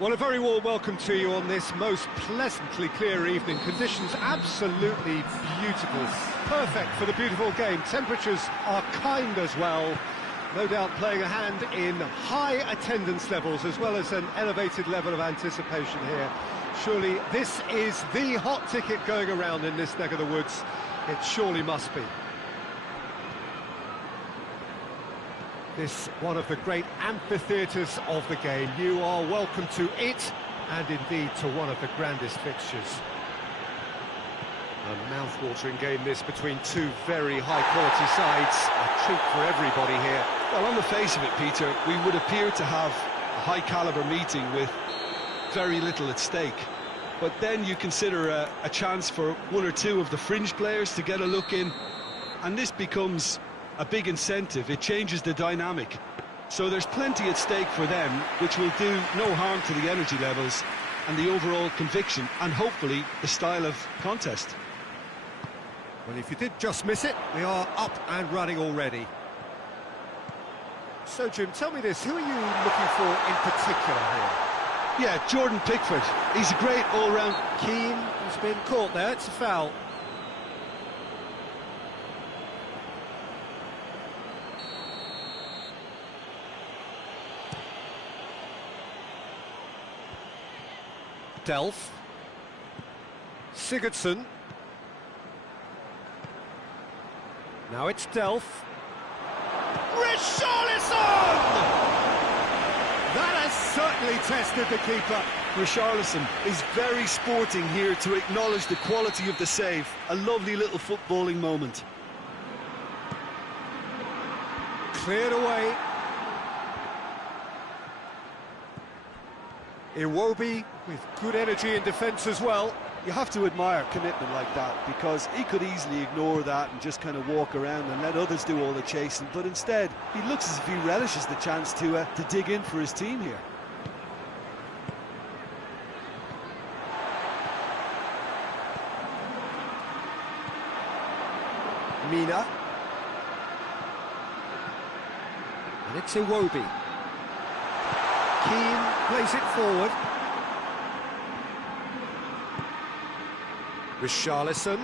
Well, a very warm welcome to you on this most pleasantly clear evening. Conditions absolutely beautiful. Perfect for the beautiful game. Temperatures are kind as well. No doubt playing a hand in high attendance levels as well as an elevated level of anticipation here. Surely this is the hot ticket going around in this neck of the woods. It surely must be. This one of the great amphitheatres of the game. You are welcome to it, and indeed to one of the grandest fixtures. A mouth-watering game this between two very high-quality sides. A treat for everybody here. Well, on the face of it, Peter, we would appear to have a high-caliber meeting with very little at stake. But then you consider a chance for one or two of the fringe players to get a look in, and this becomes a big incentive. It changes the dynamic. So there's plenty at stake for them, which will do no harm to the energy levels and the overall conviction, and hopefully the style of contest. Well, if you did just miss it, we are up and running already. So, Jim, tell me this, who are you looking for in particular here? Yeah, Jordan Pickford. He's a great all-round... Keane has been caught there, it's a foul. Delph. Sigurdsson. Now it's Delph. Richarlison! That has certainly tested the keeper. Richarlison is very sporting here to acknowledge the quality of the save. A lovely little footballing moment. Cleared away. Iwobi with good energy in defence as well. You have to admire commitment like that, because he could easily ignore that and just kind of walk around and let others do all the chasing, but instead he looks as if he relishes the chance to dig in for his team here. Mina. And it's Iwobi. Keane plays it forward. Richarlison.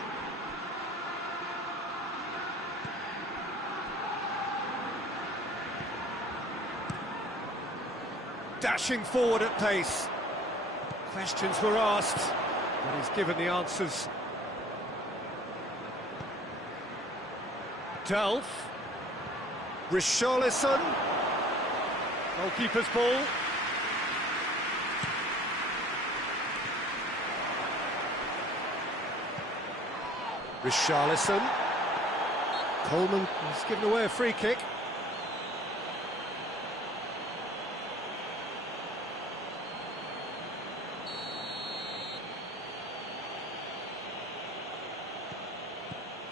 Dashing forward at pace. Questions were asked, but he's given the answers. Delph. Richarlison. Goalkeeper's ball. Richarlison. Coleman has given away a free kick.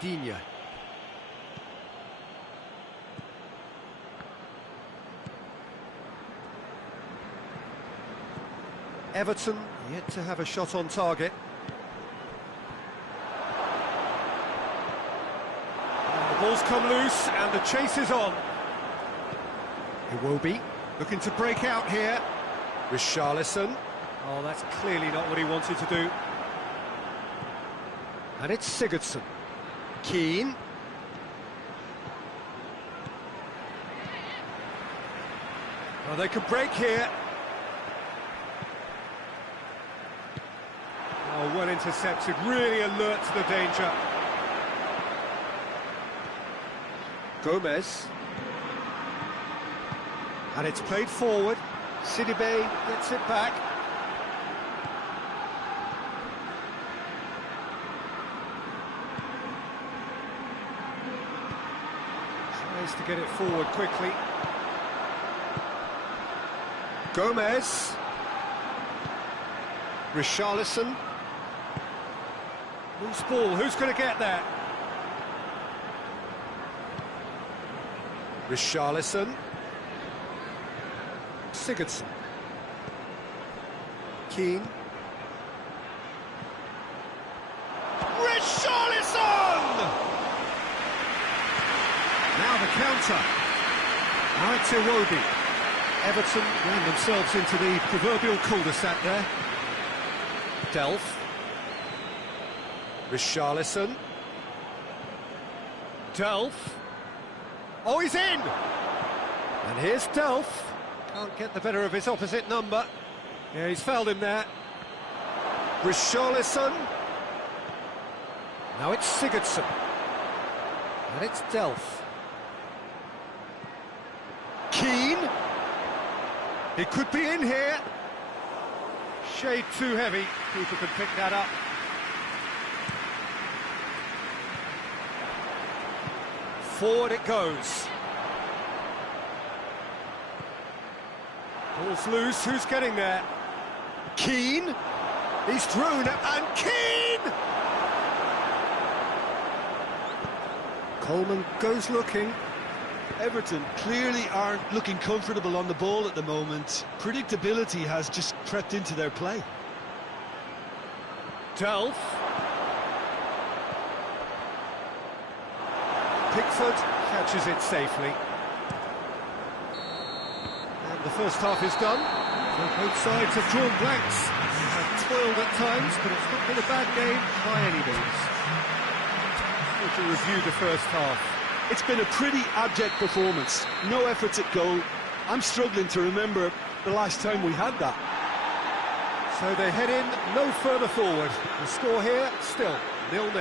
Digne. Everton yet to have a shot on target. The ball's come loose and the chase is on. Iwobi looking to break out here. Richarlison. Oh, that's clearly not what he wanted to do. And it's Sigurdsson. Keane. Well, they could break here. Oh, well intercepted, really alert to the danger. Gomez. And it's played forward. Sidibe gets it back. Tries to get it forward quickly. Gomez. Richarlison. Loose ball, who's going to get there? Richarlison. Sigurdsson. Keane. Richarlison! Now the counter. Now it's Iwobi. Everton ran themselves into the proverbial cul-de-sac there. Delph. Richarlison. Delph. Oh, he's in! And here's Delph. Can't get the better of his opposite number. Yeah, he's fouled him there. Richarlison. Now it's Sigurdsson. And it's Delph. Keane. He could be in here. Shade too heavy. Keeper can pick that up. Forward it goes. Ball's loose. Who's getting there? Keane. He's thrown and Keane! Coleman goes looking. Everton clearly aren't looking comfortable on the ball at the moment. Predictability has just crept into their play. Delph. Pickford catches it safely. And the first half is done. Both sides have drawn blanks. Have toiled at times, but it's not been a bad game by any means. To review the first half. It's been a pretty abject performance. No efforts at goal. I'm struggling to remember the last time we had that. So they head in no further forward. The score here still 0-0.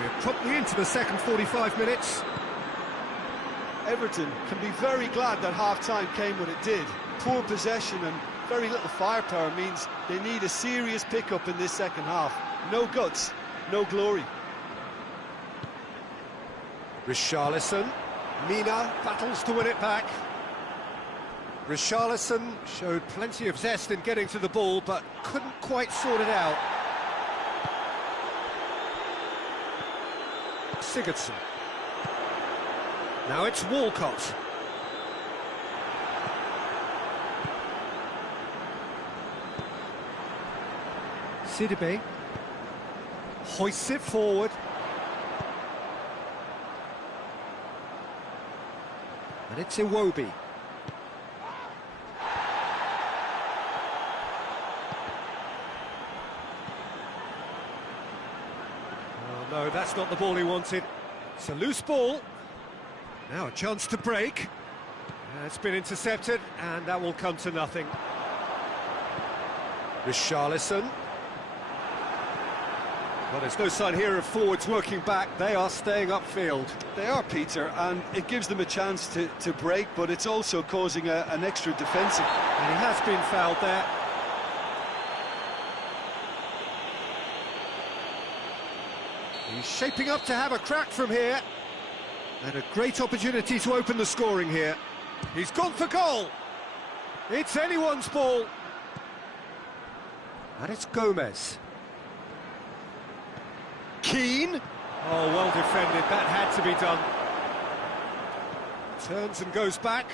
We're promptly into the second 45 minutes. Everton can be very glad that half-time came when it did. Poor possession and very little firepower means they need a serious pickup in this second half. No guts, no glory. Richarlison. Mina battles to win it back. Richarlison showed plenty of zest in getting to the ball, but couldn't quite sort it out. Sigurdsson. Now it's Walcott. Sidibe hoists it forward. And it's Iwobi. Oh no, that's not the ball he wanted. It's a loose ball. Now a chance to break. It's been intercepted, and that will come to nothing. Richarlison. Well, there's no sign here of forwards working back. They are staying upfield. They are, Peter, and it gives them a chance to break, but it's also causing an extra defensive. And he has been fouled there. He's shaping up to have a crack from here. And a great opportunity to open the scoring here. He's gone for goal. It's anyone's ball. And it's Gomez. Keane. Oh, well defended. That had to be done. Turns and goes back.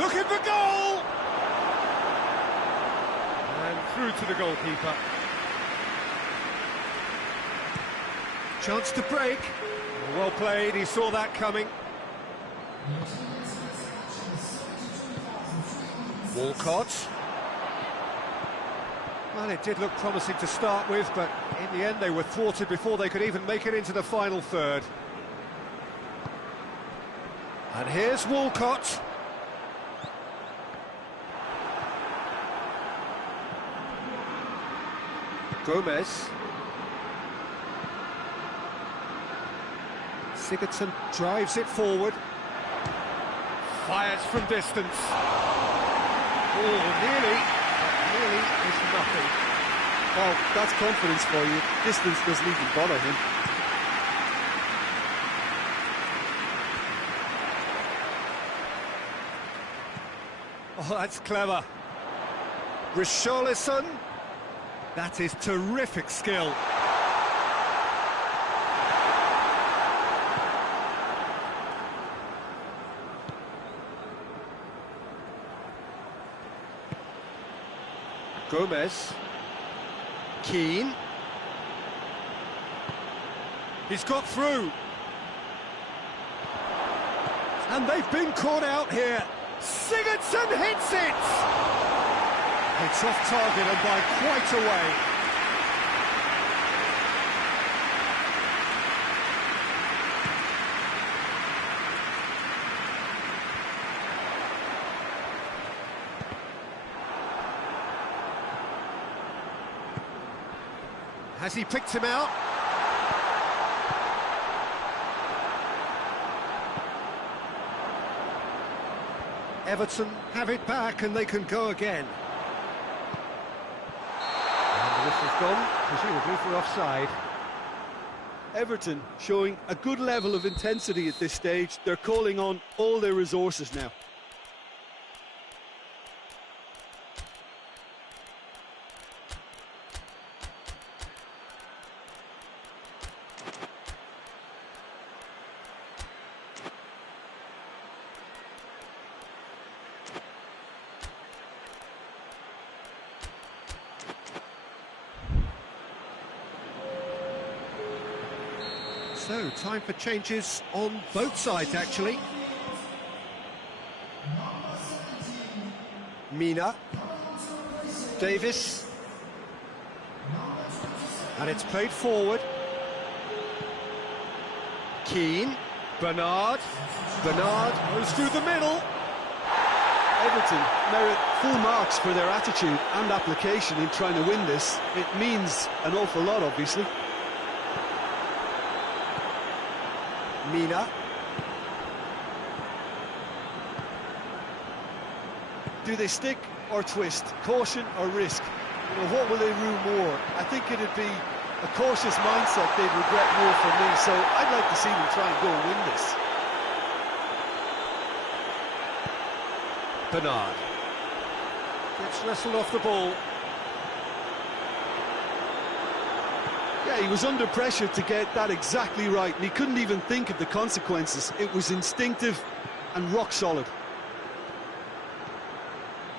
Looking for goal! And through to the goalkeeper. Chance to break. Well played, he saw that coming. Walcott. Well, it did look promising to start with, but in the end they were thwarted before they could even make it into the final third. And here's Walcott. Gomez. Sigurdsson drives it forward. Fires from distance. Oh, nearly. But nearly is nothing. Well, that's confidence for you. Distance doesn't even bother him. Oh, that's clever. Richarlison. That is terrific skill. Gomez. Keane. He's got through. And they've been caught out here. Sigurdsson hits it! It's off target and by quite a way. Has he picked him out? Everton have it back and they can go again. And the whistle's gone, presumably for offside. Everton showing a good level of intensity at this stage. They're calling on all their resources now. So, time for changes on both sides, actually. Mina. Davis. And it's played forward. Keane. Bernard. Bernard goes through the middle. Everton merit full marks for their attitude and application in trying to win this. It means an awful lot, obviously. Mina. Do they stick or twist? Caution or risk? You know, what will they rue more? I think it'd be a cautious mindset they'd regret more for me, so I'd like to see them try and go and win this. Bernard. Gets wrestled off the ball. Yeah, he was under pressure to get that exactly right, and he couldn't even think of the consequences. It was instinctive and rock solid.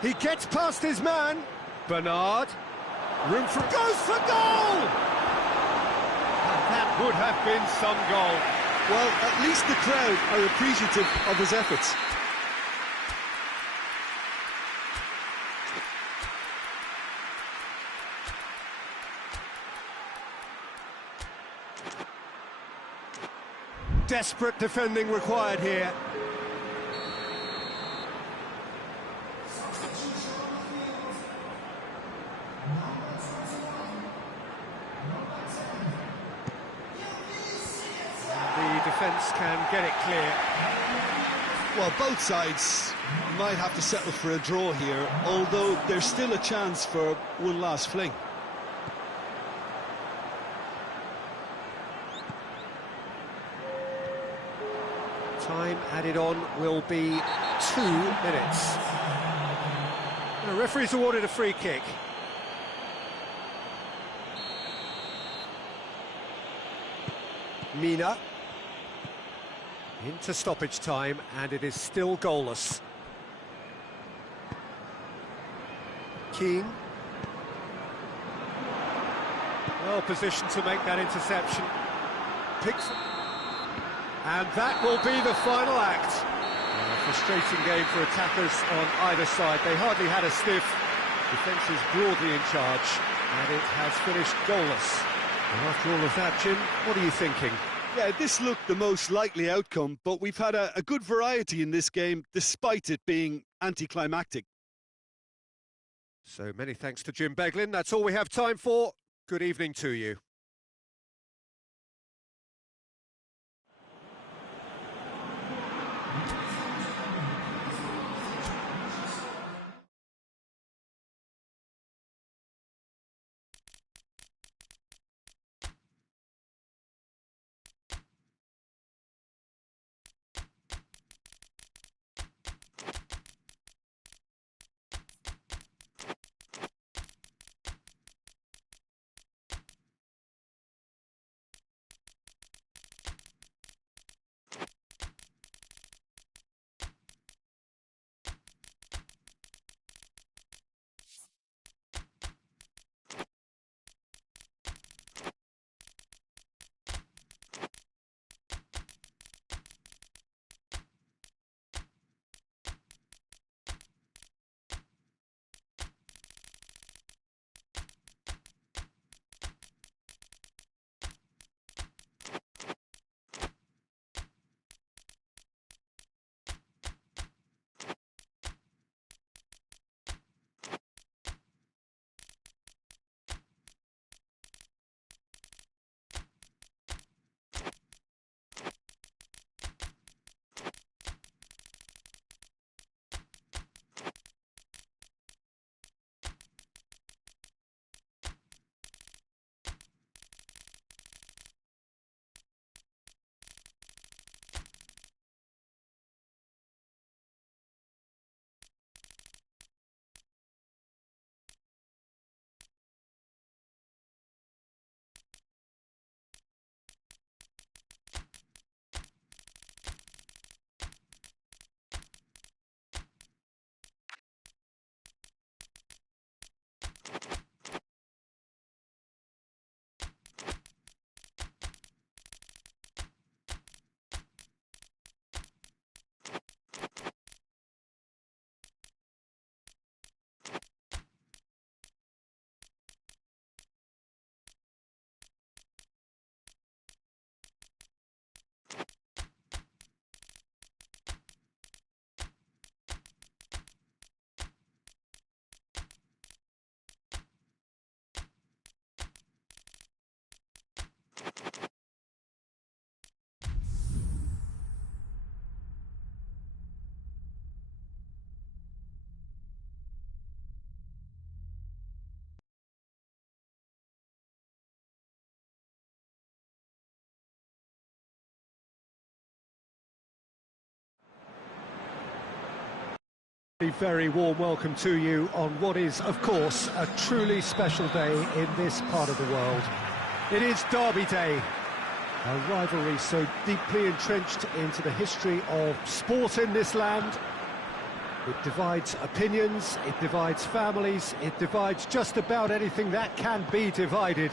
He gets past his man. Bernard. Room for... Goes for goal! And that would have been some goal. Well, at least the crowd are appreciative of his efforts. Desperate defending required here. The defence can get it clear. Well, both sides might have to settle for a draw here, although there's still a chance for one last fling. Time added on will be 2 minutes. The referee's awarded a free kick. Mina. Into stoppage time, and it is still goalless. Keane. Well positioned to make that interception. Picks... And that will be the final act. A frustrating game for attackers on either side. They hardly had a sniff. Defence is broadly in charge, and it has finished goalless. And after all of that, Jim, what are you thinking? Yeah, this looked the most likely outcome, but we've had a good variety in this game, despite it being anticlimactic. So many thanks to Jim Beglin. That's all we have time for. Good evening to you. A very warm welcome to you on what is, of course, a truly special day in this part of the world. It is Derby Day, a rivalry so deeply entrenched into the history of sport in this land. It divides opinions, it divides families, it divides just about anything that can be divided.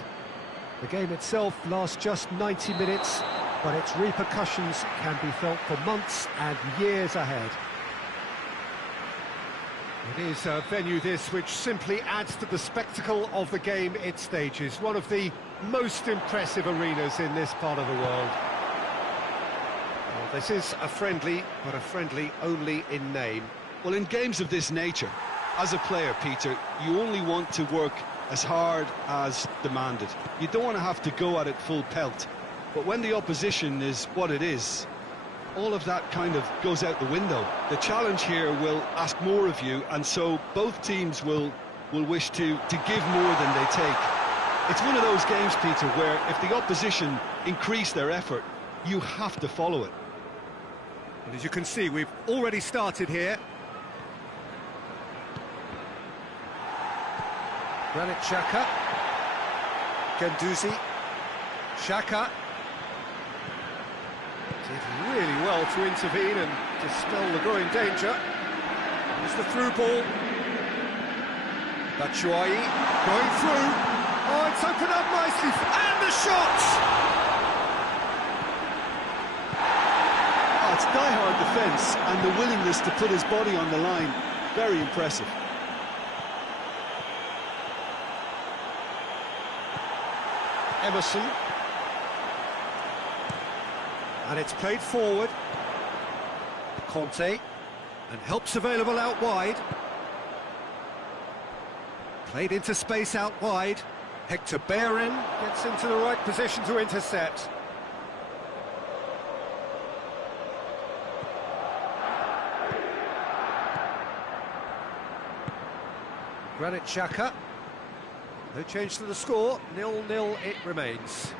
The game itself lasts just 90 minutes, but its repercussions can be felt for months and years ahead. It is a venue this which simply adds to the spectacle of the game it stages, one of the most impressive arenas in this part of the world. Well, this is a friendly, but a friendly only in name. Well, in games of this nature, as a player, Peter, you only want to work as hard as demanded. You don't want to have to go at it full pelt. But when the opposition is what it is, all of that kind of goes out the window. The challenge here will ask more of you, and so both teams will wish to give more than they take. It's one of those games, Peter, where if the opposition increase their effort, you have to follow it. And as you can see, we've already started here. Granit Xhaka. Guendouzi. Xhaka. Did really well to intervene and dispel the growing danger. There's the through ball. Batshuayi going through. Oh, it's opened up nicely. And the shot! Oh, it's die-hard defence and the willingness to put his body on the line. Very impressive. Emerson. And it's played forward. Conte. And help's available out wide. Played into space out wide. Hector Bellerin gets into the right position to intercept. Granit Xhaka. No change to the score. 0-0 it remains.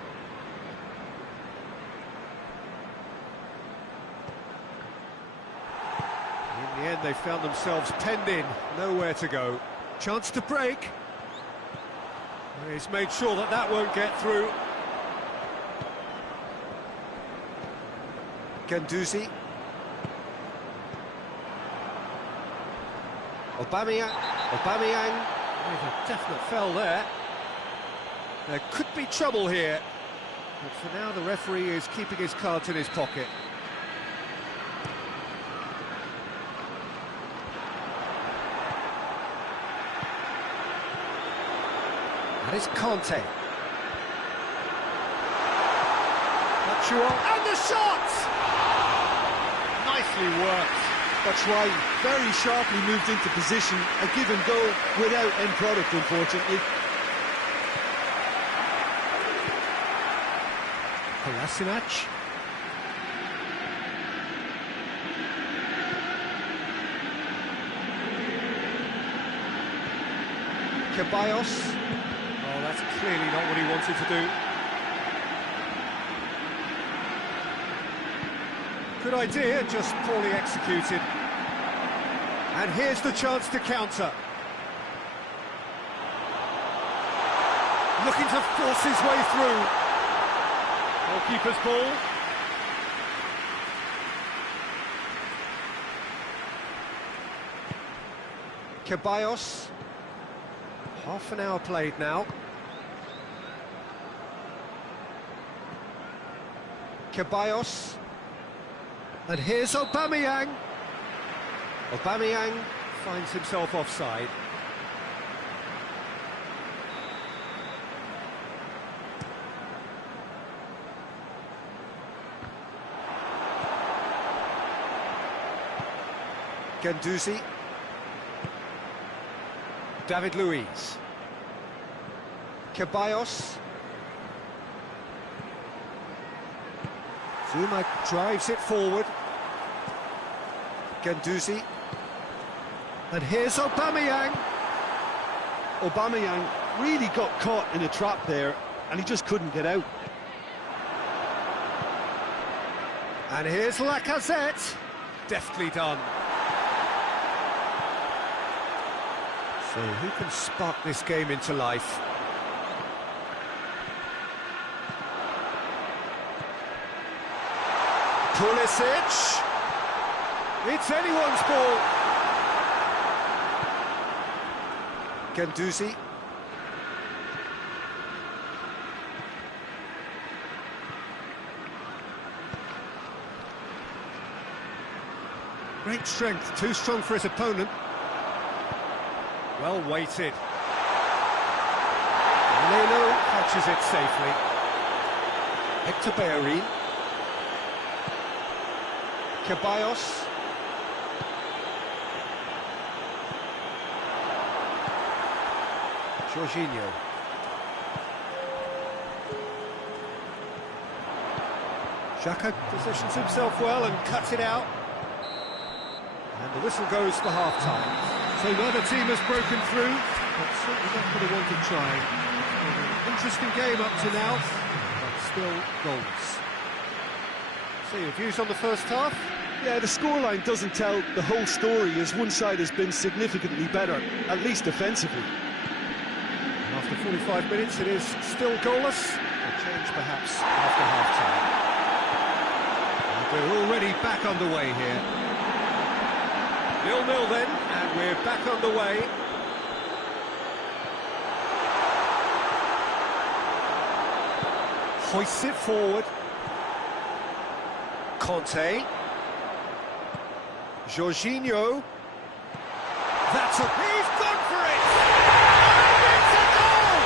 In the end, they found themselves penned in, nowhere to go. Chance to break. He's made sure that that won't get through. Guendouzi. Aubameyang. With a definite foul there. There could be trouble here. But for now, the referee is keeping his cards in his pocket. That is Conte. Chuong, and the shot! Nicely worked. That's right, very sharply moved into position, a give and go without end product, unfortunately. Kolasinac. Ceballos. Oh, that's clearly not what he wanted to do. Good idea, just poorly executed. And here's the chance to counter. Looking to force his way through. Goalkeeper's ball. Ceballos. Half an hour played now. Ceballos. And here's Aubameyang. Aubameyang finds himself offside. Guendouzi. David Luiz. Ceballos. Zuma drives it forward. Guendouzi. And here's Aubameyang. Aubameyang really got caught in a trap there, and he just couldn't get out. And here's Lacazette. Deftly done. So who can spark this game into life? Pulisic! It's anyone's ball! Guendouzi. Great strength, too strong for his opponent. Well weighted. Lelo catches it safely. Hector Bellerin. Ceballos. Jorginho. Xhaka positions himself well and cuts it out. And the whistle goes for half-time. So neither team has broken through, but certainly not going to want to try. An interesting game up to now, but still goals. So your views on the first half? Yeah, the scoreline doesn't tell the whole story, as one side has been significantly better, at least defensively. And after 45 minutes, it is still goalless. A change perhaps after half-time. And we're already back underway here. 0-0 then, and we're back underway. Hoists it forward. Conte. Jorginho. That's a... He's gone for it! And it's a goal!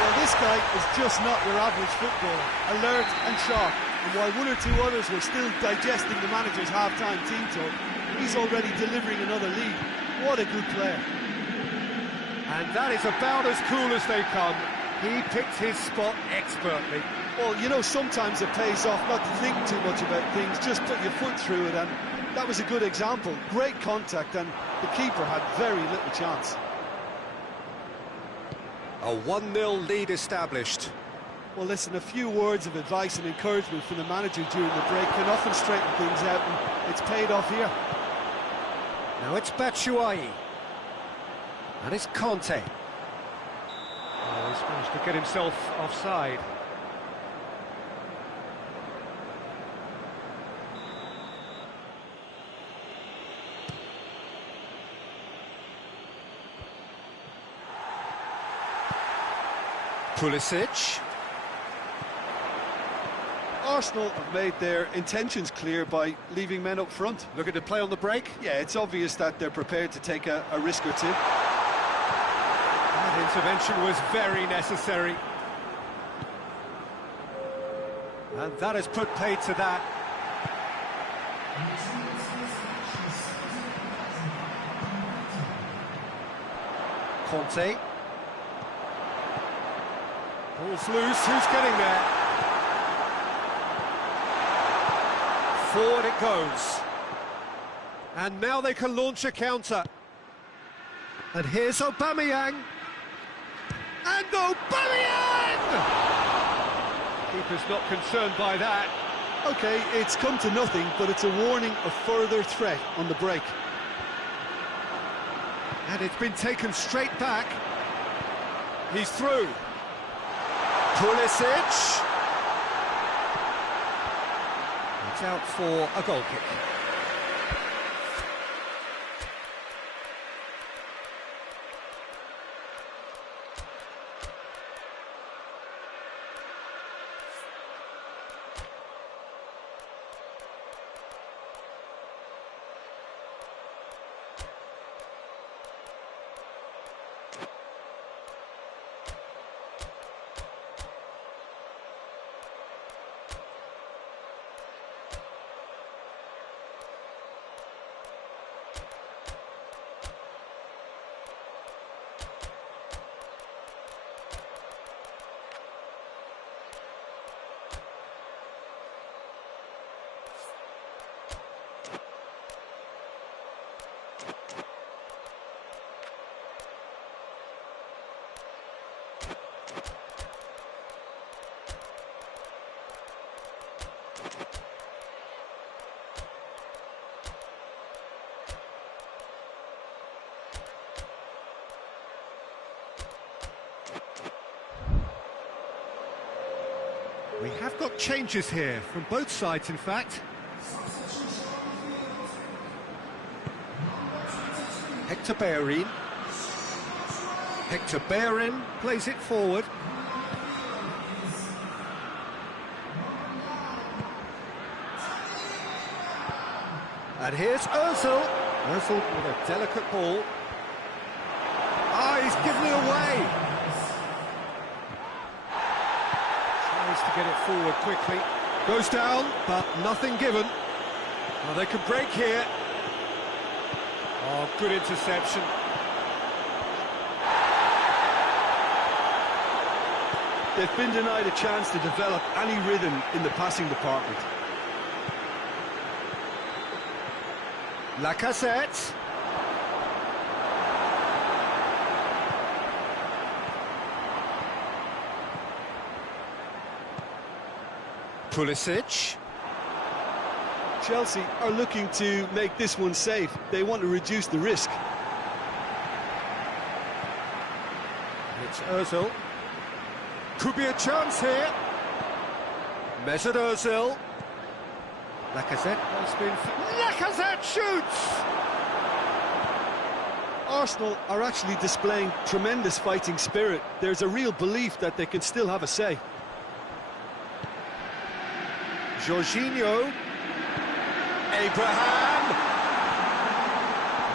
Well, this guy is just not your average footballer. Alert and sharp. And while one or two others were still digesting the manager's half-time team talk, he's already delivering another lead. What a good player. And that is about as cool as they come. He picked his spot expertly. Well, you know, sometimes it pays off not to think too much about things, just put your foot through it, and that was a good example. Great contact, and the keeper had very little chance. A 1-0 lead established. Well, listen, a few words of advice and encouragement from the manager during the break can often straighten things out, and it's paid off here. Now it's Batshuayi. And it's Conte. Oh, he's managed to get himself offside. Pulisic. Arsenal have made their intentions clear by leaving men up front. Looking to play on the break. Yeah, it's obvious that they're prepared to take a risk or two. That intervention was very necessary. And that has put paid to that. Conte. Ball's loose, who's getting there? Forward it goes. And now they can launch a counter. And here's Aubameyang. And Aubameyang! Keeper's not concerned by that. OK, it's come to nothing, but it's a warning of further threat on the break. And it's been taken straight back. He's through. Pulisic. It's out for a goal kick. We have got changes here, from both sides in fact. Hector Bellerin. Hector Bellerin plays it forward. And here's Ozil. Ozil with a delicate ball. Ah, he's given it away. Tries to get it forward quickly. Goes down, but nothing given. Well, they can break here. Oh, good interception. They've been denied a chance to develop any rhythm in the passing department. Lacazette. Pulisic. Chelsea are looking to make this one safe. They want to reduce the risk. It's Ozil. Could be a chance here. Mesut Ozil. Lacazette has been... Lacazette shoots! Arsenal are actually displaying tremendous fighting spirit. There's a real belief that they can still have a say. Jorginho. Abraham.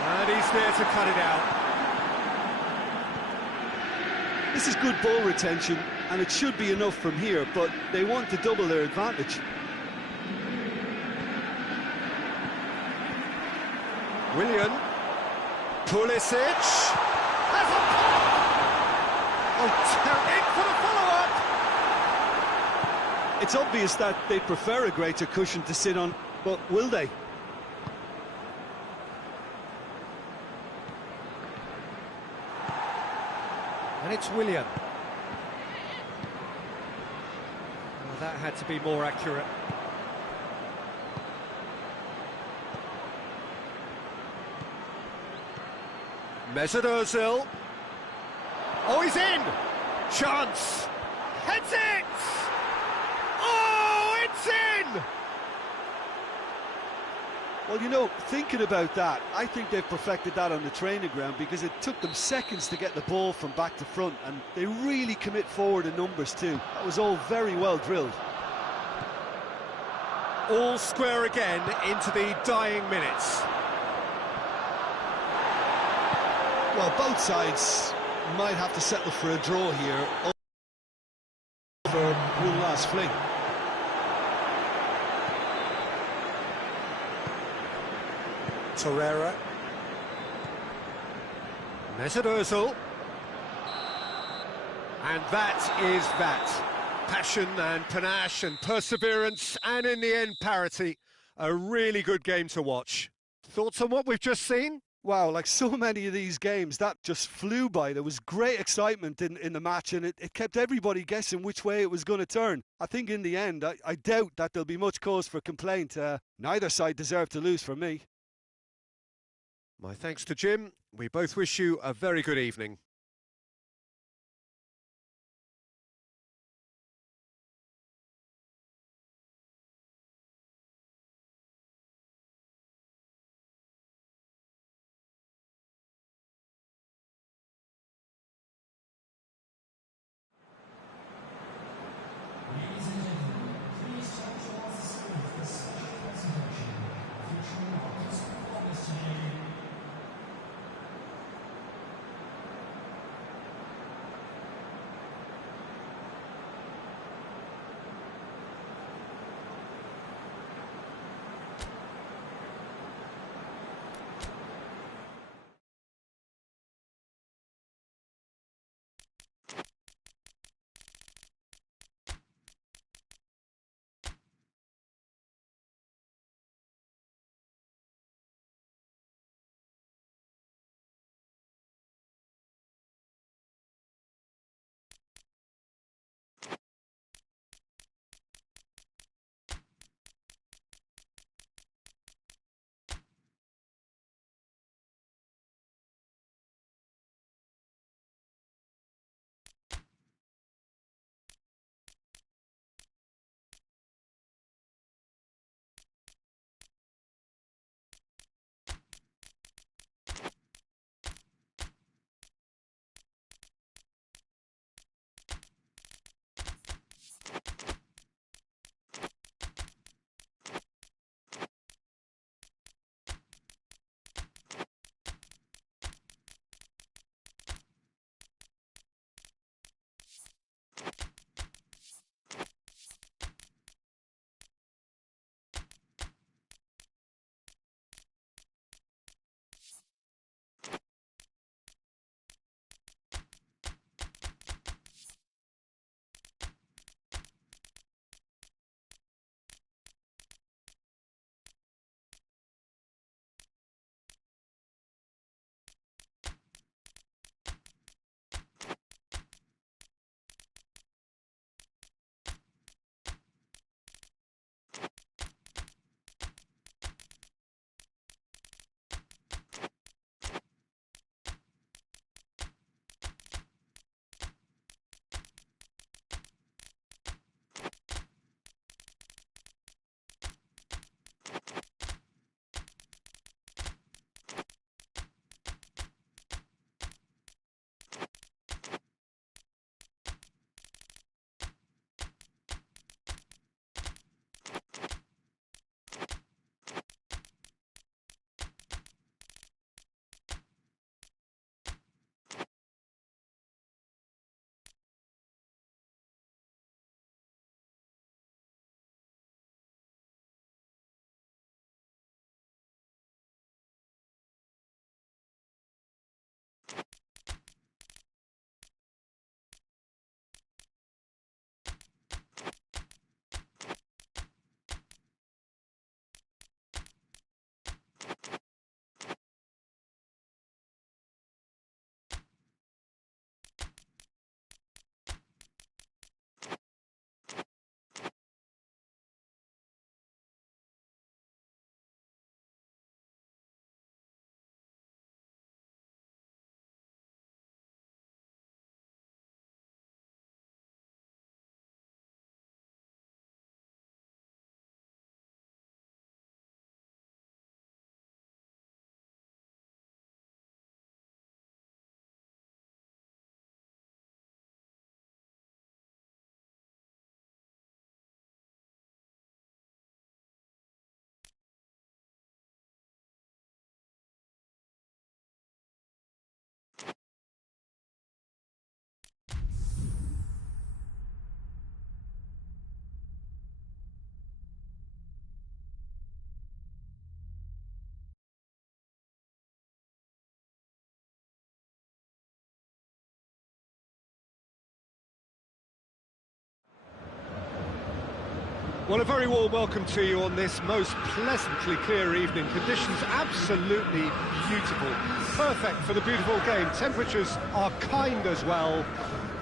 And he's there to cut it out. This is good ball retention, and it should be enough from here, but they want to double their advantage. Willian. Pulisic. Has a pop! Oh, in for the follow-up! It's obvious that they prefer a greater cushion to sit on, but will they? And it's Willian. Well, that had to be more accurate. Mesut Ozil. Oh, he's in! Chance! Heads it! Oh, it's in! Well, you know, thinking about that, I think they've perfected that on the training ground because it took them seconds to get the ball from back to front, and they really commit forward in numbers too. That was all very well drilled. All square again into the dying minutes. Well, both sides might have to settle for a draw here over one last fling. Torreira. Mesut Ozil. And that is that. Passion and panache and perseverance, and in the end, parity. A really good game to watch. Thoughts on what we've just seen? Wow, like so many of these games, that just flew by. There was great excitement in the match, and it kept everybody guessing which way it was going to turn. I think in the end, I doubt that there'll be much cause for complaint. Neither side deserved to lose for me. My thanks to Jim. We both wish you a very good evening. Well, a very warm welcome to you on this most pleasantly clear evening. Conditions absolutely beautiful. Perfect for the beautiful game. Temperatures are kind as well.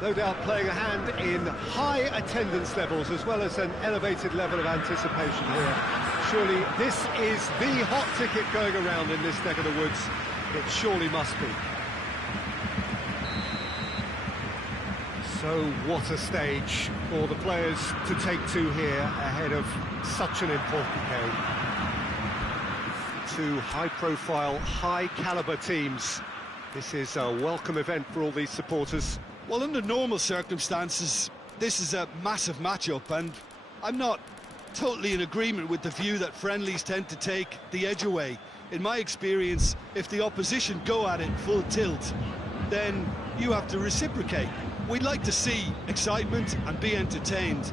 No doubt playing a hand in high attendance levels as well as an elevated level of anticipation here. Surely this is the hot ticket going around in this neck of the woods. It surely must be. So what a stage for the players to take to here ahead of such an important game. Two high-profile, high-caliber teams. This is a welcome event for all these supporters. Well, under normal circumstances, this is a massive matchup, and I'm not totally in agreement with the view that friendlies tend to take the edge away. In my experience, if the opposition go at it full tilt, then you have to reciprocate. We'd like to see excitement and be entertained,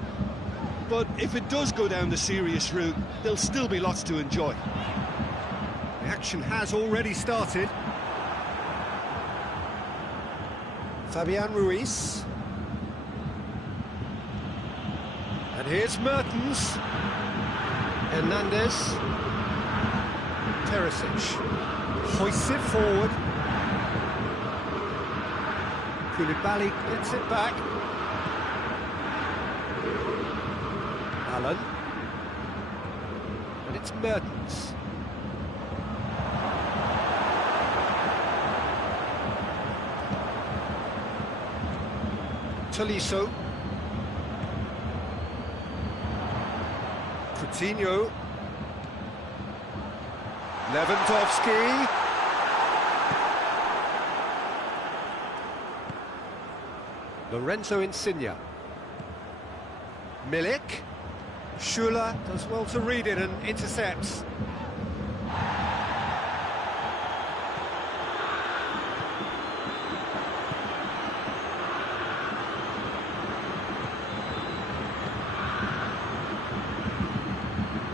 but if it does go down the serious route, there'll still be lots to enjoy. The action has already started. Fabian Ruiz. And here's Mertens. Hernandez. Teresic. Hoists it forward. Koulibaly gets it back. Allen. And it's Mertens. Tolisso. Coutinho. Lewandowski. Lorenzo Insigne. Milik. Schuler does well to read it and intercepts.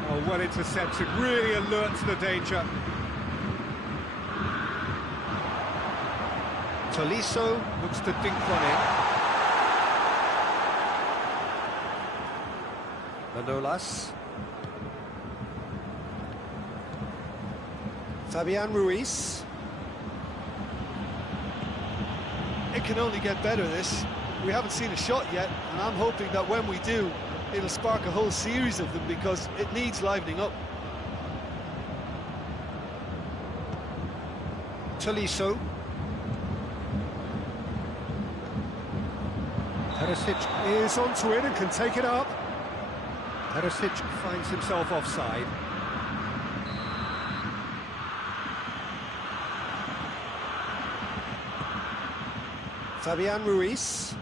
Oh, well intercepted, really alert to the danger. Tolisso looks to dink one in. Manolas. Fabian Ruiz. It can only get better, this. We haven't seen a shot yet, and I'm hoping that when we do, it'll spark a whole series of them because it needs livening up. Tolisso. Teresic is onto it and can take it up. Teresic finds himself offside. Fabian Ruiz.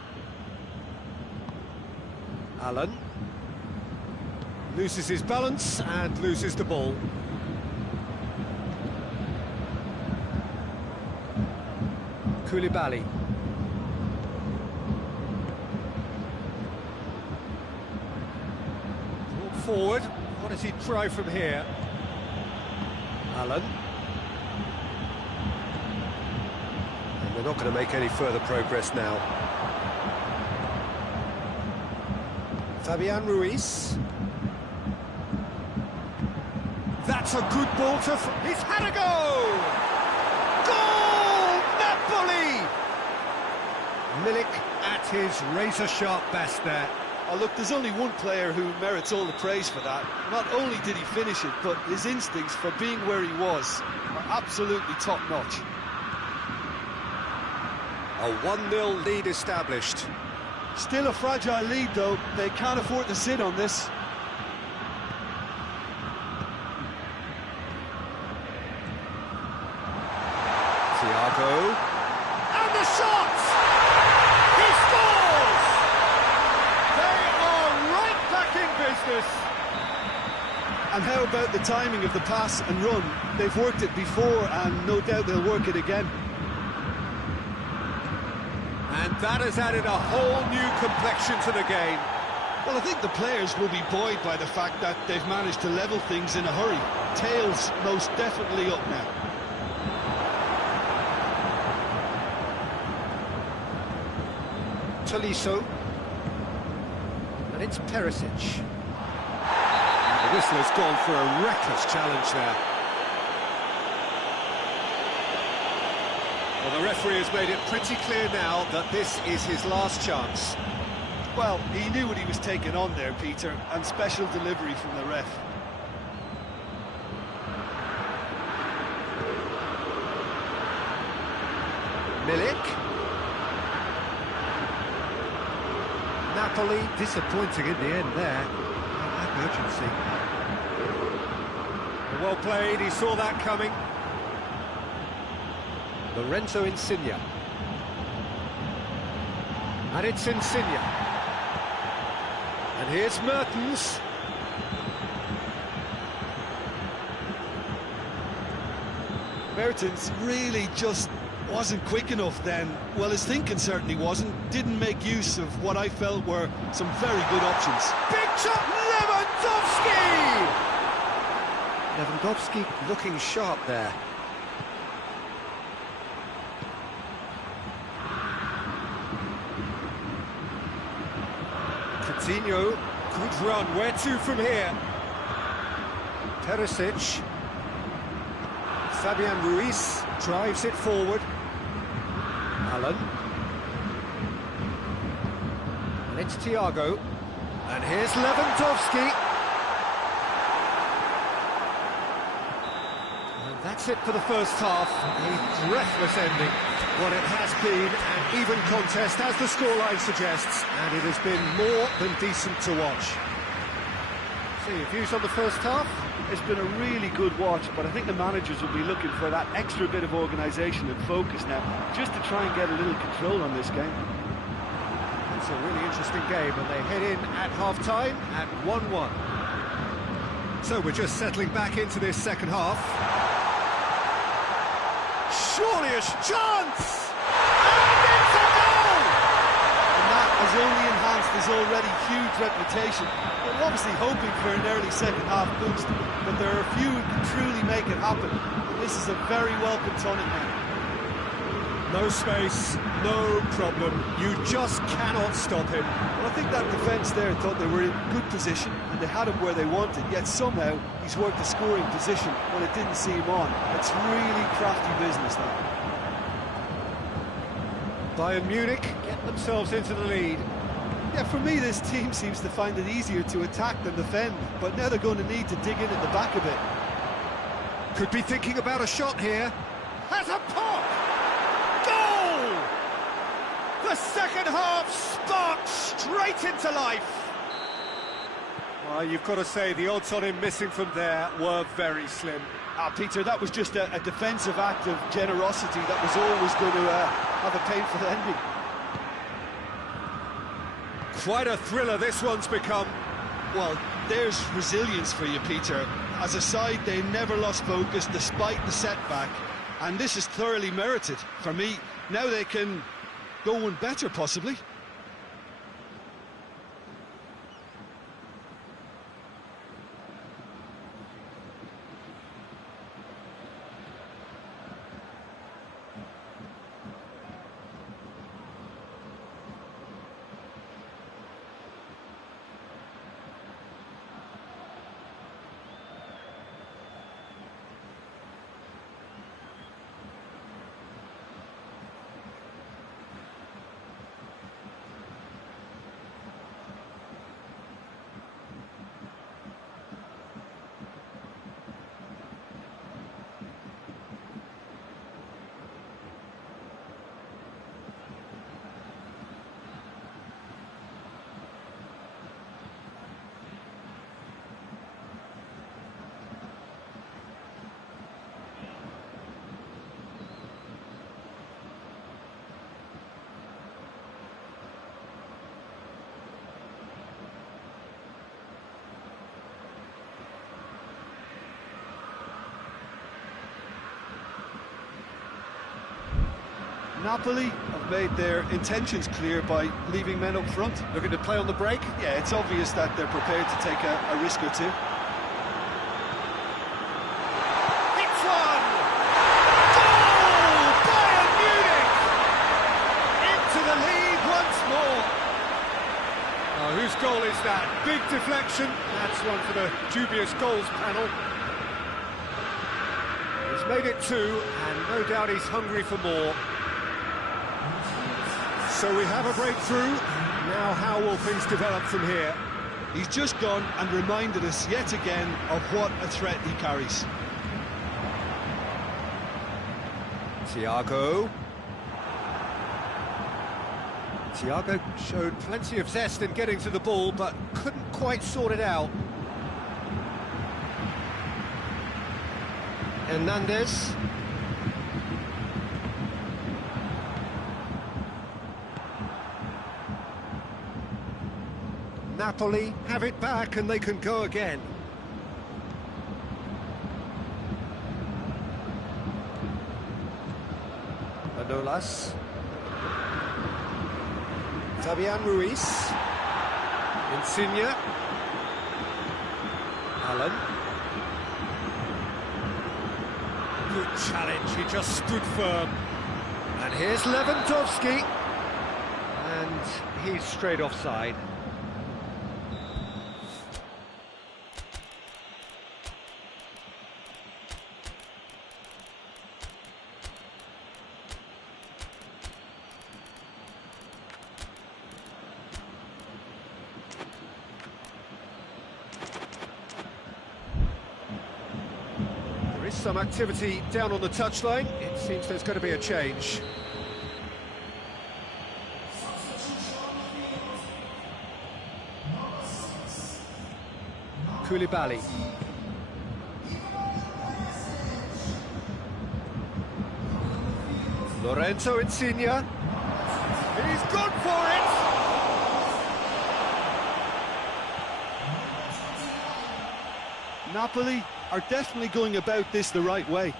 Allen. Loses his balance and loses the ball. Koulibaly. Forward, what does he try from here? Allen. And they're not going to make any further progress now. Fabian Ruiz. That's a good ball to... He's had a go! Goal! Napoli! Milik at his razor-sharp best there. Oh, look, there's only one player who merits all the praise for that. Not only did he finish it, but his instincts for being where he was are absolutely top-notch. A 1-0 lead established. Still a fragile lead, though. They can't afford to sit on this. Thiago. And the shot! He scores! They are right back in business. And how about the timing of the pass and run? They've worked it before, and no doubt they'll work it again. And that has added a whole new complexion to the game. Well, I think the players will be buoyed by the fact that they've managed to level things in a hurry. Tails most definitely up now. Tolisso. And it's Teresic. whistle has gone for a reckless challenge there. Well, the referee has made it pretty clear now that this is his last chance. Well, he knew what he was taking on there, Peter, and special delivery from the ref. Milik. Napoli disappointing in the end there. That urgency. Well played, he saw that coming. Lorenzo Insigne. And it's Insigne. And here's Mertens. Mertens really just wasn't quick enough then. Well, his thinking certainly wasn't. Didn't make use of what I felt were some very good options. Big shot, Lewandowski! Lewandowski looking sharp there. Coutinho, good run, where to from here? Perisic. Fabian Ruiz drives it forward. Allen. And it's Thiago. And here's Lewandowski. And that's it for the first half. A breathless ending. What it has been an even contest, as the scoreline suggests, and it has been more than decent to watch. So, your views on the first half? It's been a really good watch, but I think the managers will be looking for that extra bit of organisation and focus now, just to try and get a little control on this game. It's a really interesting game, and they head in at half-time at 1-1. So we're just settling back into this second half. Surely a chance! And it's a goal! And that has only enhanced his already huge reputation. They're obviously hoping for an early second half boost, but there are a few who can truly make it happen. And this is a very welcome tonic now. No space, no problem. You just cannot stop him. Well, I think that defence there thought they were in good position and they had him where they wanted, yet somehow he's worked a scoring position when it didn't see him on. It's really crafty business now. Bayern Munich get themselves into the lead. Yeah, for me this team seems to find it easier to attack than defend, but now they're going to need to dig in at the back a bit. Could be thinking about a shot here. Has a pop! Goal! The second half sparked straight into life. Well, you've got to say the odds on him missing from there were very slim. Peter, that was just a defensive act of generosity that was always going to have a painful ending. Quite a thriller this one's become. Well, there's resilience for you, Peter. As a side, they never lost focus despite the setback, and this is thoroughly merited. For me, now they can go one better, possibly. Napoli have made their intentions clear by leaving men up front. Looking to play on the break. Yeah, it's obvious that they're prepared to take a risk or two. Hits one! Goal! Bayern Munich! Into the lead once more. Oh, whose goal is that? Big deflection. That's one for the dubious goals panel. He's made it 2, and no doubt he's hungry for more. So we have a breakthrough. Now how will things develop from here? He's just gone and reminded us yet again of what a threat he carries. Thiago showed plenty of zest in getting to the ball, but couldn't quite sort it out. Hernandez. Napoli have it back and they can go again. Manolas. Fabian Ruiz. Insigne. Allen. Good challenge, he just stood firm. And here's Lewandowski. And he's straight offside. Some activity down on the touchline. It seems there's going to be a change. Koulibaly. Lorenzo Insigne. He's gone for it! Napoli are definitely going about this the right way.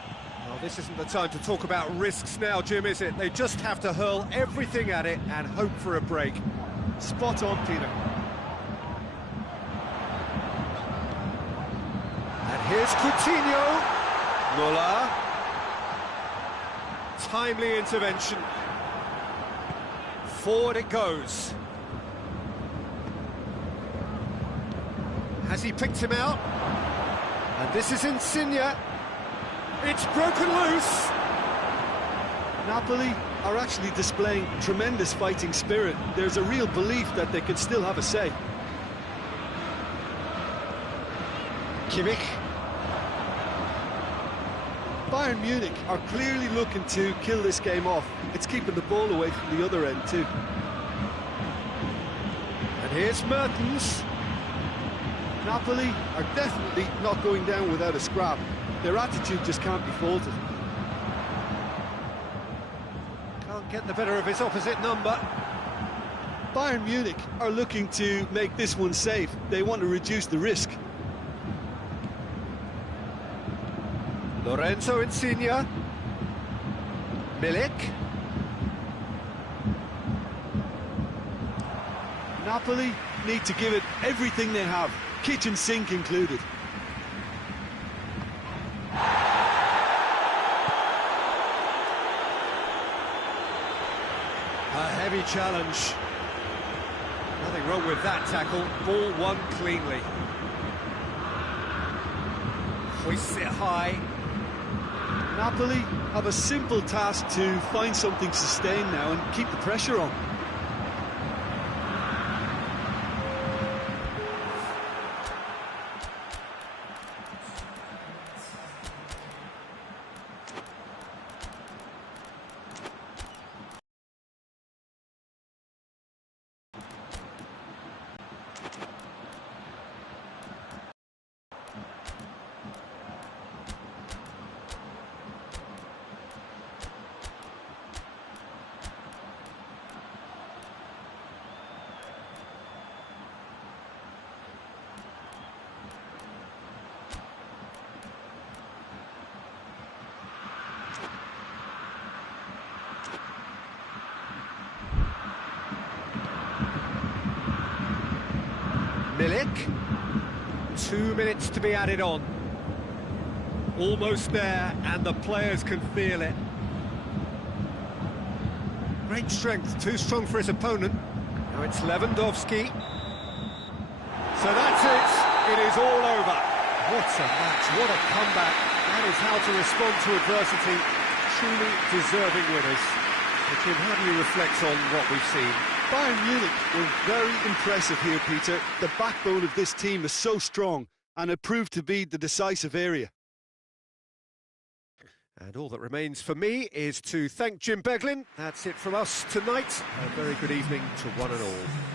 Well, this isn't the time to talk about risks now, Jim, is it? They just have to hurl everything at it and hope for a break. Spot on, Peter. And here's Coutinho. Muller. Timely intervention. Forward it goes. Has he picked him out? And this is Insigne. It's broken loose. Napoli are actually displaying tremendous fighting spirit. There's a real belief that they can still have a say. Kimmich. Bayern Munich are clearly looking to kill this game off. It's keeping the ball away from the other end too. And here's Mertens. Napoli are definitely not going down without a scrap. Their attitude just can't be faulted. Can't get the better of his opposite number. Bayern Munich are looking to make this one safe. They want to reduce the risk. Lorenzo Insigne. Milik. Napoli need to give it everything they have, kitchen sink included. A heavy challenge. Nothing wrong with that tackle. Ball won cleanly. Hoists it high. Napoli have a simple task to find something sustained now and keep the pressure on. Milik. 2 minutes to be added on. Almost there, and the players can feel it. Great strength, too strong for his opponent. Now it's Lewandowski. So that's it. It is all over. What a match, what a comeback. That is how to respond to adversity. Truly deserving winners. But Jim, how do you reflect on what we've seen? Bayern Munich were very impressive here, Peter. The backbone of this team is so strong, and it proved to be the decisive area. And all that remains for me is to thank Jim Beglin. That's it from us tonight. A very good evening to one and all.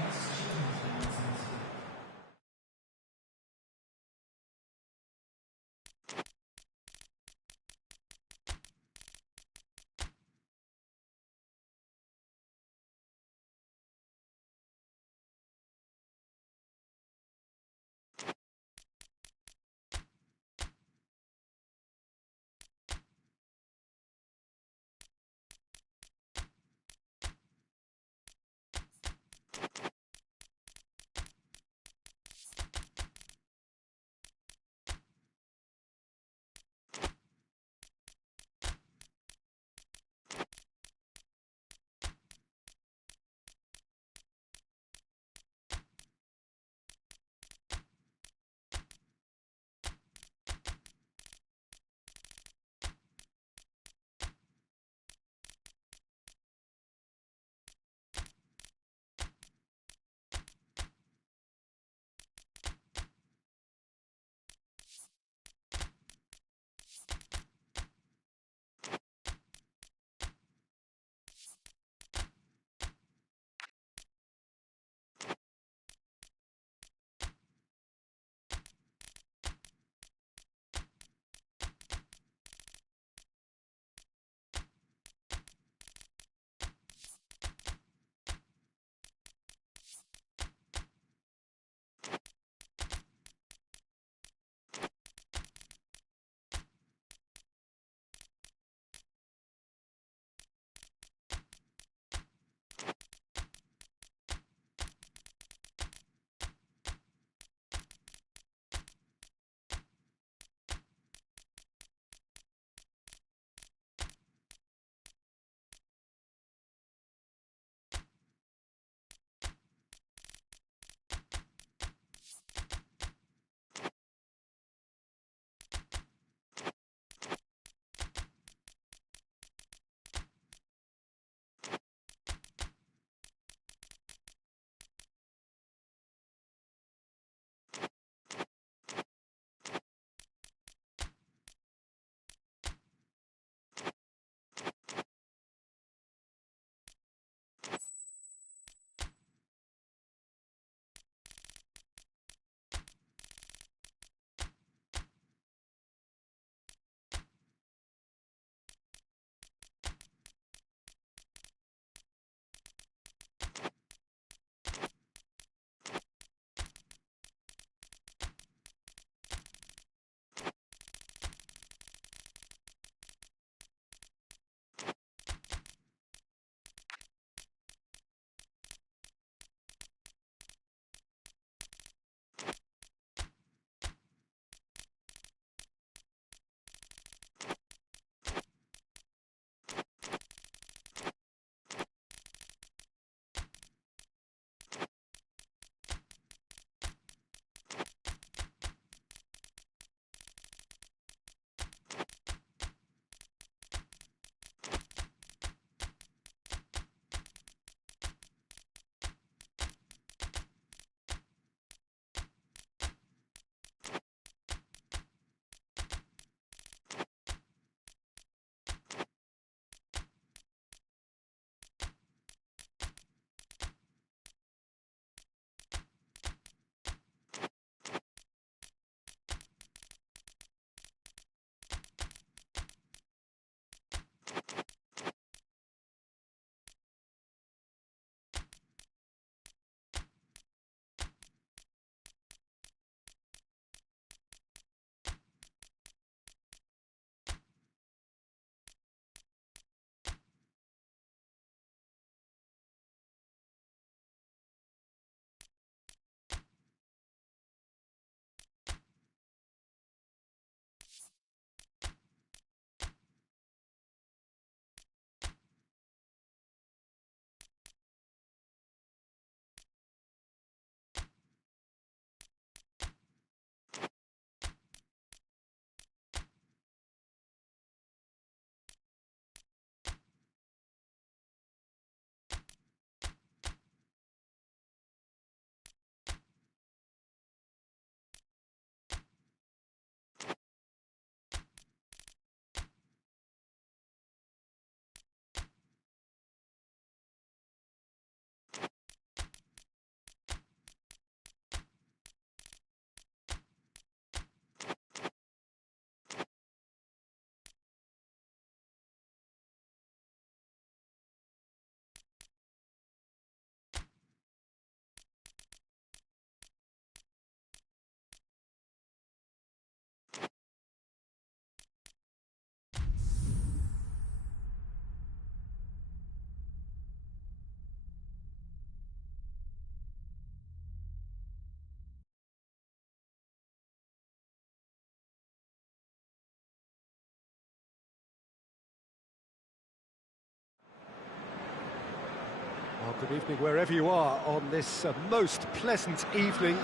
Well, good evening wherever you are on this most pleasant evening.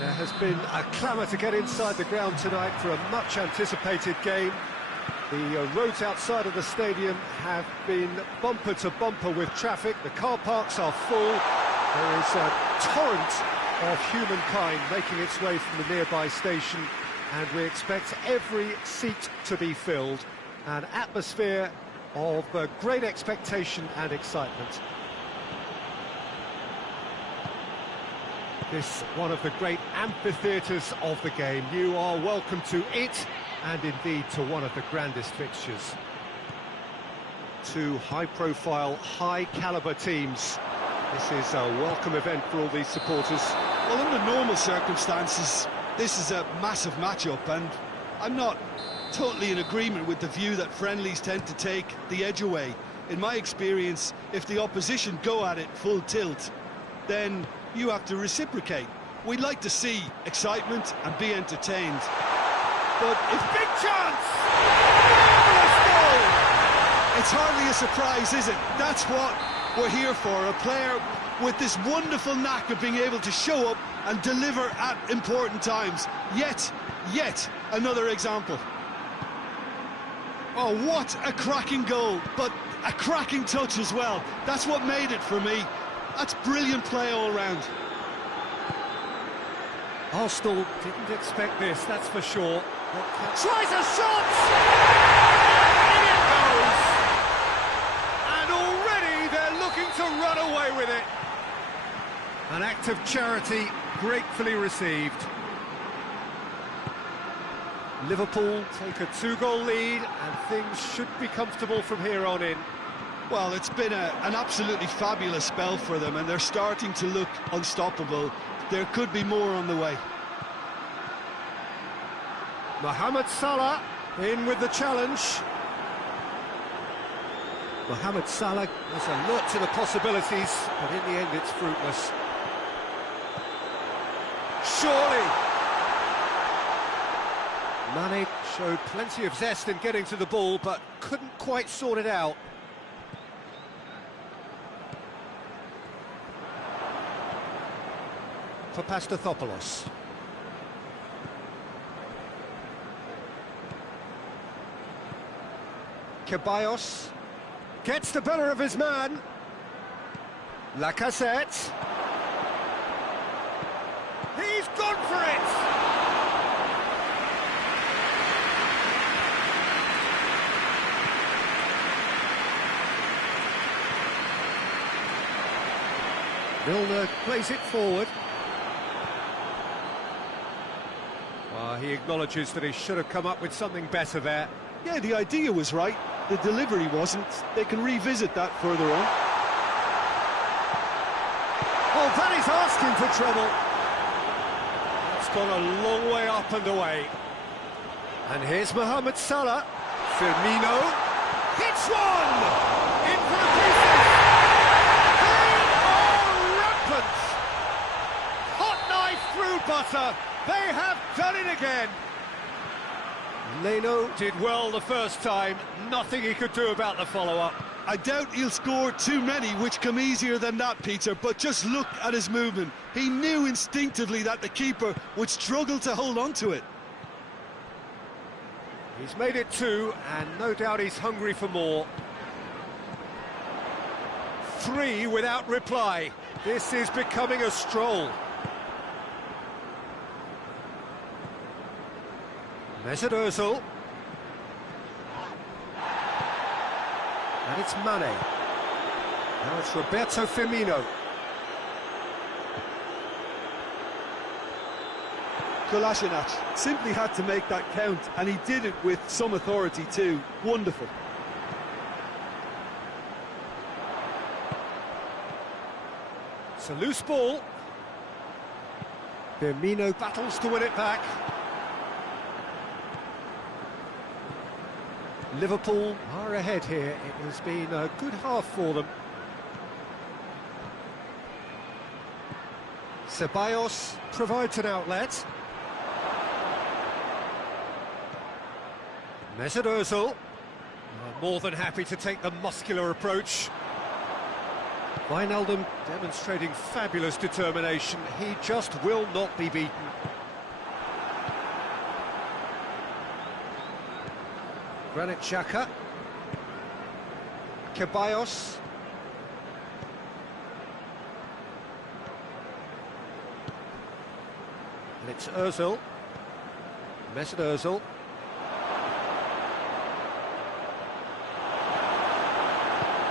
There has been a clamour to get inside the ground tonight for a much-anticipated game. The roads outside of the stadium have been bumper to bumper with traffic. The car parks are full. There is a torrent of humankind making its way from the nearby station, and we expect every seat to be filled. An atmosphere of great expectation and excitement. This one of the great amphitheatres of the game. You are welcome to it, and indeed to one of the grandest fixtures. Two high-profile, high-caliber teams. This is a welcome event for all these supporters. Well, under normal circumstances, this is a massive match-up, and I'm not totally in agreement with the view that friendlies tend to take the edge away. In my experience, if the opposition go at it full tilt, then you have to reciprocate. We'd like to see excitement and be entertained. But if big chance! Marvellous goal! It's hardly a surprise, is it? That's what we're here for. A player with this wonderful knack of being able to show up and deliver at important times. Yet another example. Oh, what a cracking goal, but a cracking touch as well. That's what made it for me. That's brilliant play all round. Arsenal didn't expect this, that's for sure. Tries a shot! In it goes! And already they're looking to run away with it. An act of charity gratefully received. Liverpool take a 2-goal lead, and things should be comfortable from here on in. Well, it's been an absolutely fabulous spell for them, and they're starting to look unstoppable. There could be more on the way. Mohamed Salah in with the challenge. Mohamed Salah was alert to the possibilities, but in the end it's fruitless. Surely! Mane showed plenty of zest in getting to the ball, but couldn't quite sort it out. For Pastathopoulos. Ceballos gets the better of his man. Lacazette. He's gone for it! Milner plays it forward. Well, he acknowledges that he should have come up with something better there. Yeah, the idea was right, the delivery wasn't. They can revisit that further on. Oh, that is asking for trouble. It's gone a long way up and away. And here's Mohamed Salah. Firmino hits one! In for the pieces! Rampant! Hot knife through butter. They have done it again. Leno did well the first time. Nothing he could do about the follow-up. I doubt he'll score too many which come easier than that, Peter, but just look at his movement. He knew instinctively that the keeper would struggle to hold on to it. He's made it 2, and no doubt he's hungry for more. 3 without reply. This is becoming a stroll. Mesut Ozil. And it's Mane. Now it's Roberto Firmino. Kolasinac simply had to make that count, and he did it with some authority too. Wonderful. It's a loose ball. Firmino battles to win it back. Liverpool are ahead here. It has been a good half for them. Ceballos provides an outlet. Mesut Ozil more than happy to take the muscular approach. Wijnaldum demonstrating fabulous determination. He just will not be beaten. Granit Xhaka. Ceballos. And it's Ozil. Mesut Ozil.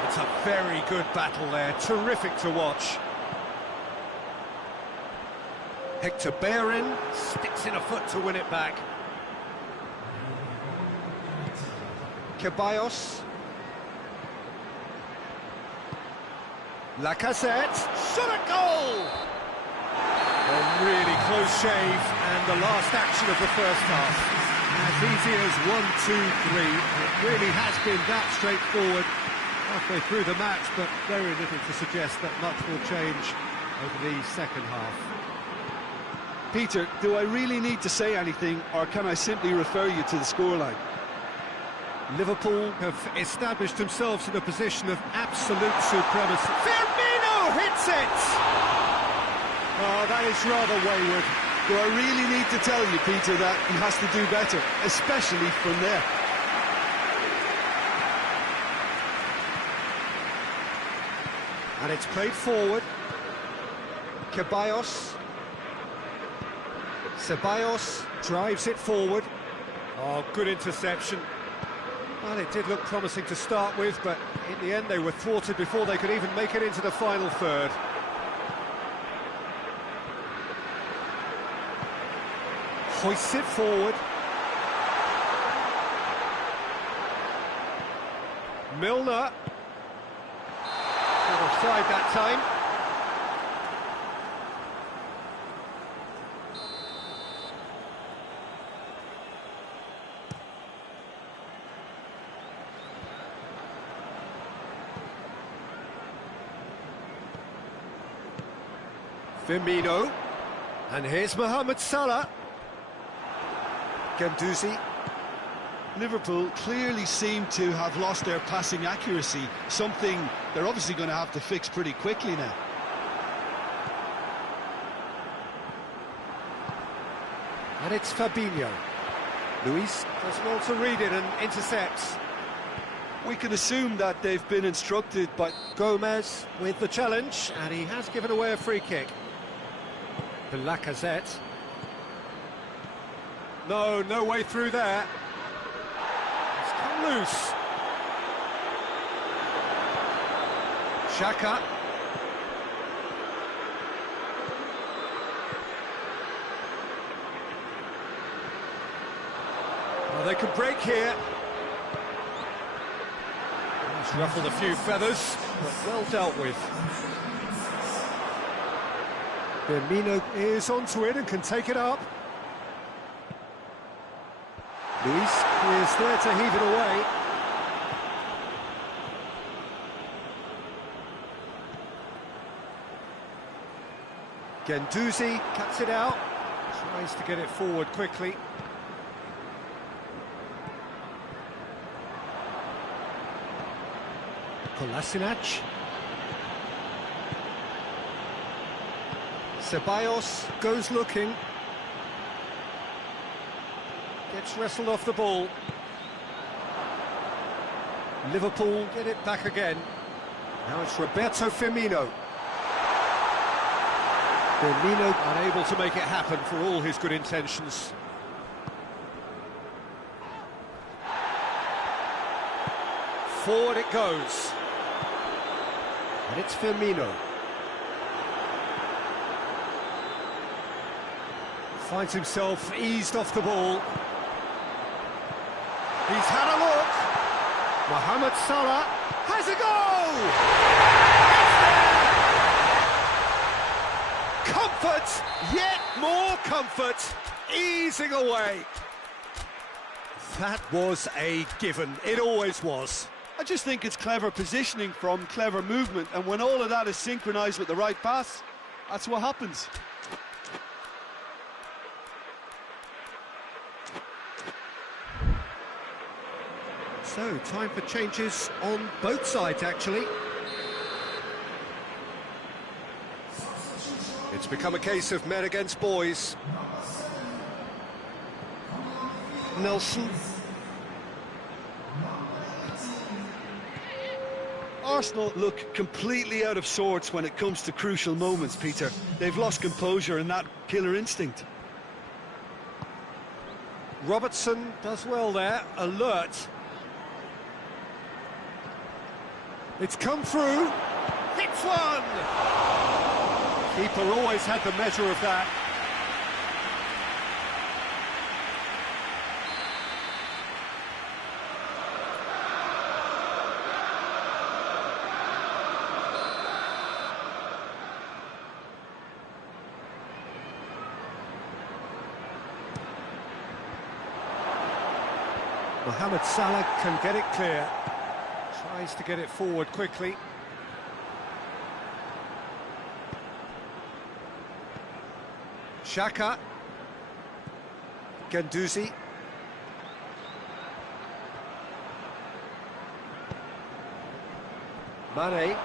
It's a very good battle there, terrific to watch. Hector Bellerin sticks in a foot to win it back. Ceballos. Lacazette. Shot at goal! A really close shave, and the last action of the first half. As easy as 1, 2, 3. It really has been that straightforward halfway through the match, but very little to suggest that much will change over the second half. Peter, do I really need to say anything, or can I simply refer you to the scoreline? Liverpool have established themselves in a position of absolute supremacy. Firmino hits it! Oh, that is rather wayward. Do I really need to tell you, Peter, that he has to do better, especially from there? And it's played forward. Ceballos drives it forward. Oh, good interception. Well, it did look promising to start with, but in the end they were thwarted before they could even make it into the final third. Hoists it forward. Milner. Offside that time. Firmino. And here's Mohamed Salah. Guendouzi. Liverpool clearly seem to have lost their passing accuracy, something they're obviously going to have to fix pretty quickly now. And it's Fabinho. Luis does well to read it and intercepts. We can assume that they've been instructed by Gomez with the challenge, and he has given away a free kick. The Lacazette. No way through there. It's come loose. Xhaka. Well, they could break here. He's ruffled a few feathers, but well dealt with. Firmino is onto it and can take it up. Luis is there to heave it away. Guendouzi cuts it out, tries to get it forward quickly. Kolasinac. Ceballos goes looking. Gets wrestled off the ball. Liverpool get it back again. Now it's Roberto Firmino. Firmino unable to make it happen for all his good intentions. Forward it goes. And it's Firmino. Finds himself eased off the ball. He's had a look. Mohamed Salah has a goal! Comfort, yet more comfort, easing away. That was a given, it always was. I just think it's clever positioning from clever movement, and when all of that is synchronised with the right pass, that's what happens. So, time for changes on both sides, actually. It's become a case of men against boys. Nelson. Arsenal look completely out of sorts when it comes to crucial moments, Peter. They've lost composure and that killer instinct. Robertson does well there, alert. It's come through. Hits one! Keeper always had the measure of that. Mohamed Salah can get it clear. Tries to get it forward quickly. Xhaka. Guendouzi. Mane.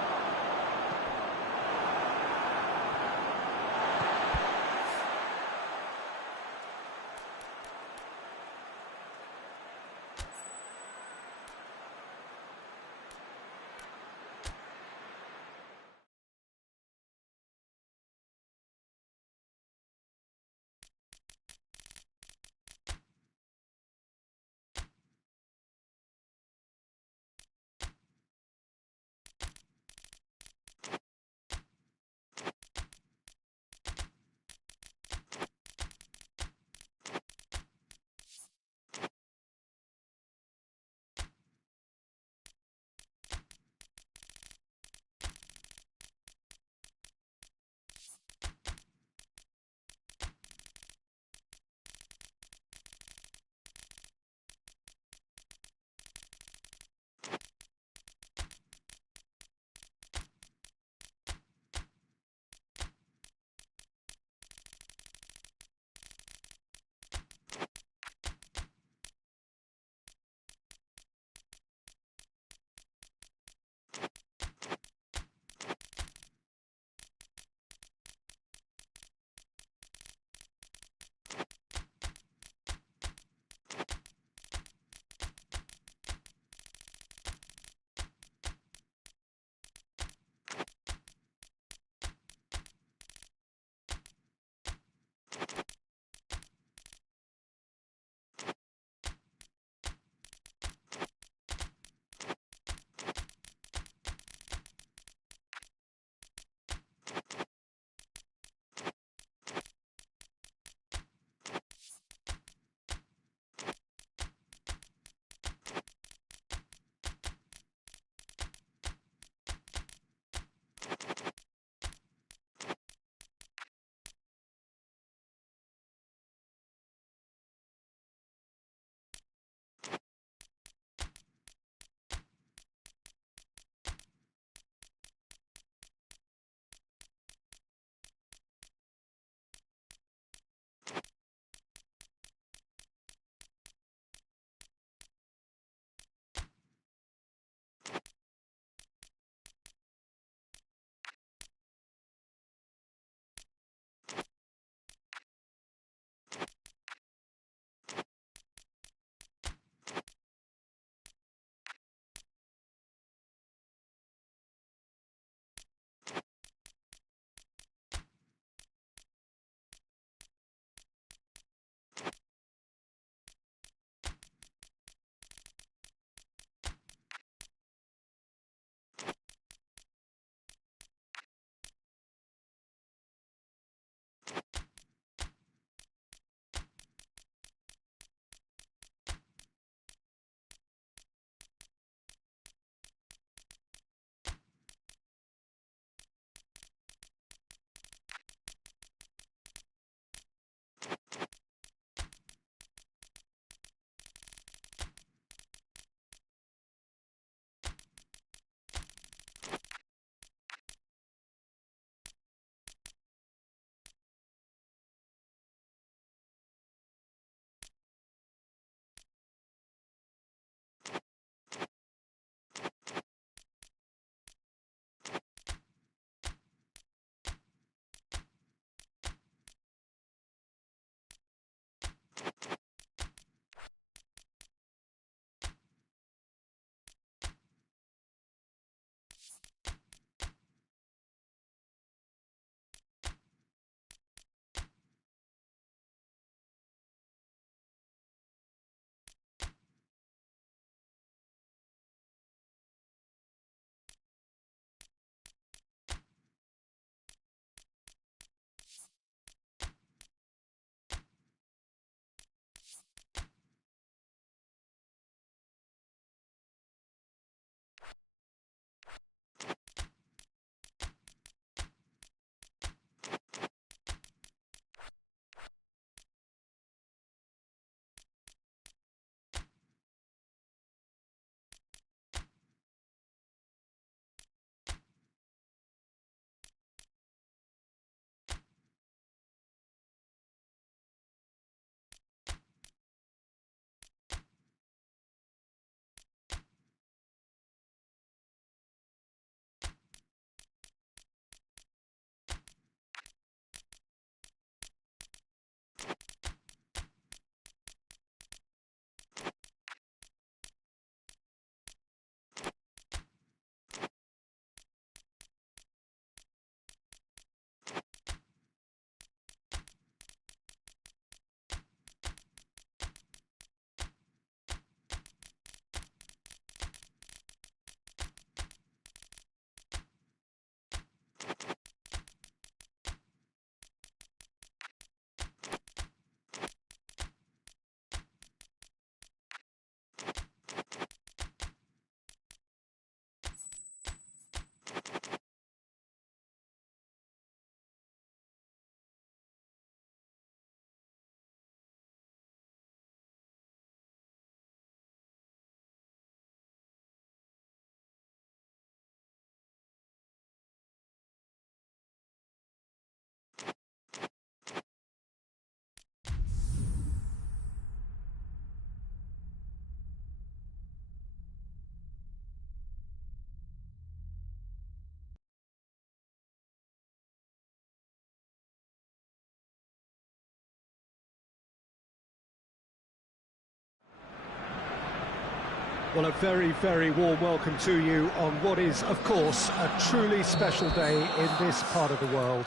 Well, a very, very warm welcome to you on what is, of course, a truly special day in this part of the world.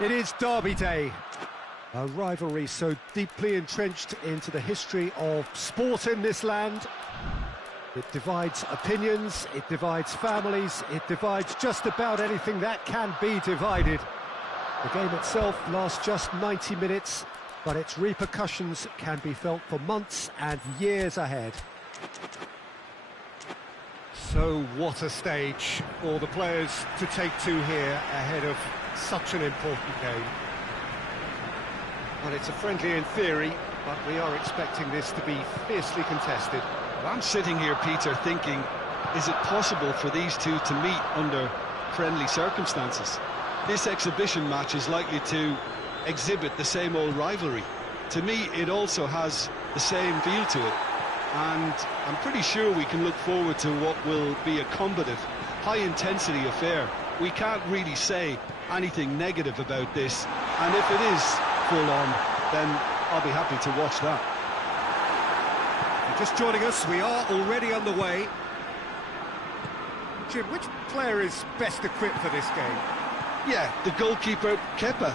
It is Derby Day, a rivalry so deeply entrenched into the history of sport in this land. It divides opinions, it divides families, it divides just about anything that can be divided. The game itself lasts just 90 minutes, but its repercussions can be felt for months and years ahead. So what a stage for the players to take to here ahead of such an important game. Well, it's a friendly in theory, but we are expecting this to be fiercely contested. I'm sitting here, Peter, thinking, is it possible for these two to meet under friendly circumstances? This exhibition match is likely to exhibit the same old rivalry. To me, it also has the same feel to it. And I'm pretty sure we can look forward to what will be a combative, high-intensity affair. We can't really say anything negative about this, and if it is full-on, then I'll be happy to watch that. Just joining us, we are already underway. Jim, which player is best equipped for this game? Yeah, the goalkeeper, Kepa.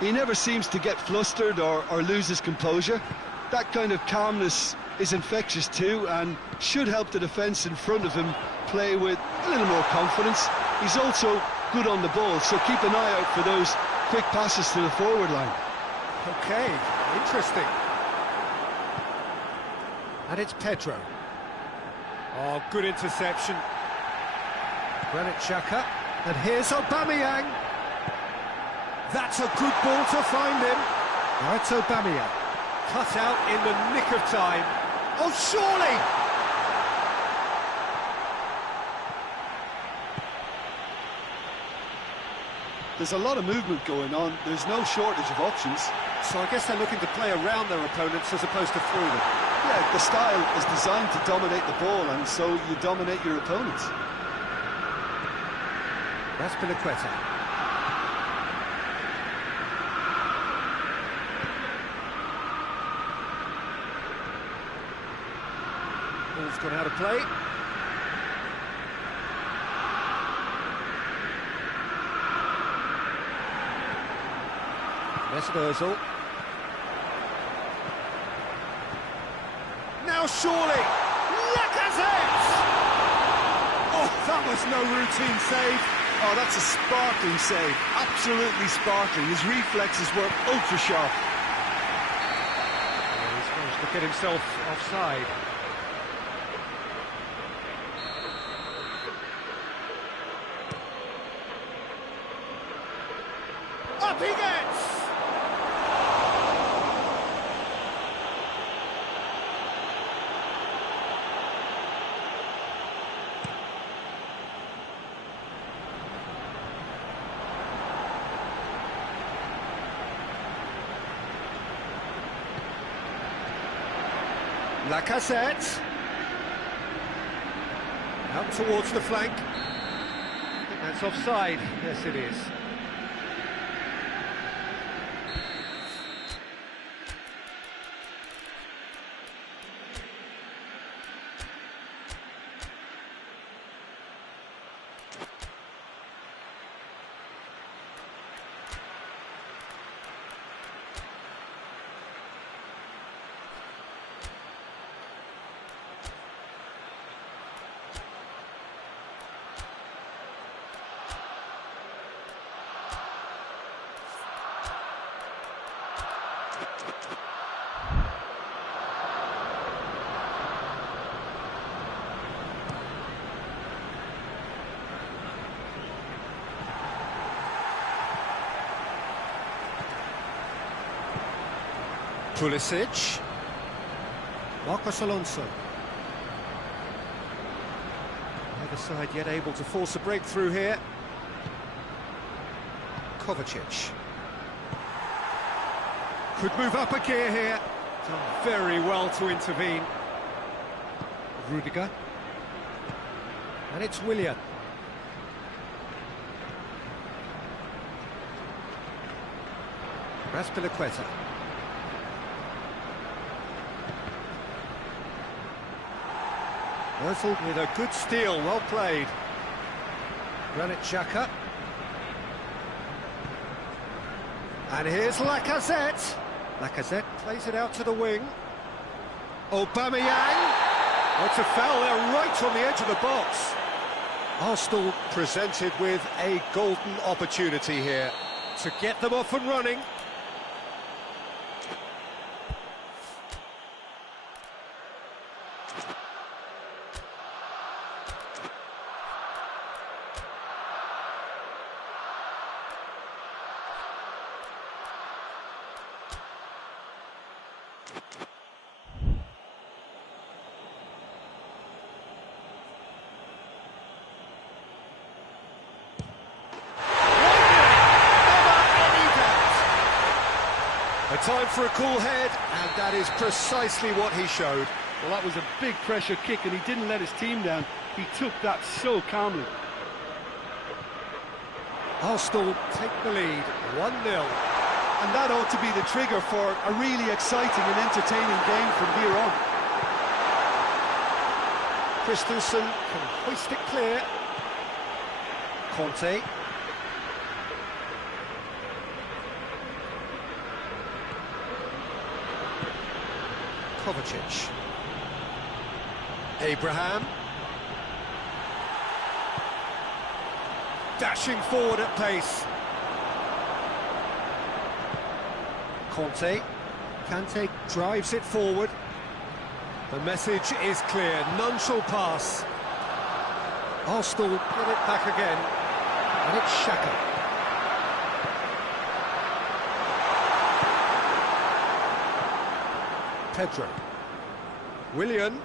He never seems to get flustered or lose his composure. That kind of calmness is infectious too, and should help the defence in front of him play with a little more confidence. He's also good on the ball, so keep an eye out for those quick passes to the forward line. Okay, interesting. And it's Pedro. Oh, good interception. Granit Xhaka. And here's Aubameyang. That's a good ball to find him. Now it's Aubameyang. Cut out in the nick of time. Oh, surely! There's a lot of movement going on. There's no shortage of options. So I guess they're looking to play around their opponents as opposed to through them. Yeah, the style is designed to dominate the ball, and so you dominate your opponents. That's Piliqueta. Ball's gone out of play. Mesut Ozil. Now surely, Lacazette! Oh, that was no routine save. Oh, that's a sparkling save. Absolutely sparkling. His reflexes were ultra-sharp. He's managed to get himself offside. Up he gets! Lacazette. Out towards the flank. I think that's offside. Yes, it is. Pulisic. Marcos Alonso. Neither side yet able to force a breakthrough here. Kovacic. Could move up a gear here. Done very well to intervene. Rudiger. And it's Willian. That's Piliqueta. Whistled with a good steal, well played. Granit Xhaka. And here's Lacazette. Lacazette plays it out to the wing. Aubameyang. Oh, it's a foul there right on the edge of the box. Arsenal presented with a golden opportunity here to get them off and running. A time for a cool head, and that is precisely what he showed. Well, that was a big pressure kick, and he didn't let his team down. He took that so calmly. Arsenal take the lead, 1-0. And that ought to be the trigger for a really exciting and entertaining game from here on. Christensen can hoist it clear. Conte. Kovacic. Abraham. Dashing forward at pace. Conte. Kante drives it forward. The message is clear, none shall pass. Arsenal get it back again. And it's Xhaka. Pedro. Willian.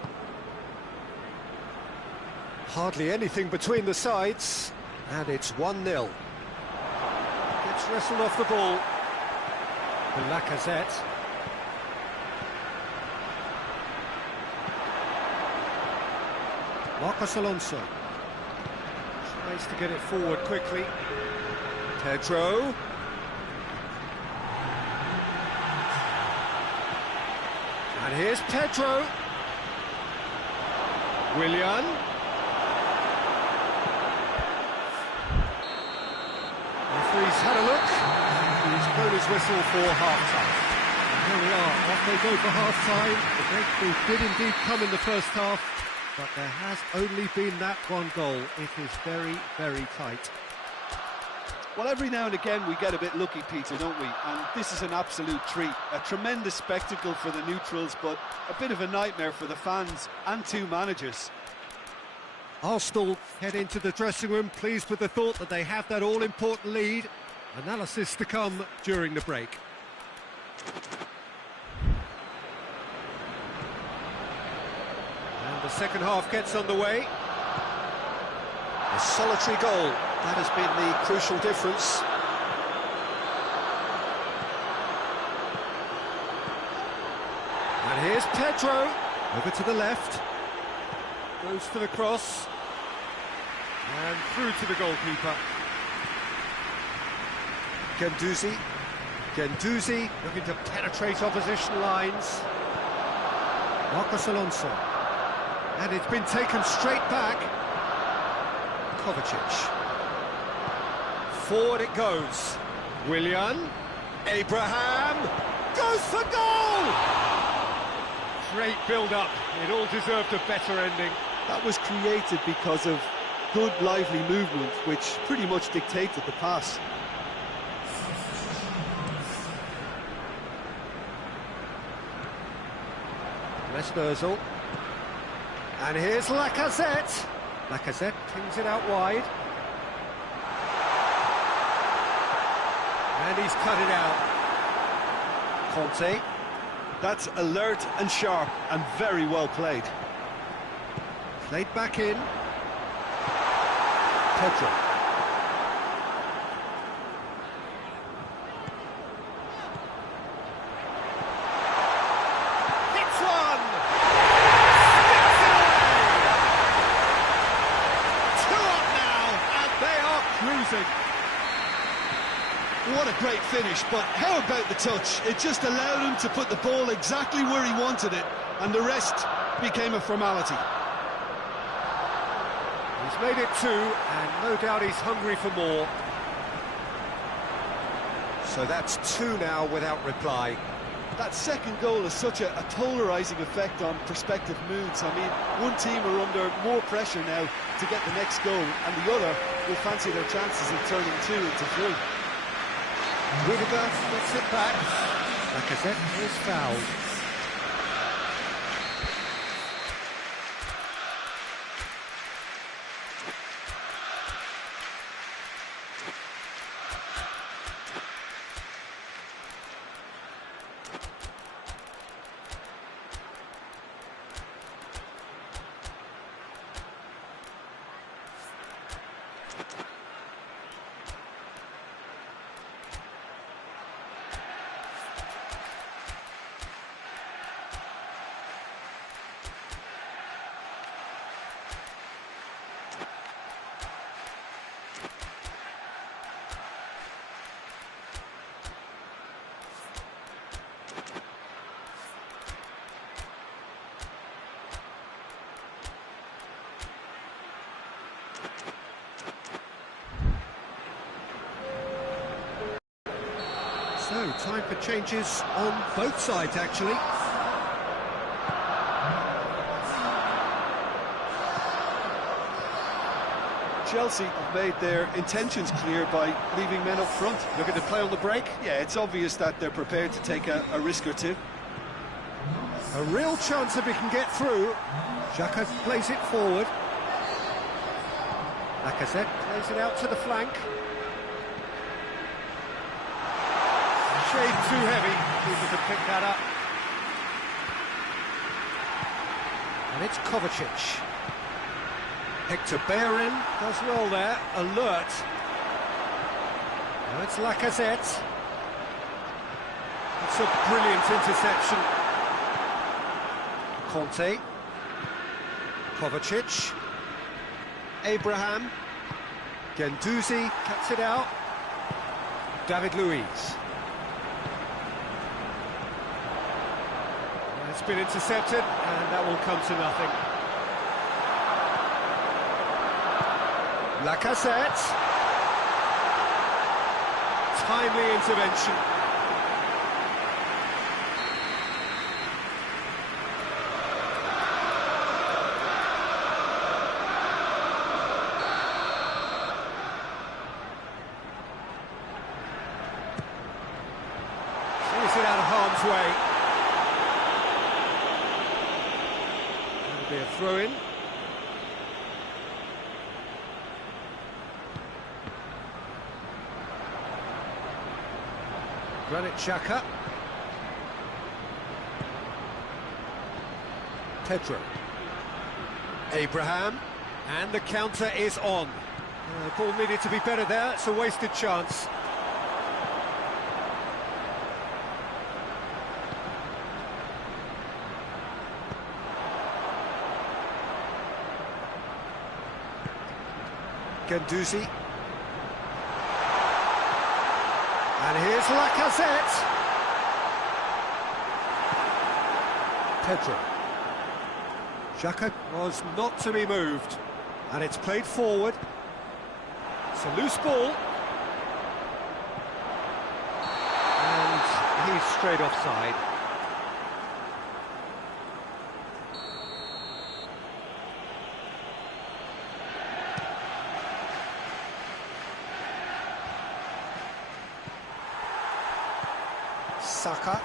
Hardly anything between the sides, and it's 1-0. Gets wrestled off the ball. Lacazette. Marcos Alonso. Tries to get it forward quickly. Pedro. And here's Pedro. Willian. Referee's had a look. He's blown his whistle for half-time. Here we are, off they go for half-time. The breakthrough did indeed come in the first half, but there has only been that one goal. It is very, very tight. Well, every now and again we get a bit lucky, Peter, don't we? And this is an absolute treat. A tremendous spectacle for the neutrals, but a bit of a nightmare for the fans and two managers. Arsenal head into the dressing room pleased with the thought that they have that all-important lead. Analysis to come during the break. And the second half gets underway. A solitary goal, that has been the crucial difference. And here's Pedro, over to the left. Goes for the cross. And through to the goalkeeper. Guendouzi looking to penetrate opposition lines. Marcos Alonso. And it's been taken straight back. Kovacic. Forward it goes. Willian. Abraham. Goes for goal! Great build-up. It all deserved a better ending. That was created because of good, lively movement, which pretty much dictated the pass. Özil. And here's Lacazette. Lacazette pings it out wide. And he's cut it out. Conte. That's alert and sharp and very well played. Played back in. Pedro. Hits one! Sticks it away! 2 up now, and they are cruising. What a great finish, but how about the touch? It just allowed him to put the ball exactly where he wanted it, and the rest became a formality. He's made it 2, and no doubt he's hungry for more. So that's 2 now without reply. That second goal has such a polarising effect on prospective moods. I mean, one team are under more pressure now to get the next goal, and the other will fancy their chances of turning 2 into 3. Rudiger gets it back. Lacazette is fouled. So, time for changes on both sides, actually. Chelsea have made their intentions clear by leaving men up front. Looking to play on the break. Yeah, it's obvious that they're prepared to take a risk or two. A real chance if he can get through. Xhaka plays it forward. Lacazette plays it out to the flank. Shade too heavy. People can pick that up. And it's Kovacic. Hector Bellerin does well there. Alert. Now it's Lacazette. It's a brilliant interception. Conte. Kovacic. Abraham. Guendouzi cuts it out. David Luiz. It's been intercepted, and that will come to nothing. Lacazette. Timely intervention. Clears it out of harm's way. That'll be a throw-in. Granit Xhaka. Pedro. Abraham. And the counter is on. Ball needed to be better there. It's a wasted chance. Guendouzi. And here's Lacazette. Pedro. Xhaka was not to be moved. And it's played forward. It's a loose ball. And he's straight offside. Saka.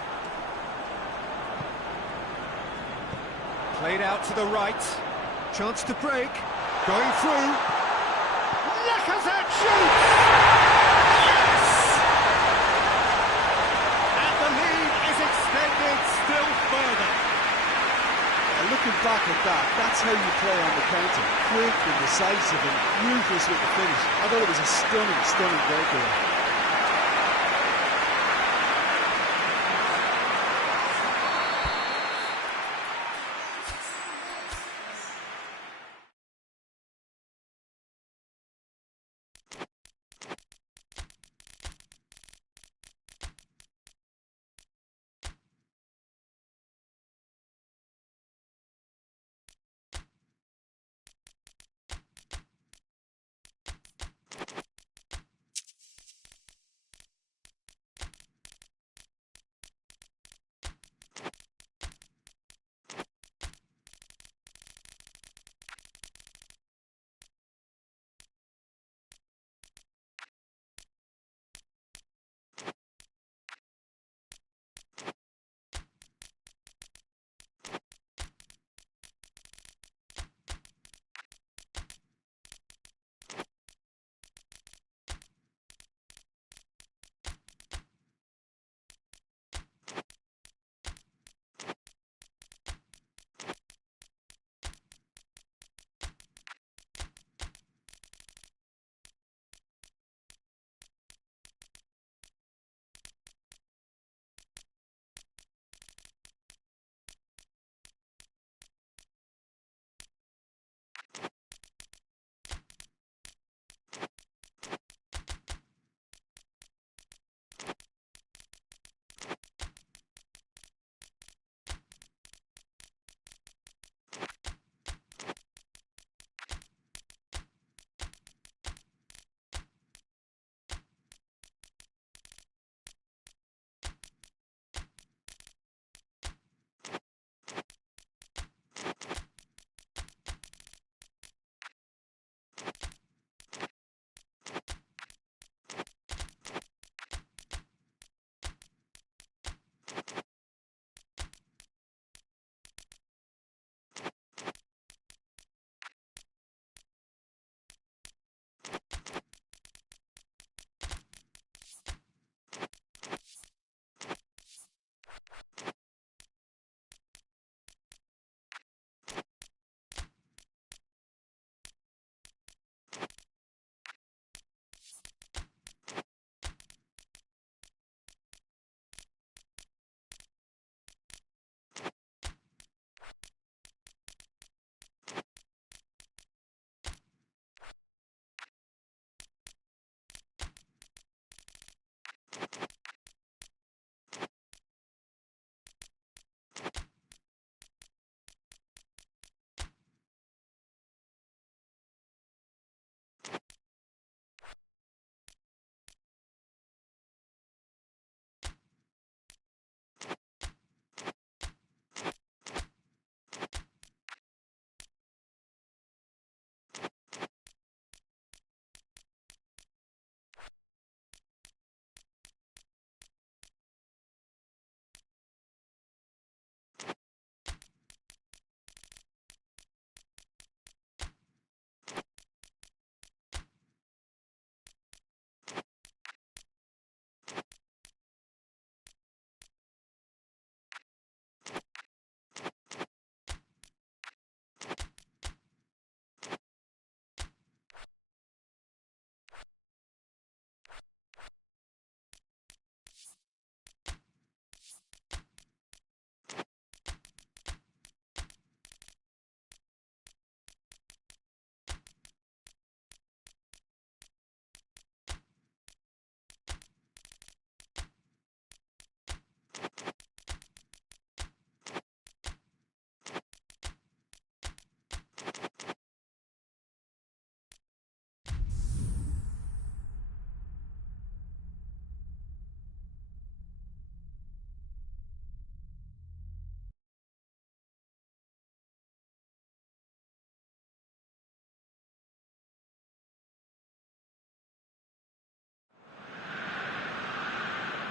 Played out to the right. Chance to break. Going through. Lacazette shoots! Yes! And the lead is extended still further. Looking back at that, that's how you play on the counter. Quick and decisive and ruthless with the finish. I thought it was a stunning breakaway.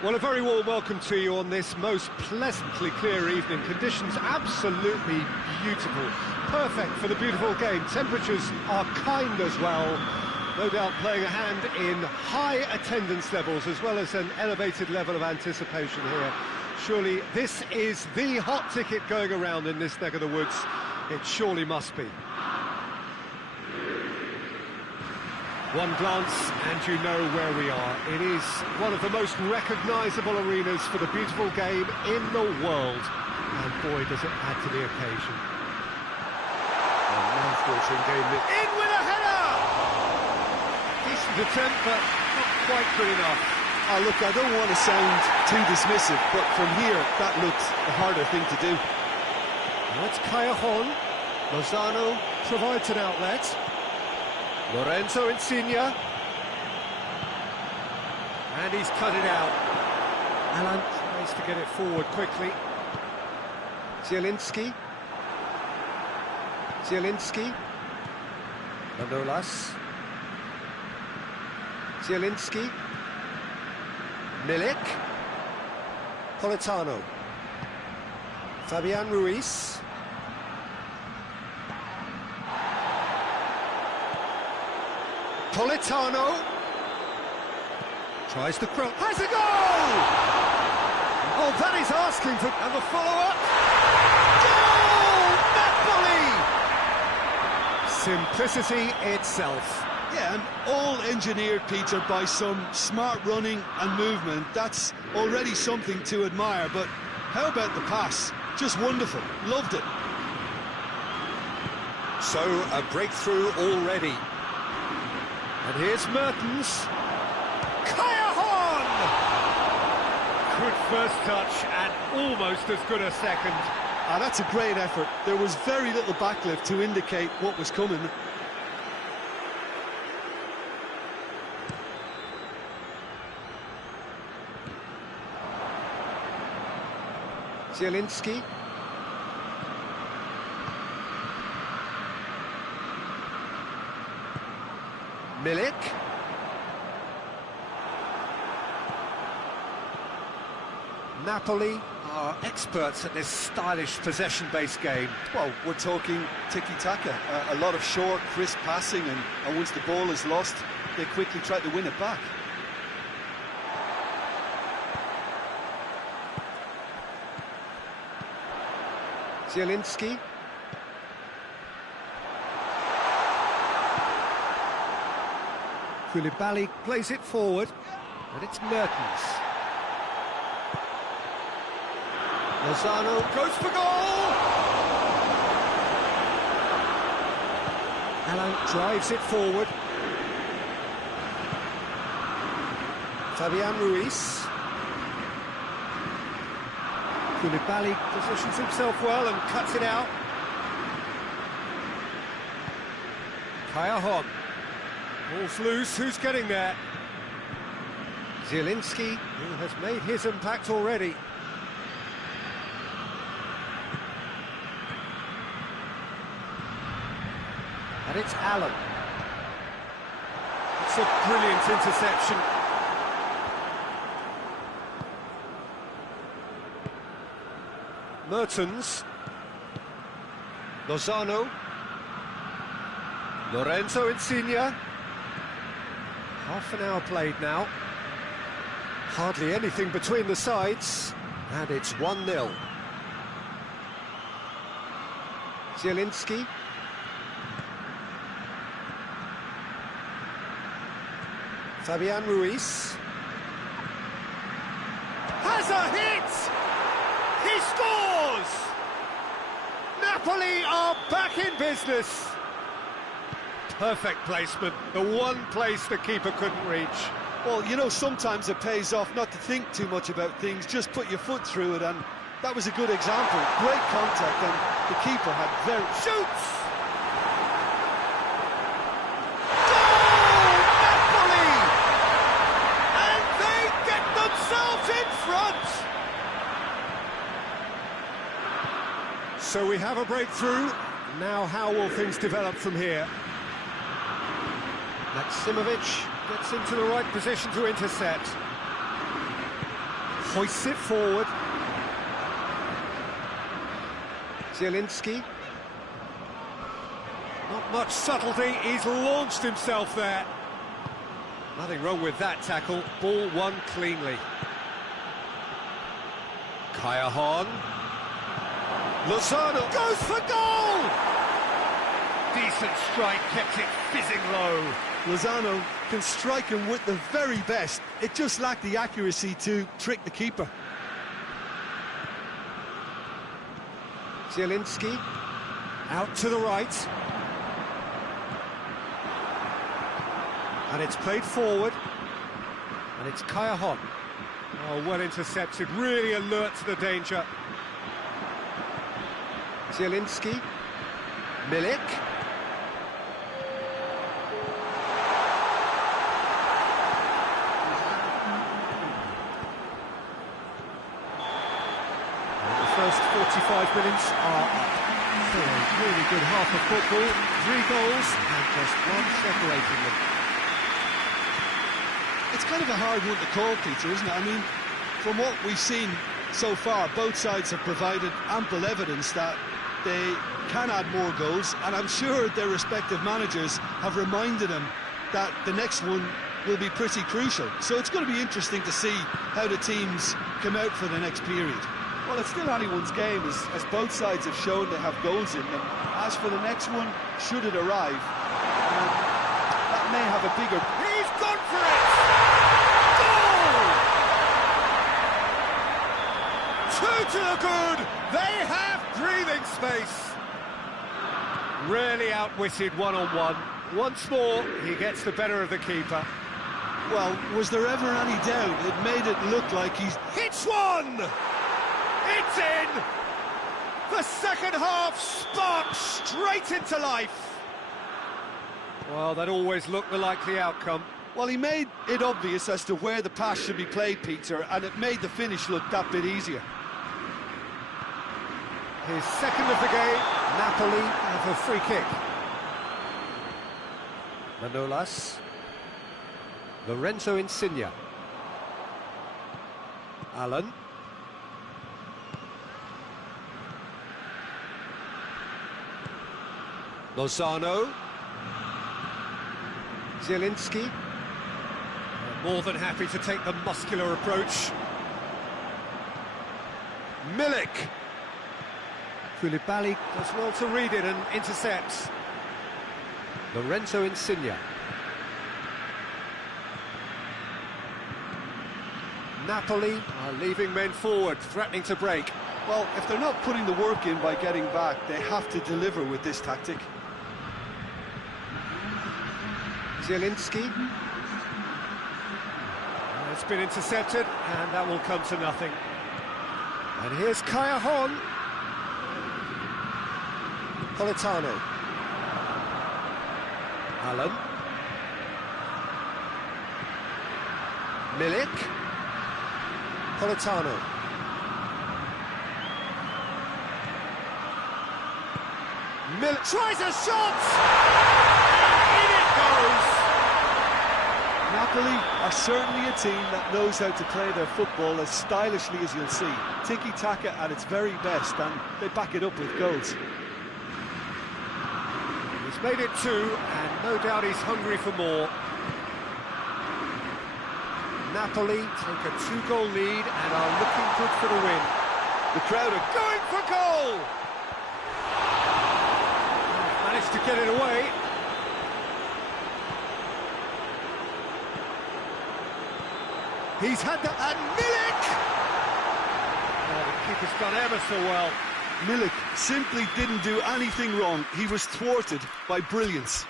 Well, a very warm welcome to you on this most pleasantly clear evening. Conditions absolutely beautiful. Perfect for the beautiful game. Temperatures are kind as well. No doubt playing a hand in high attendance levels as well as an elevated level of anticipation here. Surely this is the hot ticket going around in this neck of the woods. It surely must be. One glance and you know where we are. It is one of the most recognisable arenas for the beautiful game in the world. And boy, does it add to the occasion. A mouth-watering game. In with a header! Decent attempt, but not quite good enough. Oh, look, I don't want to sound too dismissive, but from here, that looks the harder thing to do. Now it's Callejon. Lozano provides an outlet. Lorenzo Insigne. And he's cut it out. Alan tries to get it forward quickly. Zielinski. Manolas. Zielinski. Milik. Politano. Fabian Ruiz. Politano tries to cross, has a goal! Oh, that is asking for, and the follow-up. Goal! Napoli! Simplicity itself. Yeah, and all engineered, Peter, by some smart running and movement. That's already something to admire, but how about the pass? Just wonderful, loved it. So, a breakthrough already. And here's Mertens. Callejon! Good first touch and almost as good a second. Ah, that's a great effort. There was very little backlift to indicate what was coming. Zielinski. Milik. Napoli are experts at this stylish possession-based game. Well, we're talking tiki-taka. A lot of short, crisp passing, and once the ball is lost, they quickly try to win it back. Zielinski. Koulibaly plays it forward, and it's Mertens. Lozano goes for goal! Alan drives it forward. Fabian Ruiz. Koulibaly positions himself well and cuts it out. Callejon. Ball's loose, who's getting there? Zielinski, who has made his impact already. And it's Allen. It's a brilliant interception. Mertens. Lozano. Lorenzo Insigne. Half an hour played now. Hardly anything between the sides. And it's 1-0. Zielinski. Fabian Ruiz. Has a hit! He scores! Napoli are back in business. Perfect placement, the one place the keeper couldn't reach. Well, you know, sometimes it pays off not to think too much about things, just put your foot through it, and that was a good example. Great contact, and the keeper had very... Shoots! Goal! Napoli! And they get themselves in front! So we have a breakthrough. Now how will things develop from here? Maksimovic gets into the right position to intercept. hoists it forward. Zielinski. Not much subtlety, he's launched himself there. Nothing wrong with that tackle, ball won cleanly. Kaya Lozano goes for goal! Decent strike, kept it fizzing low. Lozano can strike him with the very best. It just lacked the accuracy to trick the keeper. Zielinski, out to the right. And it's played forward. And it's Kaya. Oh, well intercepted, really alert to the danger. Zielinski, Milik. The first 45 minutes are up. So a really good half of football, 3 goals and just one separating them. It's kind of a hard one to call, Peter, isn't it? I mean, from what we've seen so far, both sides have provided ample evidence that they can add more goals, and I'm sure their respective managers have reminded them that the next one will be pretty crucial. So it's going to be interesting to see how the teams come out for the next period. Well, it's still anyone's game, as both sides have shown they have goals in them. As for the next one, should it arrive, that may have a bigger... He's gone for it! Goal! 2 to the good! They have breathing space! Really outwitted one-on-one. Once more, he gets the better of the keeper. Well, was there ever any doubt? It made it look like he's... Hits one! It's in! The second half sparks straight into life. Well, that always looked the likely outcome. Well, he made it obvious as to where the pass should be played, Peter, and it made the finish look that bit easier. His second of the game, Napoli have a free kick. Manolas. Lorenzo Insigne. Allen. Lozano. Zielinski. More than happy to take the muscular approach. Milik. Koulibaly does well to read it and intercepts. Lorenzo Insigne. Napoli are leaving men forward, threatening to break. Well, if they're not putting the work in by getting back, they have to deliver with this tactic. Zielinski. It's been intercepted, and that will come to nothing. And here's Kaya. Politano. Allen. Milik. Politano. Milik tries a shot! And in it goes! Napoli are certainly a team that knows how to play their football as stylishly as you'll see. Tiki-taka at its very best, and they back it up with goals. He's made it 2, and no doubt he's hungry for more. Napoli take a 2-goal lead and are looking good for the win. The crowd are going for goal! Managed to get it away. He's had the... and Milik! Oh, the keeper's done ever so well. Milik simply didn't do anything wrong. He was thwarted by brilliance.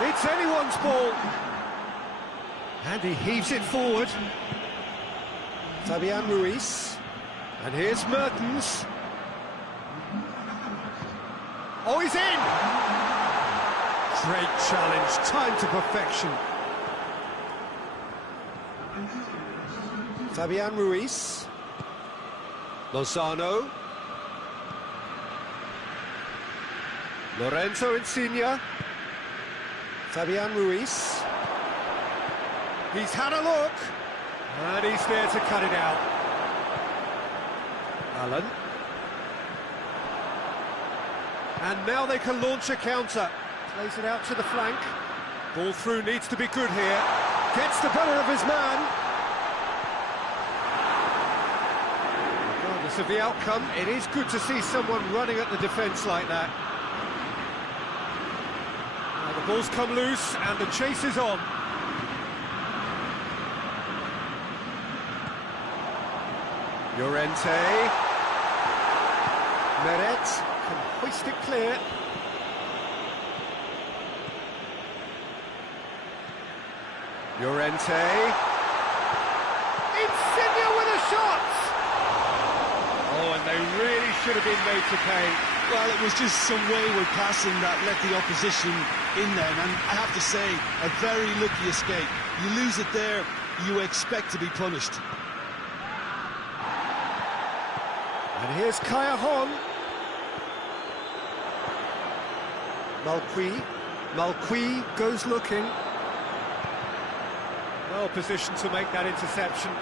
It's anyone's ball. And he heaves it forward. Fabian Ruiz. And here's Mertens. Oh, he's in! Great challenge, time to perfection. Fabian Ruiz. Lozano. Lorenzo Insigne. Fabian Ruiz. He's had a look. And he's there to cut it out. Allen. And now they can launch a counter. Plays it out to the flank. Ball through needs to be good here. Gets the better of his man. Regardless of the outcome, it is good to see someone running at the defence like that. Now the ball's come loose and the chase is on. Llorente. Meret can hoist it clear. Llorente. Insigne with a shot! Oh, and they really should have been made to pay. Well, it was just some wayward passing that let the opposition in then, and I have to say, a very lucky escape. You lose it there, you expect to be punished. And here's Kaya-hon. Malqui goes looking. Well positioned to make that interception.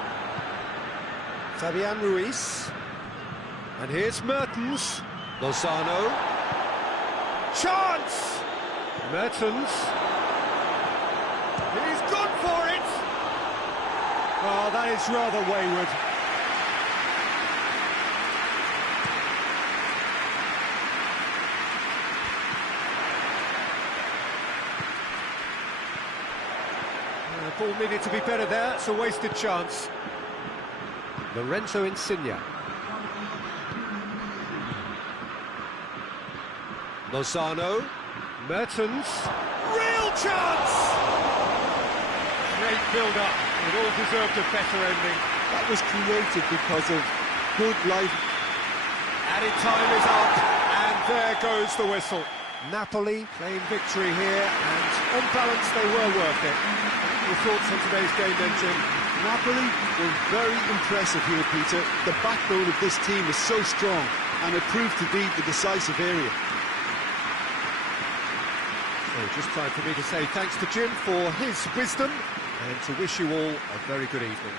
Fabian Ruiz. And here's Mertens. Lozano. Chance! Mertens. He's gone for it! Oh, that is rather wayward. The ball needed to be better there, it's a wasted chance. Lorenzo Insigne. Lozano. Mertens. Real chance! Great build-up. It all deserved a better ending. That was created because of good life. Added time is up, and there goes the whistle. Napoli claim victory here, and on balance they were worth it. Your thoughts on today's game then, Jim? Napoli were very impressive here, Peter. The backbone of this team is so strong, and it proved to be the decisive area. So just time for me to say thanks to Jim for his wisdom, and to wish you all a very good evening.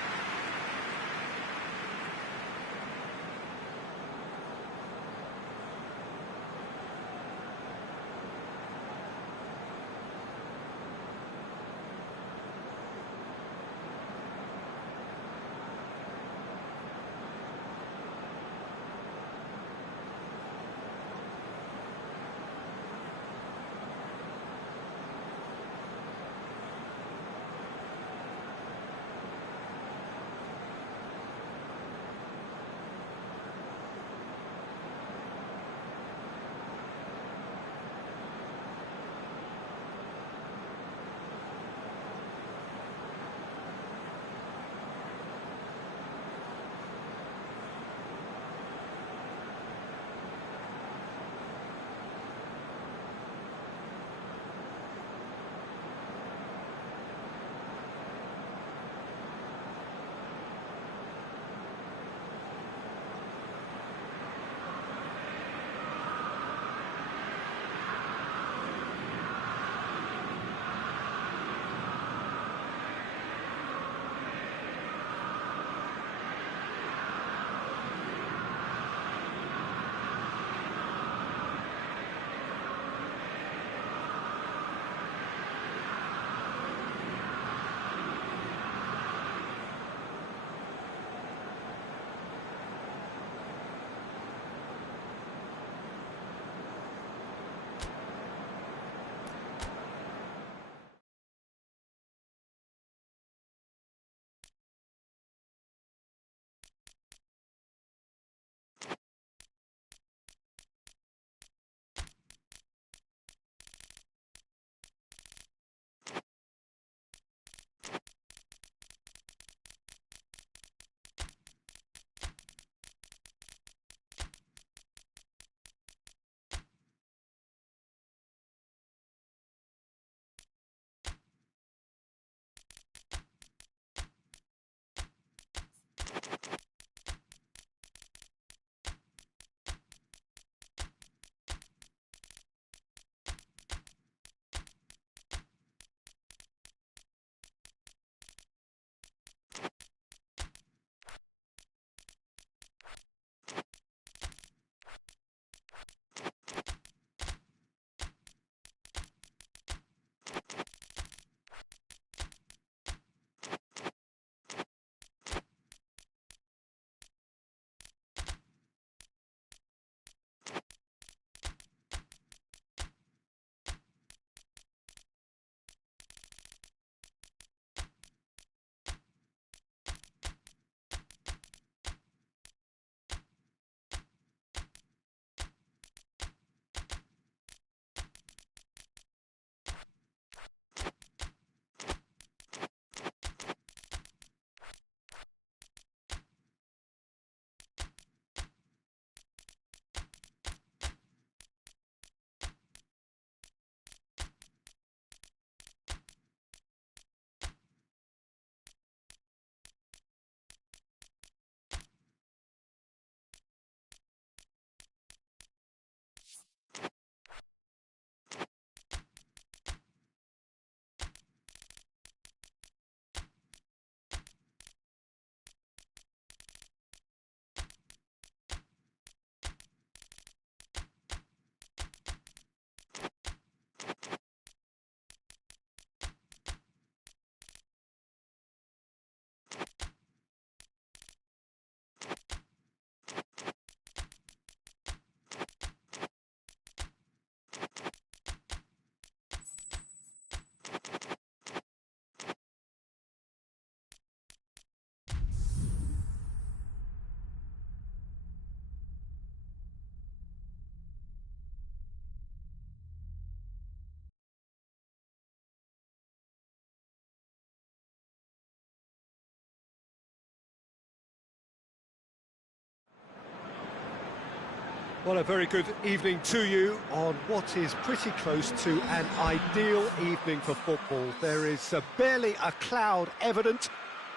Well, a very good evening to you on what is pretty close to an ideal evening for football. There is barely a cloud evident.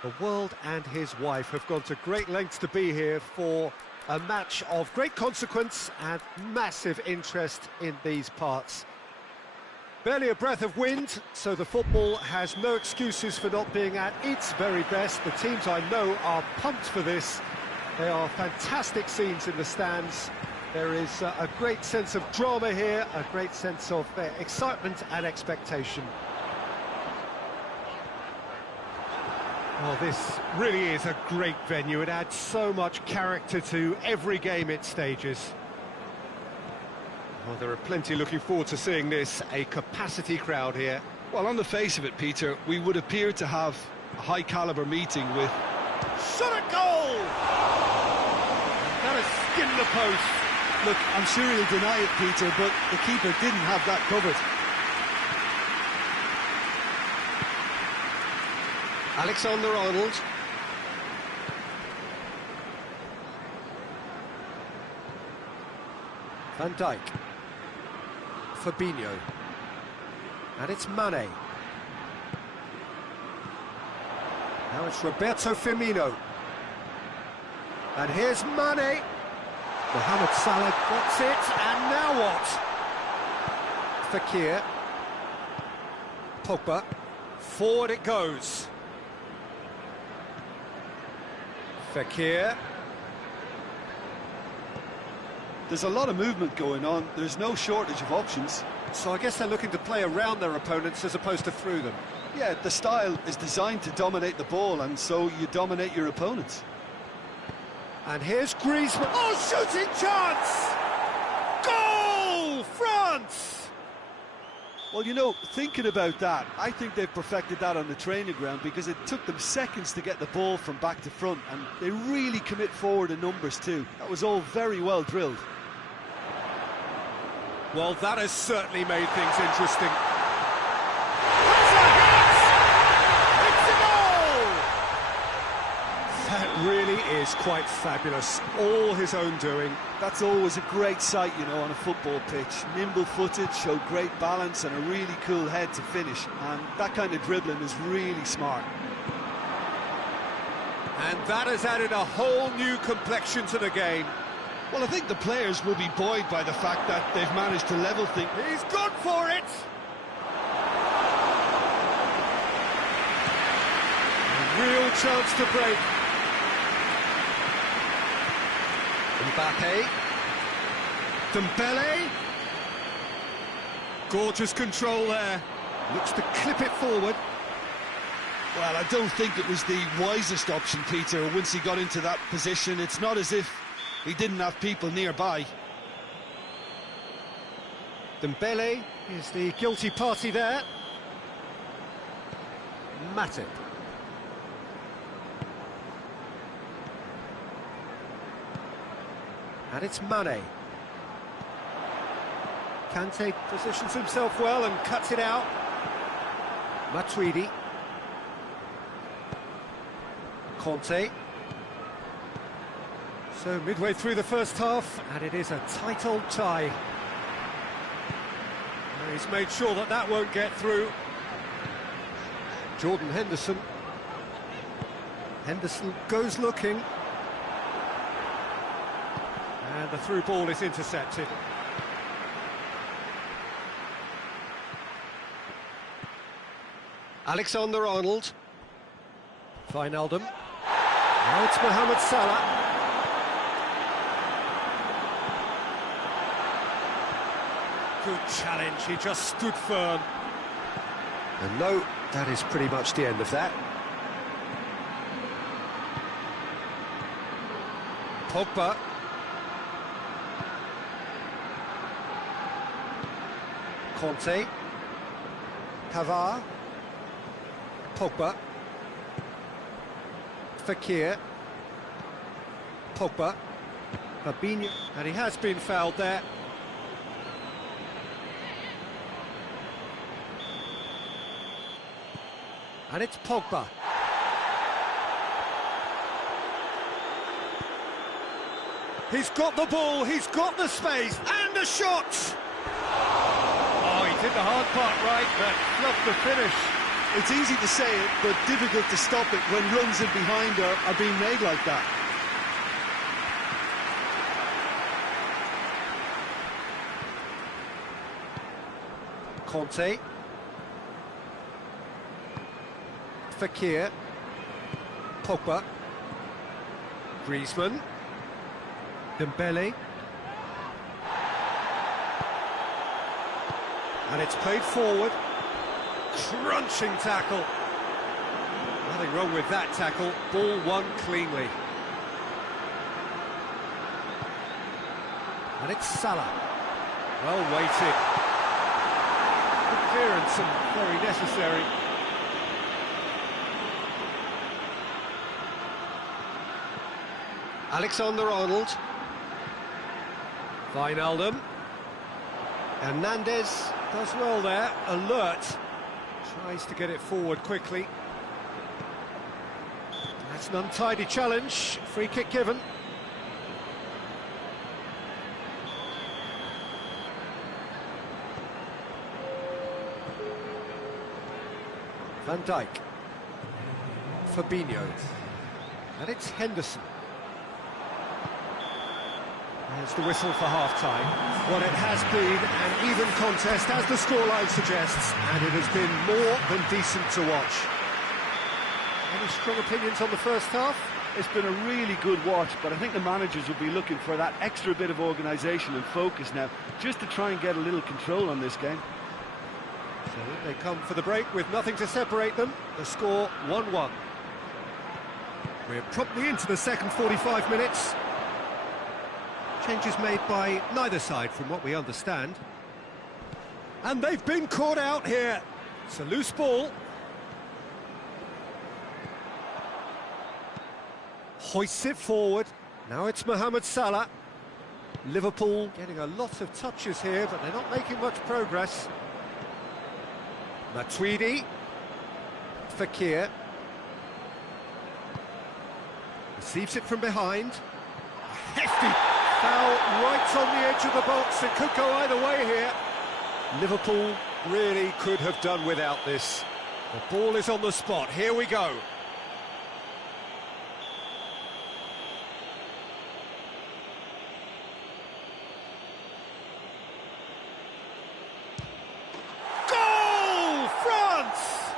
The world and his wife have gone to great lengths to be here for a match of great consequence and massive interest in these parts. Barely a breath of wind, so the football has no excuses for not being at its very best. The teams I know are pumped for this. They are fantastic scenes in the stands. There is a great sense of drama here, a great sense of excitement and expectation. Well, this really is a great venue. It adds so much character to every game it stages. Well, there are plenty looking forward to seeing this, a capacity crowd here. Well, on the face of it, Peter, we would appear to have a high-caliber meeting with... Shot at goal! That has skinned the post. Look, I'm sure he'll deny it, Peter, but the keeper didn't have that covered. Alexander-Arnold. Van Dijk. Fabinho. And it's Mane. Now it's Roberto Firmino. And here's Mane. Mohamed Salah gets it, and now what? Fekir. Pogba. Forward it goes. Fekir. There's a lot of movement going on. There's no shortage of options. So I guess they're looking to play around their opponents as opposed to through them. Yeah, the style is designed to dominate the ball, and so you dominate your opponents. And here's Griezmann. Oh, shooting chance! Goal! France! Well, you know, thinking about that, I think they've perfected that on the training ground because it took them seconds to get the ball from back to front, and they really commit forward in numbers too. That was all very well drilled. Well, that has certainly made things interesting. That really is quite fabulous. All his own doing. That's always a great sight, you know, on a football pitch. Nimble-footed, showed great balance and a really cool head to finish. And that kind of dribbling is really smart. And that has added a whole new complexion to the game. Well, I think the players will be buoyed by the fact that they've managed to level things. He's gone for it! A real chance to break. Mbappe. Dembele. Gorgeous control there. Looks to clip it forward. Well, I don't think it was the wisest option, Peter, once he got into that position. It's not as if he didn't have people nearby. Dembele is the guilty party there. Matip. And it's Mane. Kante positions himself well and cuts it out. Matuidi. Conte. So midway through the first half, and it is a tight old tie. And he's made sure that that won't get through. Jordan Henderson. Henderson goes looking. And the through ball is intercepted. Alexander-Arnold. Wijnaldum. Now it's Mohamed Salah. Good challenge, he just stood firm. And no, that is pretty much the end of that. Pogba. Conte. Pavard. Pogba. Fekir. Pogba. Fabinho. And he has been fouled there. And it's Pogba. He's got the ball, he's got the space, and a shot! Oh, he did the hard part right, but fluffed the finish. It's easy to say it, but difficult to stop it when runs in behind are being made like that. Conte. Fekir. Pogba. Griezmann. Dembele. And it's played forward. Crunching tackle. Nothing wrong with that tackle. Ball won cleanly. And it's Salah. Well weighted. Good clearance and very necessary. Alexander-Arnold. Wijnaldum. Hernandez does well there, alert. Tries to get it forward quickly. That's an untidy challenge. Free kick given. Van Dijk. Fabinho. And it's Henderson. There's the whistle for half-time. Well, it has been an even contest, as the scoreline suggests, and it has been more than decent to watch. Any strong opinions on the first half? It's been a really good watch, but I think the managers will be looking for that extra bit of organisation and focus now, just to try and get a little control on this game. So they come for the break with nothing to separate them. The score 1-1. We're promptly into the second 45 minutes. Changes made by neither side from what we understand. And they've been caught out here. It's a loose ball. Hoists it forward. Now it's Mohamed Salah. Liverpool getting a lot of touches here, but they're not making much progress. Matuidi. Fekir. Receives it from behind. Hefty foul right on the edge of the box. It could go either way here. Liverpool really could have done without this. The ball is on the spot. Here we go. Goal! France!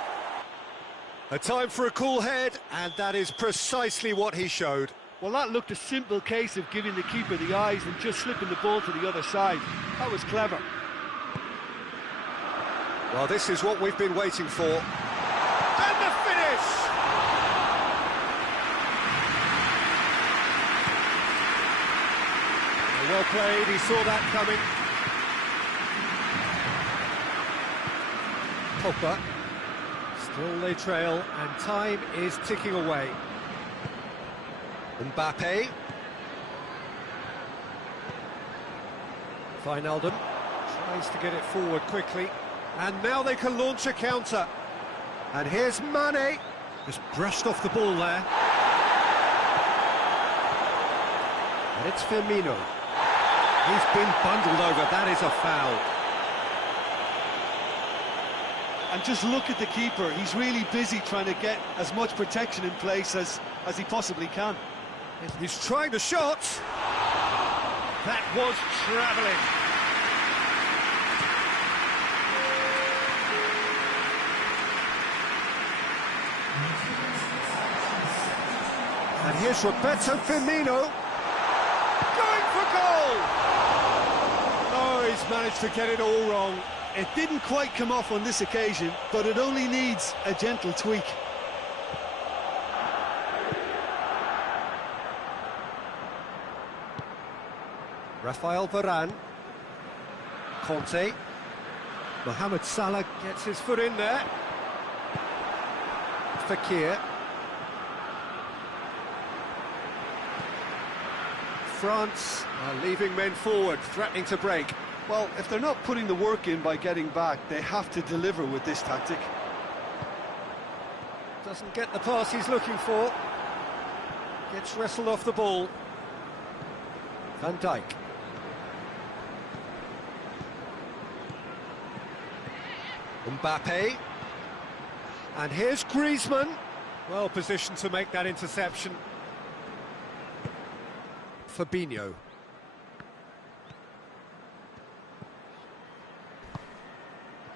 A time for a cool head, and that is precisely what he showed. Well, that looked a simple case of giving the keeper the eyes and just slipping the ball to the other side. That was clever. Well, this is what we've been waiting for. And the finish! Well played, he saw that coming. Pogba. Still they trail, and time is ticking away. Mbappe. Wijnaldum tries to get it forward quickly, and now they can launch a counter. And here's Mane, just brushed off the ball there. And it's Firmino. He's been bundled over, that is a foul. And just look at the keeper, he's really busy trying to get as much protection in place as he possibly can. He's trying the shot. That was travelling. And here's Roberto Firmino. Going for goal! Oh, he's managed to get it all wrong. It didn't quite come off on this occasion, but it only needs a gentle tweak. Rafael Varane. Conte. Mohamed Salah gets his foot in there. Fekir. France are leaving men forward, threatening to break. Well, if they're not putting the work in by getting back, they have to deliver with this tactic. Doesn't get the pass he's looking for. Gets wrestled off the ball. Van Dijk. Mbappe. And here's Griezmann. Well positioned to make that interception. Fabinho.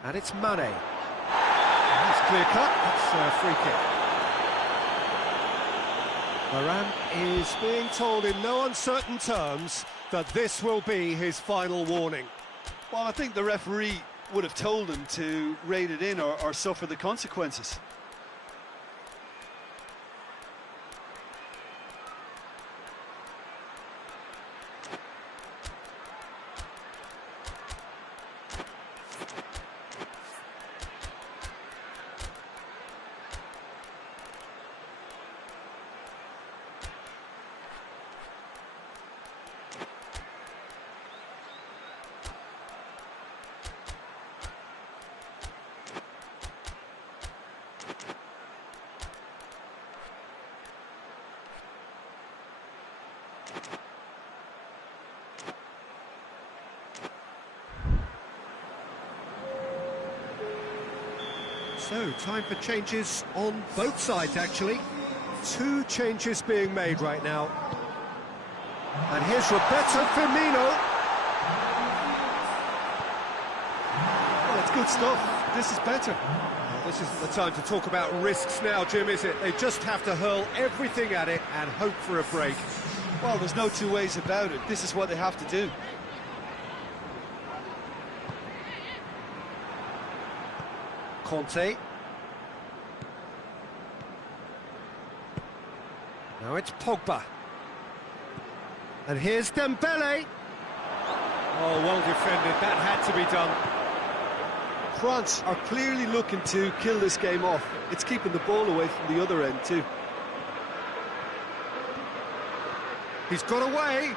And it's Mane. That's clear cut, that's a free kick. Varane is being told in no uncertain terms that this will be his final warning. Well, I think the referee would have told him to rate it in or suffer the consequences. So, time for changes on both sides, actually. 2 changes being made right now. And here's Roberto Firmino. Well, it's good stuff. This is better. Well, this isn't the time to talk about risks now, Jim, is it? They just have to hurl everything at it and hope for a break. Well, there's no two ways about it. This is what they have to do. Conte. Now it's Pogba. And here's Dembele. Oh, well defended. That had to be done. France are clearly looking to kill this game off. It's keeping the ball away from the other end too. He's got away.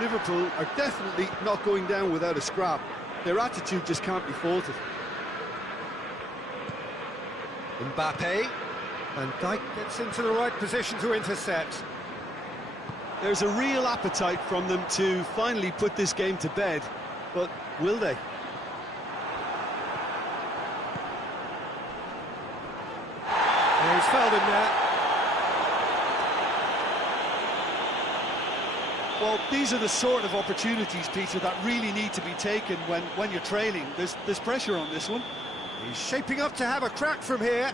Liverpool are definitely not going down without a scrap. Their attitude just can't be faulted. Mbappe. Van Dijk gets into the right position to intercept. There's a real appetite from them to finally put this game to bed, but will they? Yeah, he's fouled him there. Well, these are the sort of opportunities, Peter, that really need to be taken when you're trailing. There's pressure on this one. He's shaping up to have a crack from here.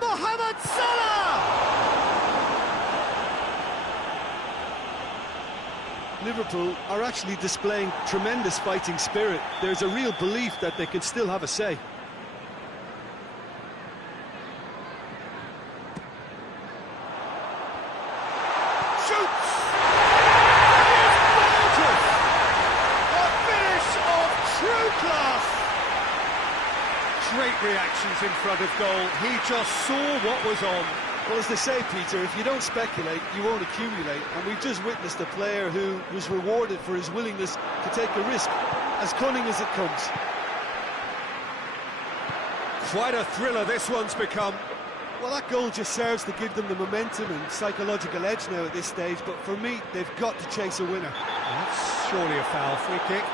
Mohamed Salah! Liverpool are actually displaying tremendous fighting spirit. There's a real belief that they can still have a say. Shoots! It's gorgeous! A finish of true class! Great reactions in front of goal. He just saw what was on. Well, as they say, Peter, if you don't speculate, you won't accumulate. And we've just witnessed a player who was rewarded for his willingness to take a risk, as cunning as it comes. Quite a thriller this one's become. Well, that goal just serves to give them the momentum and psychological edge now at this stage, but for me, they've got to chase a winner. That's surely a foul. Free kick.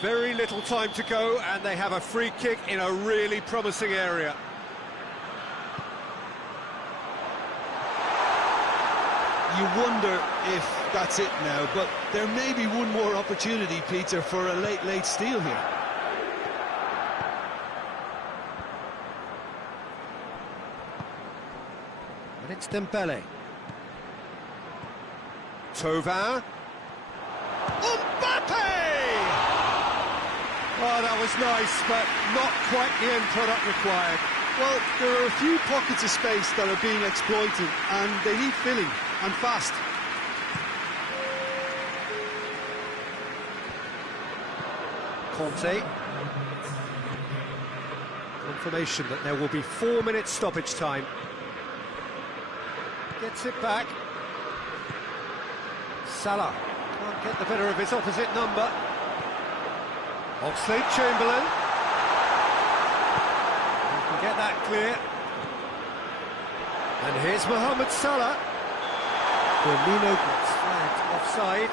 Very little time to go, and they have a free kick in a really promising area. You wonder if that's it now, but there may be one more opportunity, Peter, for a late steal here. And it's Dembele. Thauvin. Mbappe! Oh, that was nice, but not quite the end product required. Well, there are a few pockets of space that are being exploited, and they need filling, and fast. Conte. Confirmation that there will be 4 minutes stoppage time. Gets it back. Salah can't get the better of his opposite number. Oxlade-Chamberlain. You can get that clear. And here's Mohamed Salah. Firmino gets flagged offside.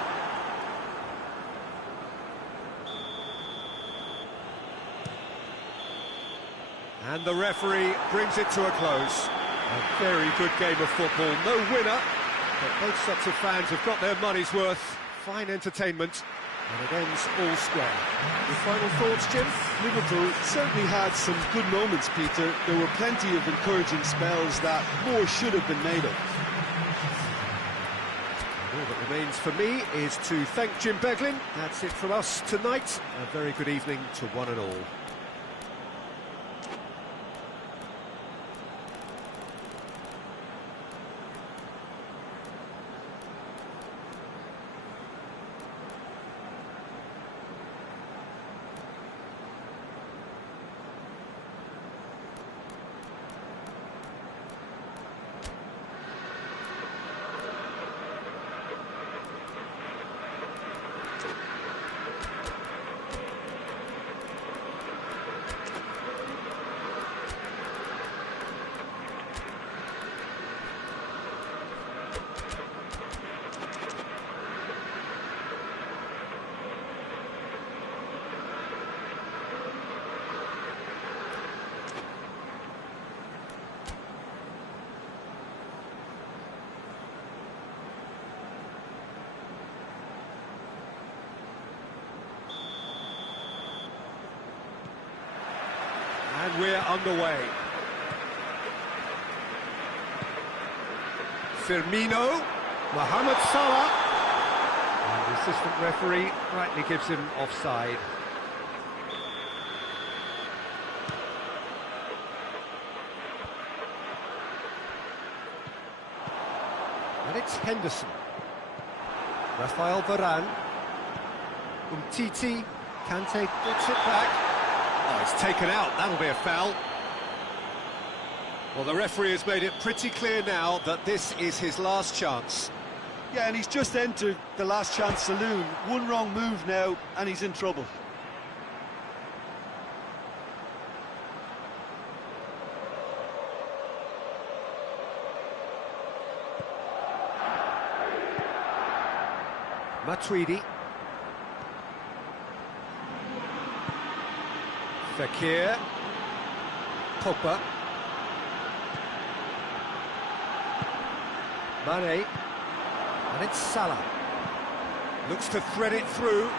And the referee brings it to a close. A very good game of football. No winner, but both sets of fans have got their money's worth. Fine entertainment, and it ends all square. Your final thoughts, Jim? Liverpool certainly had some good moments, Peter. There were plenty of encouraging spells that more should have been made of. All that remains for me is to thank Jim Beglin. That's it from us tonight. A very good evening to one and all. And we're underway. Firmino, Mohamed Salah, and the assistant referee rightly gives him offside. And it's Henderson. Rafael Varane. Umtiti, Kante gets it back. Oh, it's taken out, that'll be a foul. Well, the referee has made it pretty clear now that this is his last chance. Yeah, and he's just entered the last chance saloon. One wrong move now, and he's in trouble. Matuidi. Fekir. Pogba. Mane. And it's Salah. Looks to thread it through.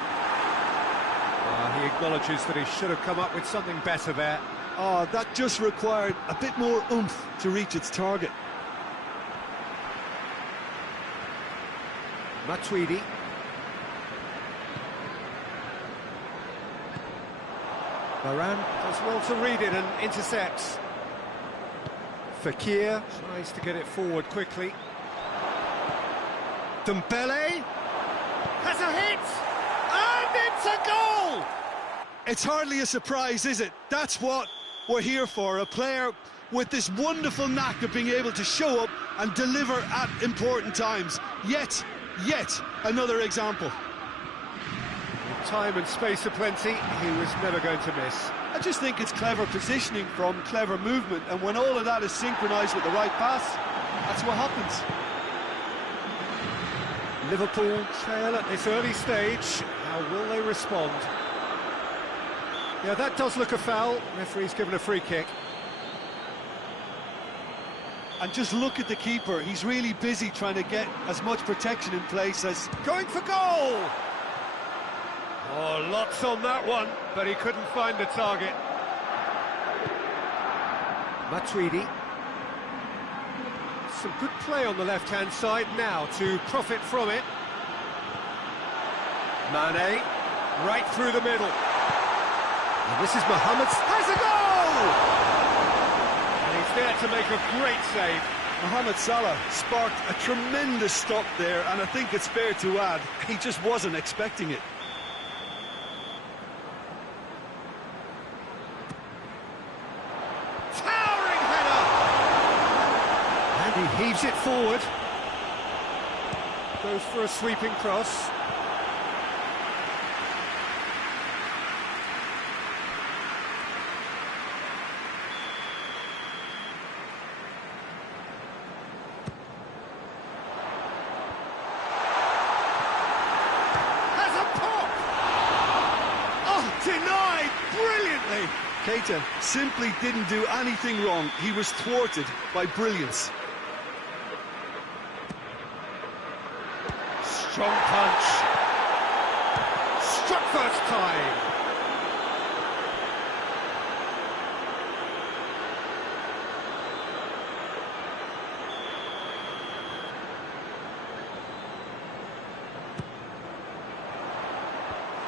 He acknowledges that he should have come up with something better there. Oh, that just required a bit more oomph to reach its target. Matuidi. Varane does well to read it and intercepts. Fekir tries to get it forward quickly. Dembele has a hit, and it's a goal! It's hardly a surprise, is it? That's what we're here for, a player with this wonderful knack of being able to show up and deliver at important times. Yet another example. With time and space aplenty, he was never going to miss. I just think it's clever positioning from clever movement, and when all of that is synchronised with the right pass, that's what happens. Liverpool trail at this early stage. How will they respond? Yeah, that does look a foul. Referee's given a free kick. And just look at the keeper. He's really busy trying to get as much protection in place as... Going for goal! Oh, lots on that one, but he couldn't find the target. Matuidi. Some good play on the left-hand side now to profit from it. Mane, right through the middle. And this is Mohamed, has a goal! And he's there to make a great save. Mohamed Salah sparked a tremendous stop there, and I think it's fair to add, he just wasn't expecting it. Towering header! And he heaves it forward. Goes for a sweeping cross. Keita simply didn't do anything wrong. He was thwarted by brilliance. Strong punch. Struck first time.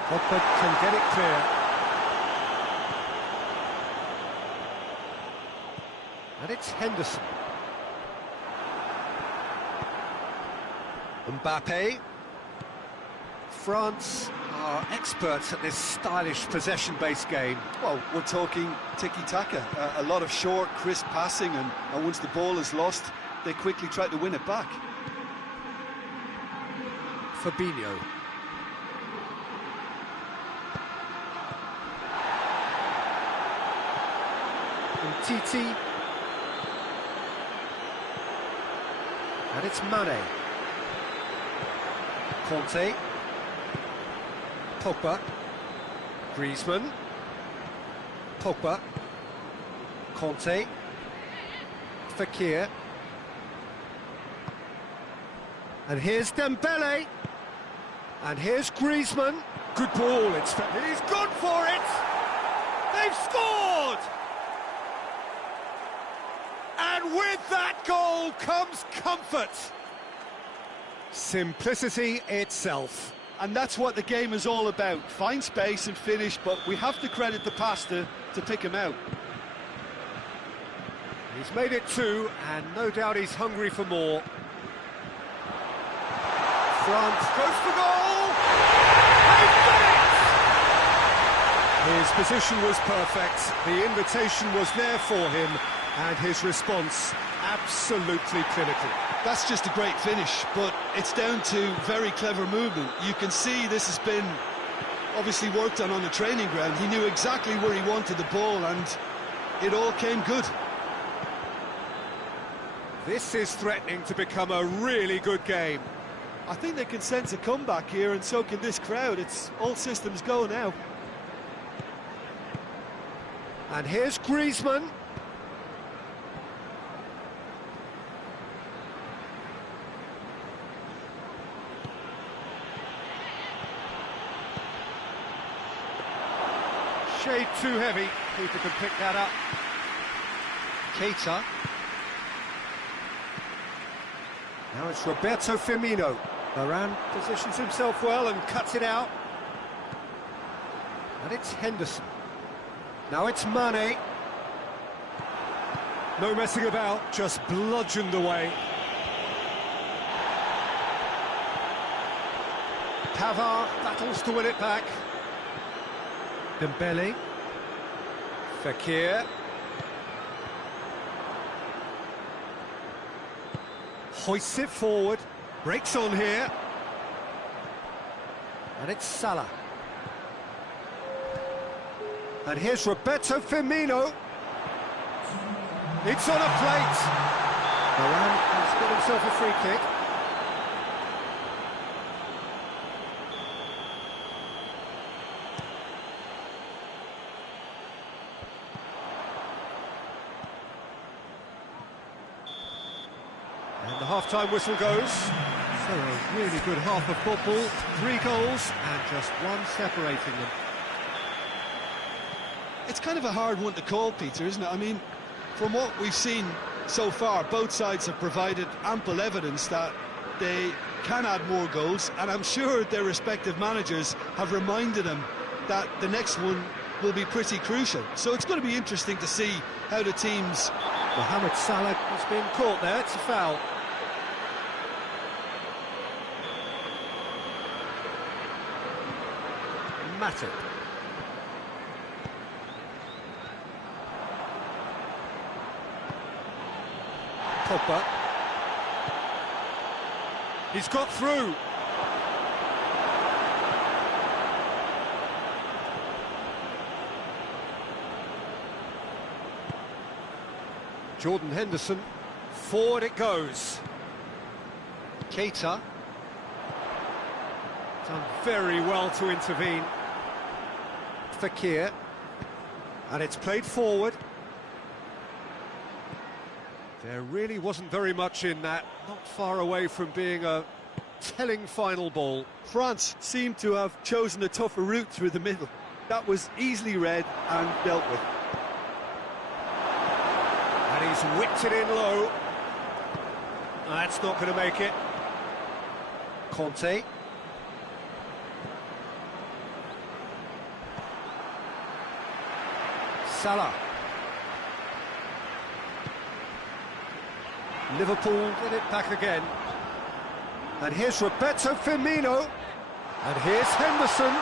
Pogba can get it clear. And it's Henderson. Mbappe. France are experts at this stylish possession-based game. Well, we're talking tiki-taka, a lot of short, crisp passing, and once the ball is lost, they quickly try to win it back. Fabinho. Titi. And it's Mane. Conte. Pogba. Griezmann. Pogba. Conte. Fekir. And here's Dembele. And here's Griezmann. Good ball, he's gone for it! They've scored! And with that goal comes comfort. Simplicity itself. And that's what the game is all about. Find space and finish, but we have to credit the passer to pick him out. He's made it two, and no doubt he's hungry for more. France goes for goal! They've done it! His position was perfect, the invitation was there for him, and his response absolutely clinical. That's just a great finish, but it's down to very clever movement. You can see this has been obviously worked on the training ground. He knew exactly where he wanted the ball, and it all came good. This is threatening to become a really good game. I think they can sense a comeback here, and so can this crowd. It's all systems go now. And here's Griezmann. Shade too heavy. Keeper can pick that up. Keita. Now it's Roberto Firmino. Varane positions himself well and cuts it out. And it's Henderson. Now it's Mane. No messing about, just bludgeoned away. Pavard battles to win it back. Dembele. Fekir. Hoists it forward. Breaks on here. And it's Salah. And here's Roberto Firmino. It's on a plate. Varane has got himself a free kick. And the half-time whistle goes. So a really good half of football. 3 goals and just one separating them. It's kind of a hard one to call, Peter, isn't it? I mean, from what we've seen so far, both sides have provided ample evidence that they can add more goals, and I'm sure their respective managers have reminded them that the next one will be pretty crucial. So it's going to be interesting to see how the teams... Mohamed Salah has been caught there, it's a foul. Matip. Pogba. He's got through. Jordan Henderson. Forward it goes. Keita. Done very well to intervene. Fekir. And it's played forward. There really wasn't very much in that, not far away from being a telling final ball. France seemed to have chosen a tougher route through the middle. That was easily read and dealt with. And he's whipped it in low. That's not going to make it. Conte. Salah. Liverpool get it back again. And here's Roberto Firmino. And here's Henderson.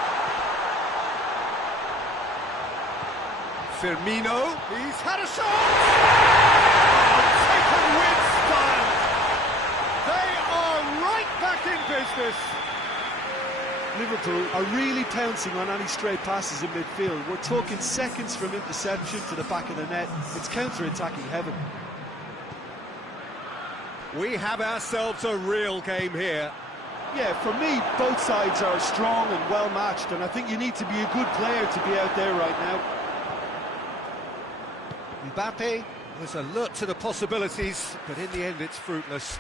Firmino, he's had a shot! Taken with style. They are right back in business. Liverpool are really pouncing on any stray passes in midfield. We're talking seconds from interception to the back of the net. It's counter-attacking heaven. We have ourselves a real game here. Yeah, for me, both sides are strong and well-matched, and I think you need to be a good player to be out there right now. Mbappe was alert to the possibilities, but in the end it's fruitless.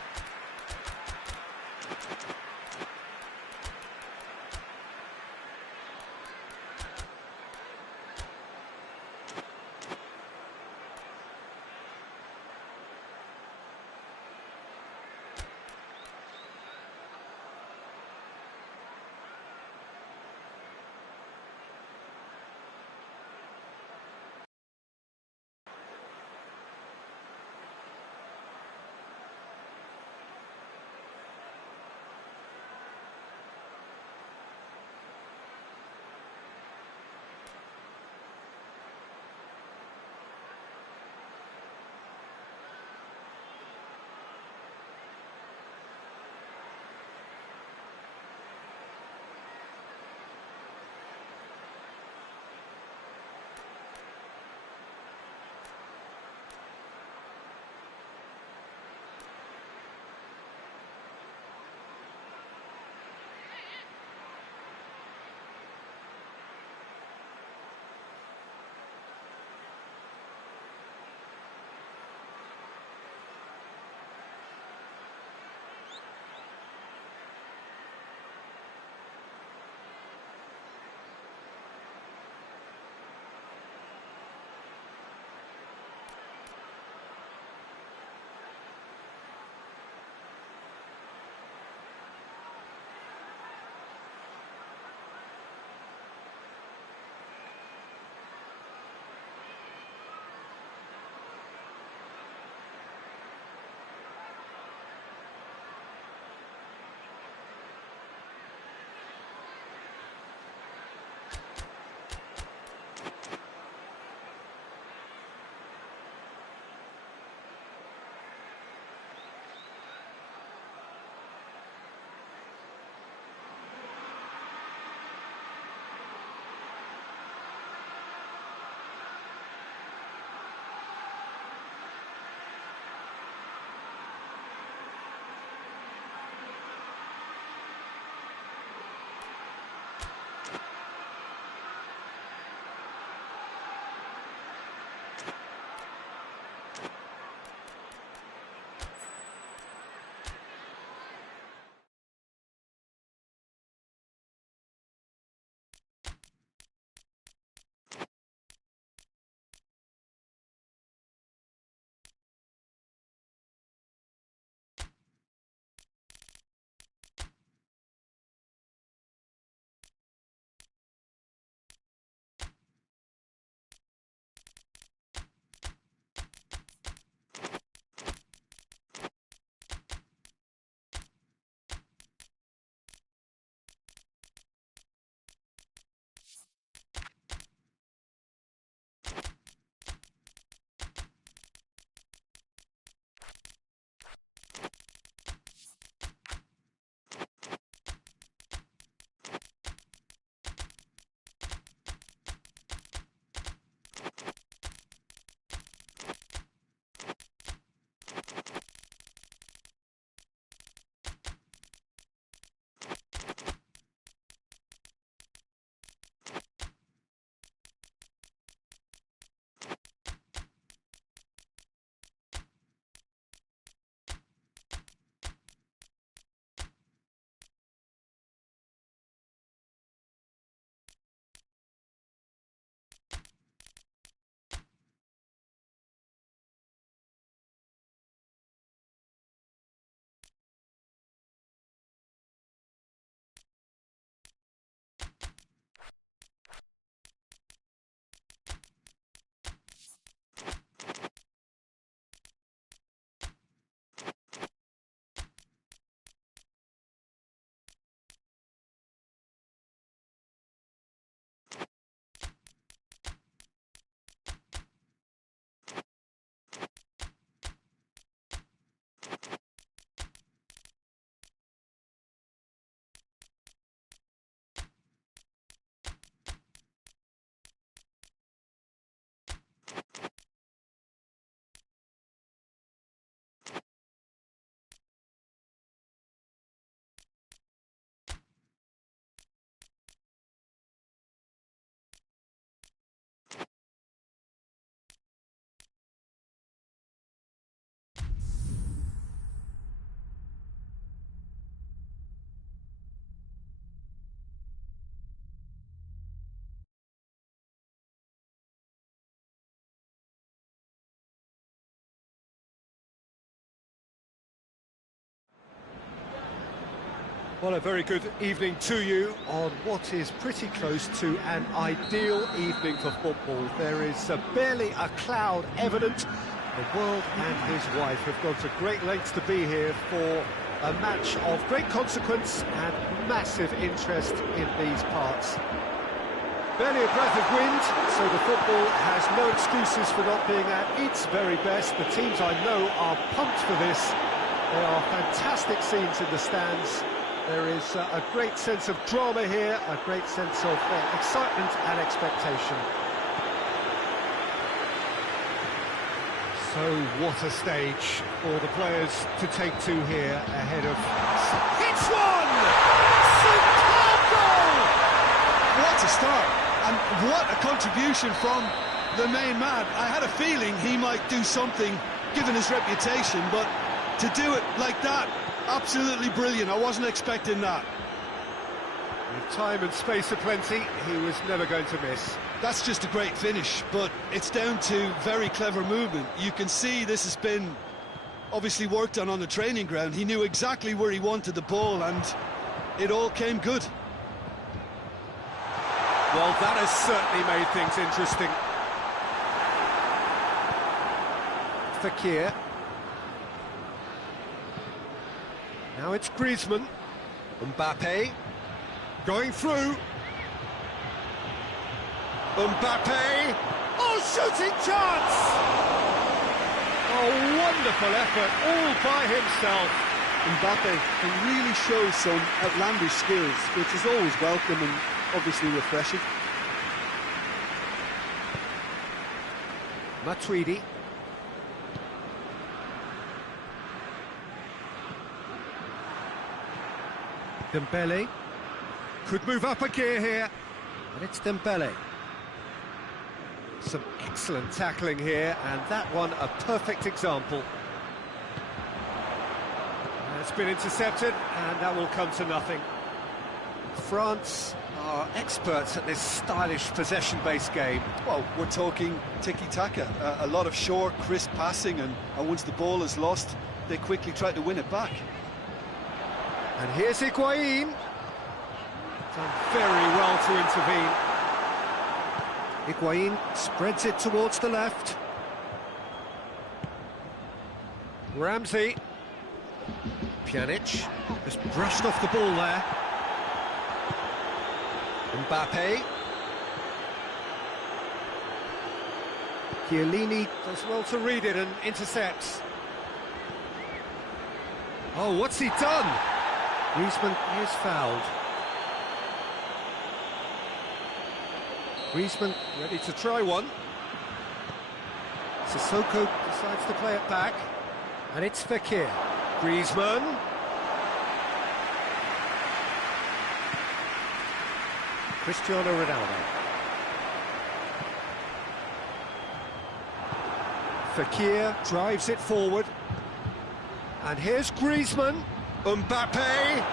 Well, a very good evening to you on what is pretty close to an ideal evening for football. There is barely a cloud evident. The world and his wife have gone to great lengths to be here for a match of great consequence and massive interest in these parts. Barely a breath of wind, so the football has no excuses for not being at its very best. The teams I know are pumped for this. There are fantastic scenes in the stands. There is a great sense of drama here, a great sense of excitement and expectation. So what a stage for the players to take to here ahead of... Hits one! Superb goal! What a start, and what a contribution from the main man. I had a feeling he might do something, given his reputation, but to do it like that, absolutely brilliant. I wasn't expecting that. With time and space aplenty, he was never going to miss. That's just a great finish, but it's down to very clever movement. You can see this has been obviously worked on the training ground. He knew exactly where he wanted the ball, and it all came good. Well, that has certainly made things interesting. Fekir. Now it's Griezmann. Mbappe. Going through. Mbappe. Oh, shooting chance! Oh, wonderful effort, all by himself. Mbappe can really show some outlandish skills, which is always welcome and obviously refreshing. Matuidi. Dembele. Could move up a gear here. And it's Dembele. Some excellent tackling here, and that one a perfect example. It's been intercepted, and that will come to nothing. France are experts at this stylish possession-based game. Well, we're talking tiki-taka, a lot of short, crisp passing, and once the ball is lost, they quickly try to win it back. And here's Higuain. Done very well to intervene. Higuain spreads it towards the left. Ramsey. Pjanic just brushed off the ball there. Mbappe. Chiellini does well to read it and intercepts. Oh, what's he done? Griezmann is fouled. Griezmann ready to try one. Sissoko decides to play it back. And it's Fekir. Griezmann. Cristiano Ronaldo. Fekir drives it forward. And here's Griezmann. Mbappe.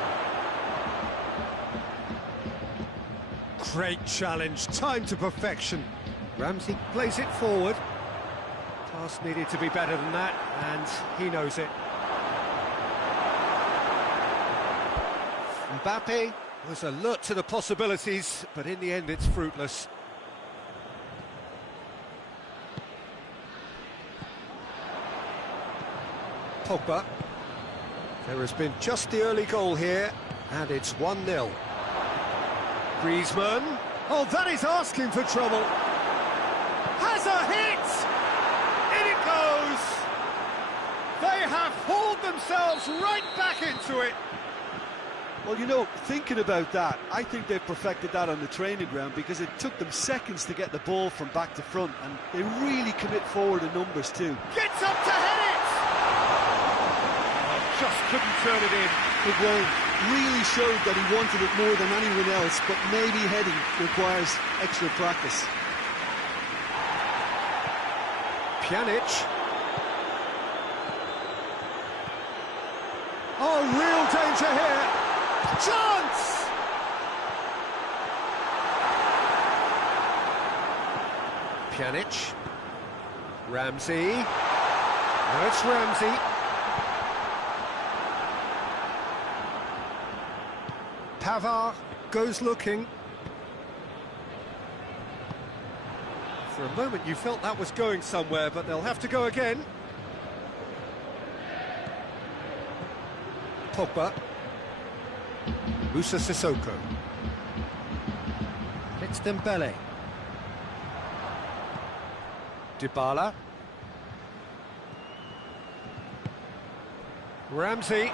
Great challenge, time to perfection. Ramsey plays it forward. Task needed to be better than that, and he knows it. Mbappe was alert to the possibilities, but in the end it's fruitless. Pogba. There has been just the early goal here, and it's 1-0. Griezmann. Oh, that is asking for trouble. Has a hit! In it goes! They have hauled themselves right back into it. Well, you know, thinking about that, I think they've perfected that on the training ground, because it took them seconds to get the ball from back to front, and they really commit forward in numbers too. Gets up to head it! Oh, just couldn't turn it in. Higuain really showed that he wanted it more than anyone else, but maybe heading requires extra practice. Pjanic. Oh, real danger here. Chance! Pjanic. Ramsey. Now it's Ramsey. Pavard goes looking. For a moment you felt that was going somewhere, but they'll have to go again. Pogba. Moussa Sissoko. It's Dembele. Dybala. Ramsey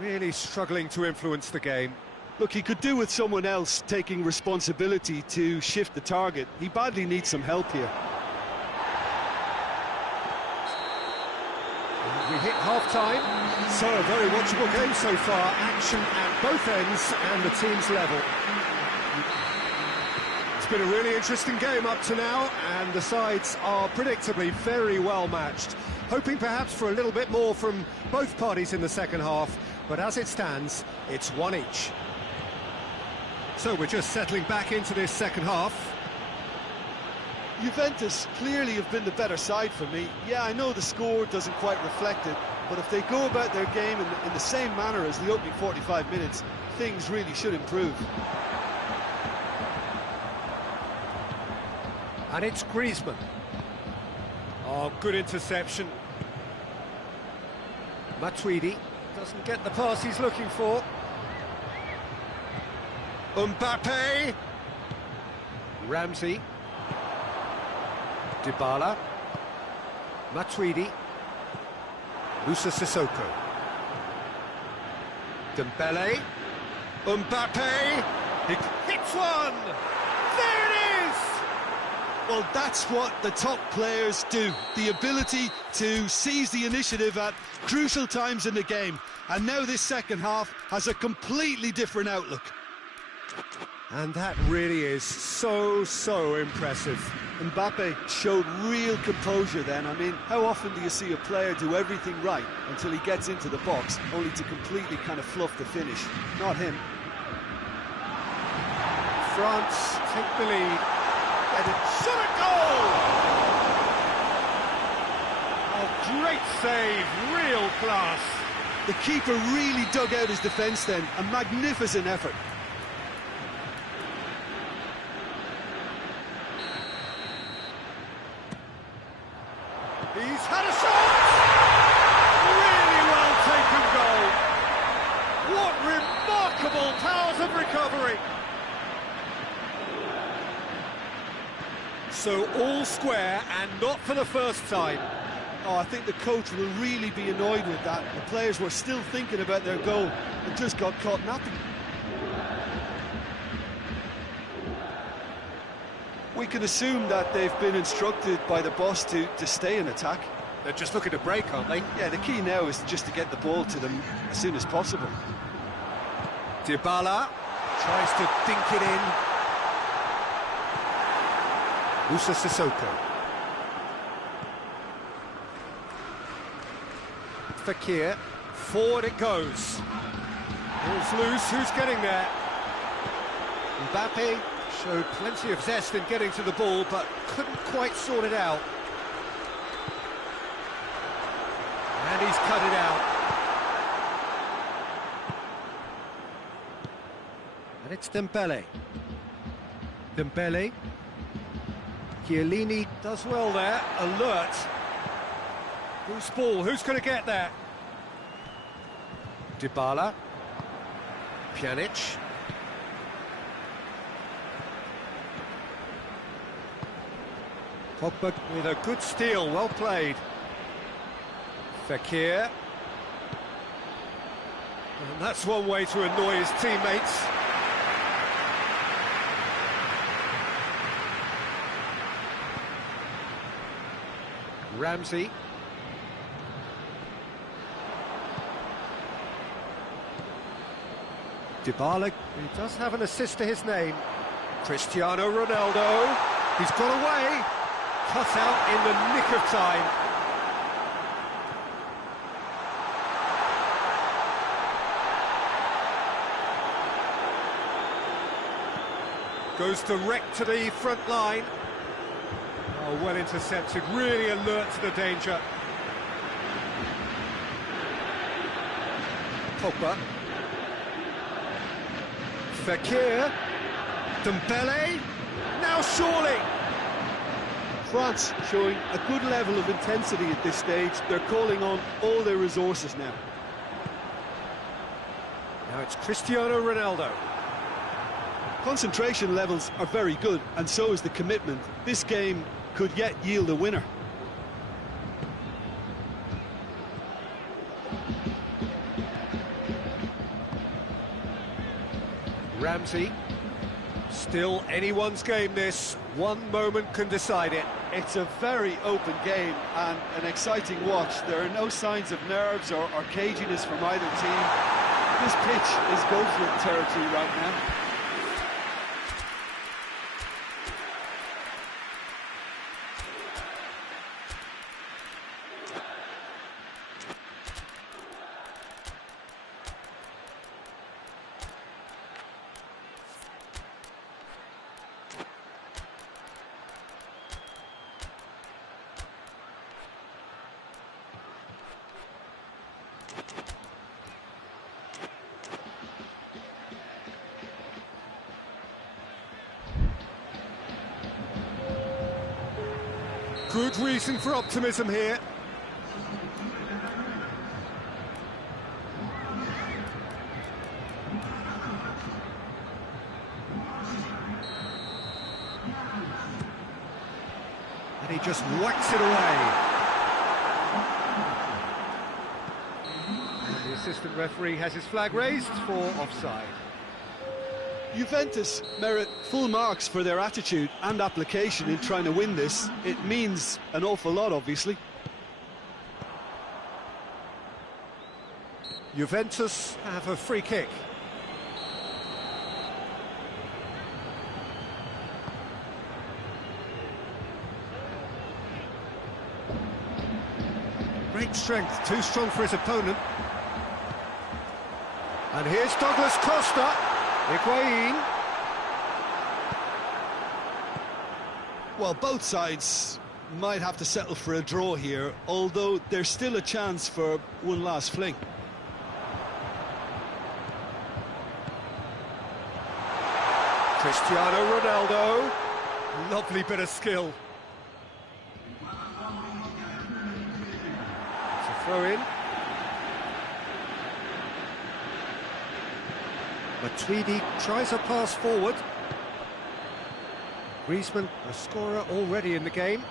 really struggling to influence the game. Look, he could do with someone else taking responsibility to shift the target. He badly needs some help here. We hit half-time, so a very watchable game so far. Action at both ends and the team's level. It's been a really interesting game up to now, and the sides are predictably very well matched. Hoping perhaps for a little bit more from both parties in the second half, but as it stands, it's one each. So we're just settling back into this second half. Juventus clearly have been the better side for me. Yeah, I know the score doesn't quite reflect it, but if they go about their game in the same manner as the opening 45 minutes, things really should improve. And it's Griezmann. Oh, good interception. Matuidi doesn't get the pass he's looking for. Mbappe. Ramsey. Dybala. Matuidi. Moussa Sissoko. Dembele. Mbappe. He hits one! There it is! Well, that's what the top players do. The ability to seize the initiative at crucial times in the game. And now this second half has a completely different outlook. And that really is so impressive. Mbappe showed real composure then. I mean, how often do you see a player do everything right until he gets into the box, only to completely kind of fluff the finish? Not him. France take the lead. And it's shot a goal! A great save, real class. The keeper really dug out his defence then. A magnificent effort. He's had a shot! Really well taken goal. What remarkable powers of recovery. So all square, and not for the first time. Oh, I think the coach will really be annoyed with that. The players were still thinking about their goal and just got caught napping. We can assume that they've been instructed by the boss to stay in attack. They're just looking to break, aren't they? Yeah, the key now is just to get the ball to them as soon as possible. Dybala tries to dink it in. Moussa Sissoko. Fekir, forward it goes. Ball's loose, who's getting there? Mbappe showed plenty of zest in getting to the ball, but couldn't quite sort it out. And he's cut it out. And it's Dembele. Dembele. Chiellini does well there, alert. Who's ball? Who's going to get there? Dybala. Pjanic. Pogba with a good steal, well played. Fekir. And that's one way to annoy his teammates. Ramsey. Dybala, he does have an assist to his name. Cristiano Ronaldo. He's got away. Cut out in the nick of time. Goes direct to the front line. Oh, well intercepted, really alert to the danger. Pogba. Fekir. Dembele. Now surely. France showing a good level of intensity at this stage. They're calling on all their resources now. Now it's Cristiano Ronaldo. Concentration levels are very good, and so is the commitment. This game could yet yield a winner. Ramsey. Still anyone's game, this. One moment can decide it. It's a very open game and an exciting watch. There are no signs of nerves or caginess from either team. This pitch is go-for-it territory right now. Good reason for optimism here. And he just whacks it away. And the assistant referee has his flag raised for offside. Juventus merit full marks for their attitude and application in trying to win this. It means an awful lot, obviously. Juventus have a free kick. Great strength, too strong for his opponent. And here's Douglas Costa. Higuain. Well, both sides might have to settle for a draw here, although there's still a chance for one last fling. Cristiano Ronaldo. Lovely bit of skill. It's a throw-in. Matuidi tries a pass forward. Griezmann, a scorer already in the game.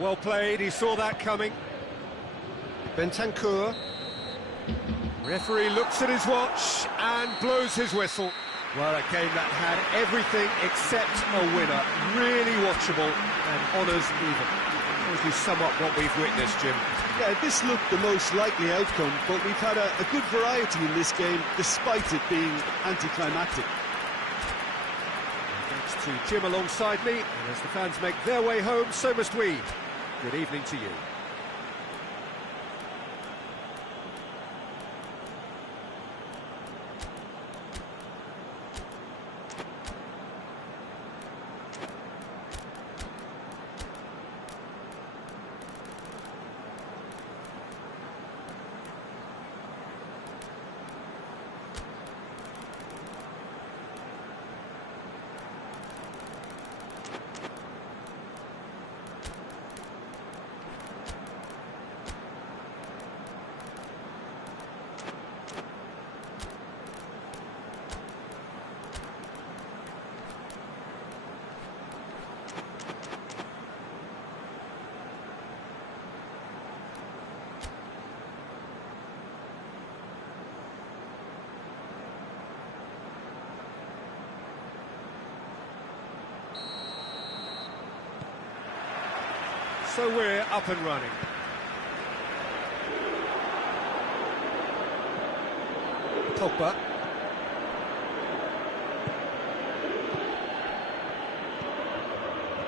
Well played, he saw that coming. Bentancur. Referee looks at his watch and blows his whistle. Well, a game that had everything except a winner. Really watchable and honours even. As we sum up what we've witnessed, Jim. Yeah, this looked the most likely outcome, but we've had a good variety in this game, despite it being anticlimactic. Thanks to Jim alongside me, and as the fans make their way home, so must we. Good evening to you. So we're up and running. Pogba.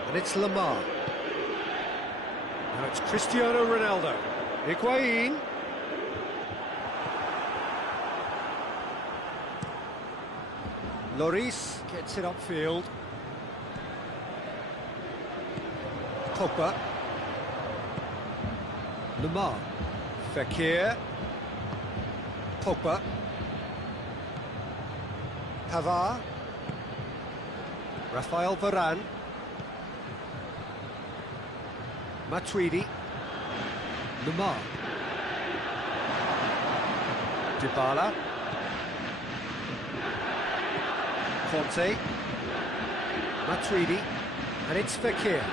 And it's Lamar. Now it's Cristiano Ronaldo. Higuain. Lloris gets it upfield. Pogba. Lamar. Fekir. Pogba. Pavard. Rafael Varane. Matuidi. Lamar. Dybala. Conte. Matuidi. And it's Fekir.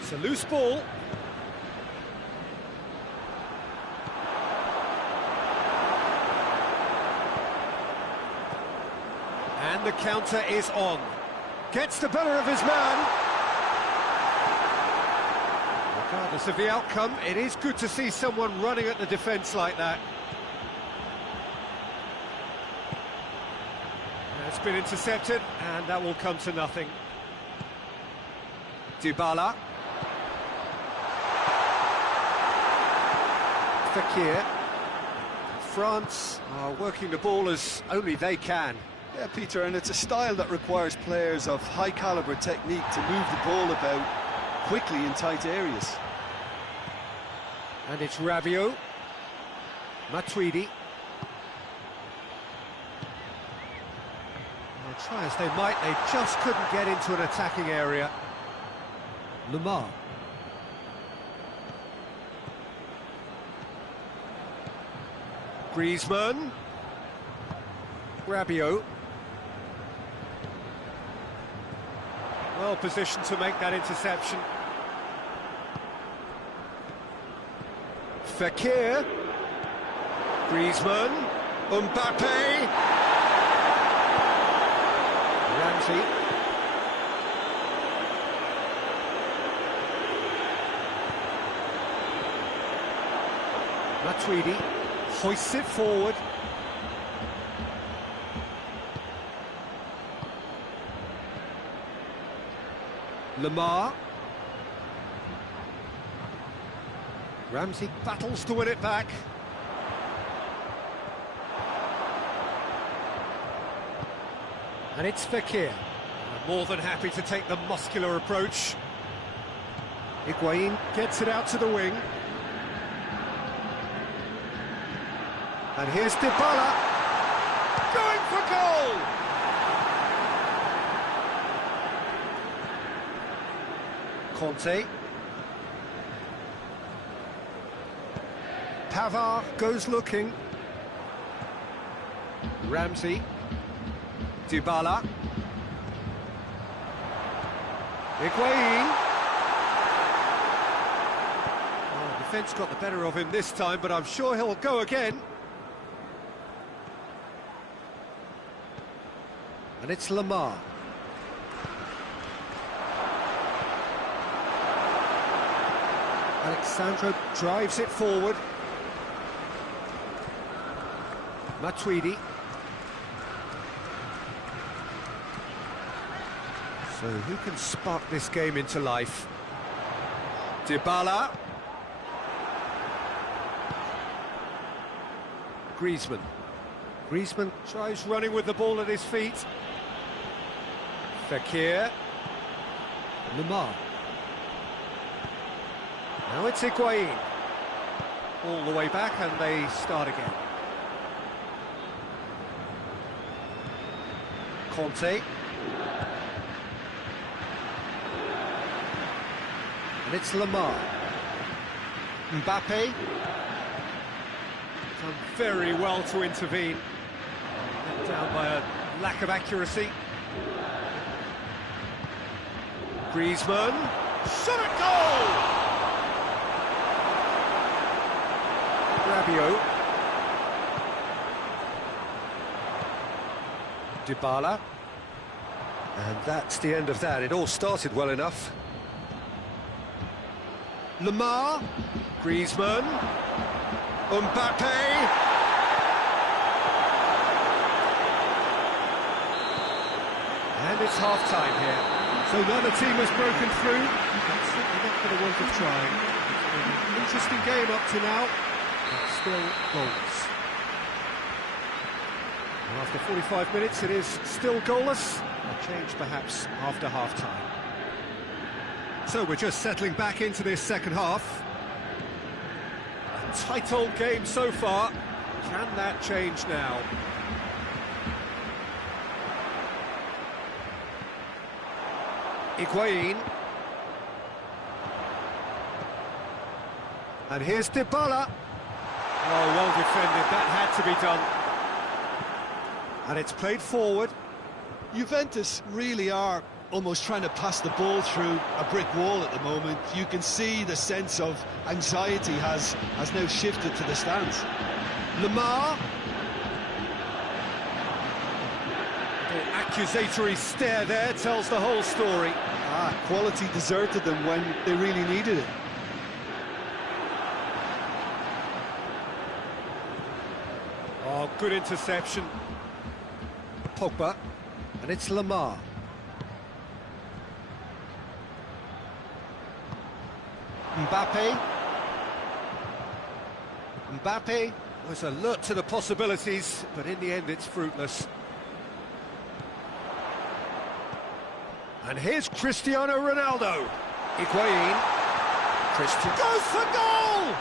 It's a loose ball. And the counter is on. Gets the better of his man. Regardless of the outcome, it is good to see someone running at the defence like that. It's been intercepted, and that will come to nothing. Dybala. Fekir. France are working the ball as only they can. Yeah, Peter, and it's a style that requires players of high-caliber technique to move the ball about quickly in tight areas. And it's Rabiot. Matuidi. Well, try as they might, they just couldn't get into an attacking area. Lamar. Griezmann. Rabiot. Well positioned to make that interception. Fekir. Griezmann. Mbappe. Ramsey. Matuidi hoists it forward. Lamar. Ramsey battles to win it back. And it's Fekir. More than happy to take the muscular approach. Higuain gets it out to the wing. And here's Dybala. Going for goal! Conte. Pavard goes looking. Ramsey. Dybala. Higuain. Oh, defence got the better of him this time, but I'm sure he'll go again. And it's Lamar. Alexandro drives it forward. Matuidi. So who can spark this game into life? Dybala. Griezmann. Griezmann tries running with the ball at his feet. Fekir. Lamar. Now it's Higuain. All the way back and they start again. Conte. And it's Lamar. Mbappe. Done very well to intervene. Let down by a lack of accuracy. Griezmann. Shot at goal! Rabiot. Dybala. And that's the end of that. It all started well enough. Lamar. Griezmann. Mbappe. And it's half-time here. So another team has broken through. That's certainly not for the want of trying. It's been an interesting game up to now, but still goalless. And after 45 minutes, it is still goalless. A change perhaps after half-time. So we're just settling back into this second half. A tight old game so far. Can that change now? Higuain. And here's Dybala. Oh, well defended, that had to be done. And it's played forward. Juventus really are almost trying to pass the ball through a brick wall at the moment. You can see the sense of anxiety has now shifted to the stands. Lamar. The accusatory stare there tells the whole story. Quality deserted them when they really needed it. Oh, good interception. Pogba, and it's Lamar. Mbappe was alert to the possibilities, but in the end it's fruitless. And here's Cristiano Ronaldo. Higuain. Christian goes for goal!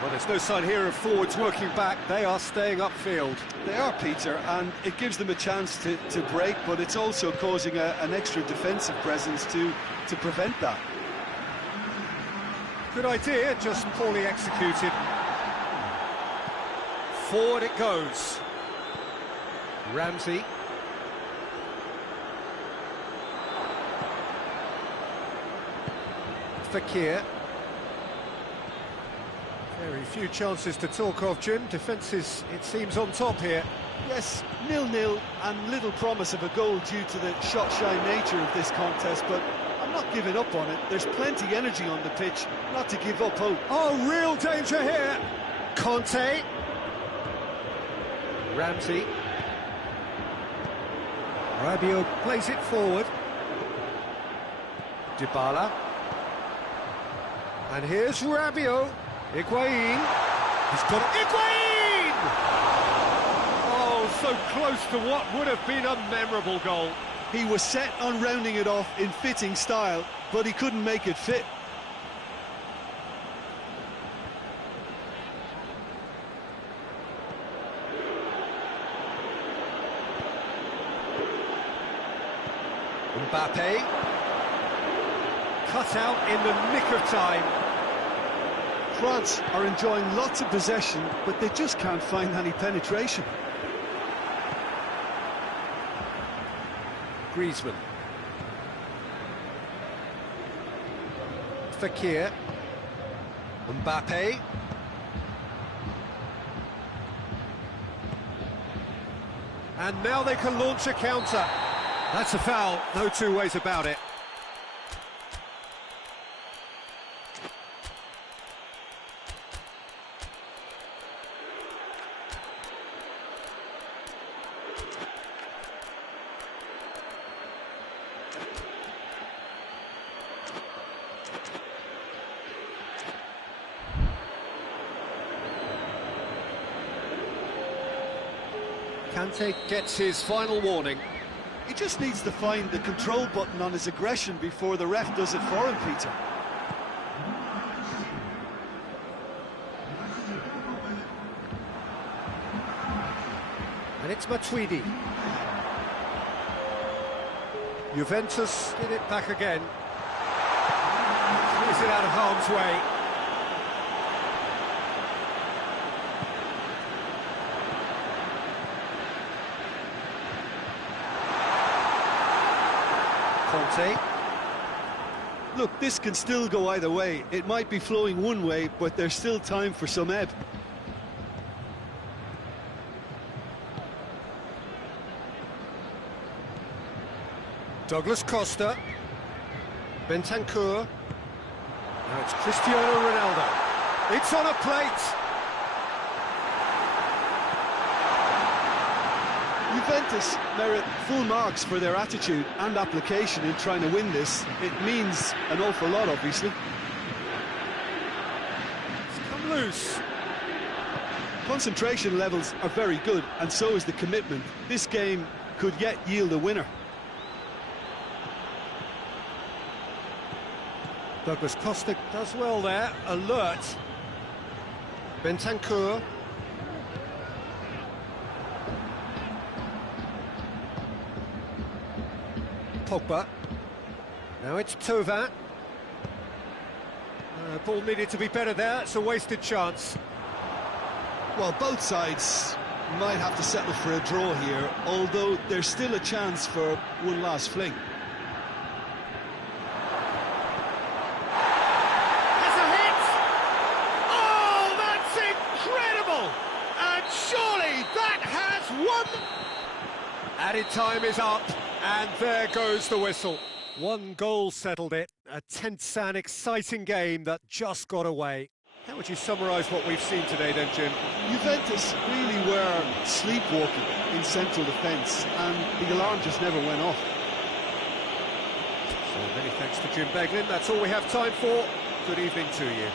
Well, there's no sign here of forwards working back. They are staying upfield. They are, Peter, and it gives them a chance to break, but it's also causing an extra defensive presence to prevent that. Good idea, just poorly executed. Forward it goes. Ramsey. Fekir. Very few chances to talk of, Jim. Defences, it seems, on top here. Yes, 0-0 and little promise of a goal due to the shot-shy nature of this contest, but I'm not giving up on it. There's plenty energy on the pitch, not to give up hope. Oh, real danger here. Conte. Ramsey. Rabiot plays it forward. Dybala. And here's Rabiot. Higuain. He's got it. Higuain! Oh, so close to what would have been a memorable goal. He was set on rounding it off in fitting style, but he couldn't make it fit. Mbappe. Cut out in the nick of time. France are enjoying lots of possession, but they just can't find any penetration. Griezmann. Fekir. Mbappe. And now they can launch a counter. That's a foul, no two ways about it. Kante gets his final warning. He just needs to find the control button on his aggression before the ref does it for him, Peter. And it's Matuidi. Juventus did it back again. Clears it out of harm's way. Conte. Look, this can still go either way. It might be flowing one way, but there's still time for some ebb. Douglas Costa. Bentancur. Now it's Cristiano Ronaldo. It's on a plate. Juventus merit full marks for their attitude and application in trying to win this. It means an awful lot, obviously. It's come loose. Concentration levels are very good, and so is the commitment. This game could yet yield a winner. Douglas Costa does well there, alert. Bentancur. Pogba. Now it's Thauvin. Ball needed to be better there, it's a wasted chance. Well, both sides might have to settle for a draw here, although there's still a chance for one last fling. That's a hit! Oh, that's incredible! And surely that has won! Added time is up, and there goes the whistle. One goal settled it, a tense and exciting game that just got away. How would you summarise what we've seen today then, Jim? Juventus really were sleepwalking in central defence, and the alarm just never went off. So many thanks to Jim Beglin. That's all we have time for. Good evening to you.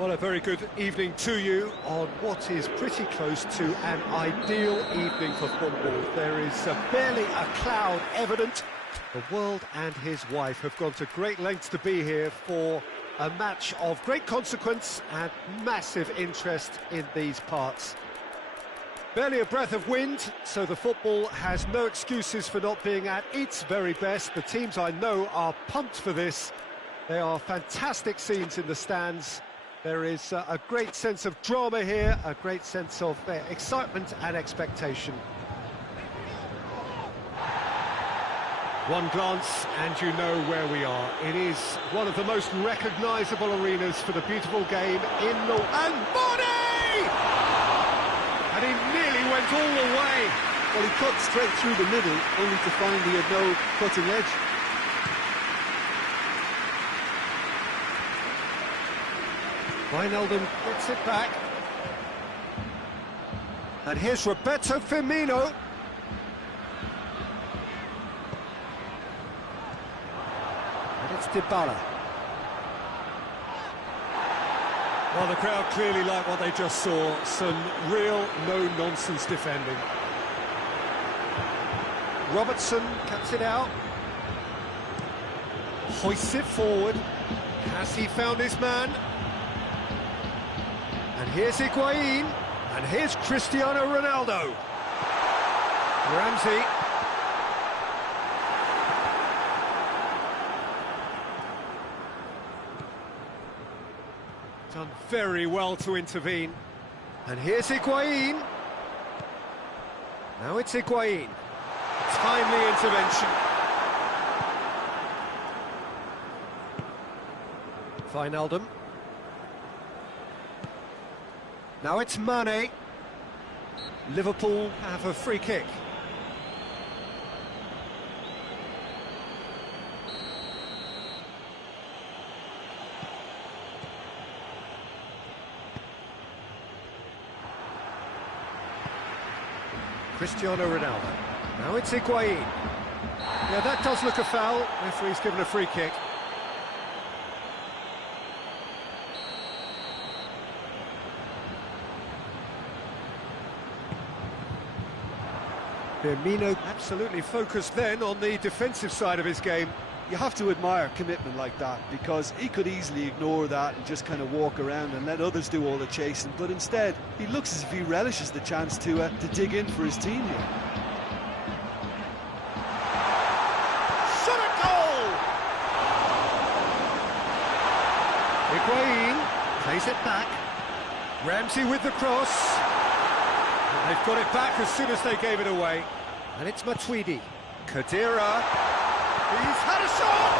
Well, a very good evening to you on what is pretty close to an ideal evening for football. There is barely a cloud evident. The world and his wife have gone to great lengths to be here for a match of great consequence and massive interest in these parts. Barely a breath of wind, so the football has no excuses for not being at its very best. The teams I know are pumped for this. There are fantastic scenes in the stands. There is a great sense of drama here, a great sense of excitement and expectation. One glance and you know where we are. It is one of the most recognisable arenas for the beautiful game in the... And Bonney! And he nearly went all the way. Well, he cut straight through the middle, only to find he had no cutting edge. Wijnaldum gets it back. And here's Roberto Firmino. And it's Dybala. Well, the crowd clearly like what they just saw. Some real no-nonsense defending. Robertson cuts it out. Hoists it forward. Has he found his man? And here's Higuain, and here's Cristiano Ronaldo. Ramsey. Done very well to intervene. And here's Higuain. Now it's Higuain. Timely intervention. Wijnaldum. Now it's Mane. Liverpool have a free kick. Cristiano Ronaldo. Now it's Higuain. Yeah, that does look a foul. Referee's given a free kick. Firmino absolutely focused then on the defensive side of his game. You have to admire commitment like that, because he could easily ignore that and just kind of walk around and let others do all the chasing, but instead he looks as if he relishes the chance to dig in for his team here. Shot a goal! Higuain plays it back. Ramsey with the cross. And they've got it back as soon as they gave it away. And it's Matuidi. Khedira. He's had a shot!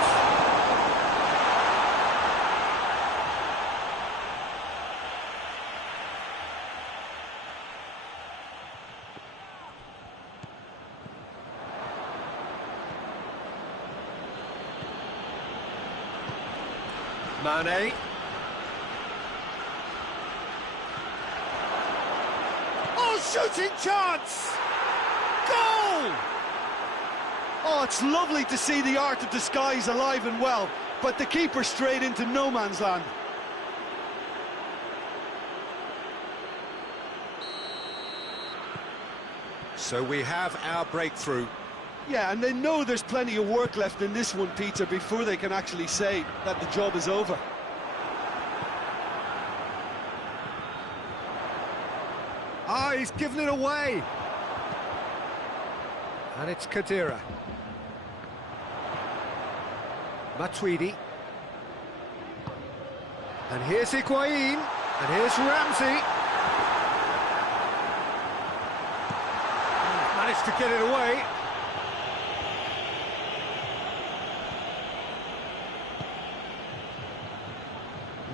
Mane. Oh, shooting chance! Goal! Oh, it's lovely to see the art of disguise alive and well, but the keeper straight into no man's land. So we have our breakthrough. Yeah, and they know there's plenty of work left in this one, Peter, before they can actually say that the job is over. Ah, he's given it away. And it's Khedira. Matuidi. And here's Higuain. And here's Ramsey. He's managed to get it away.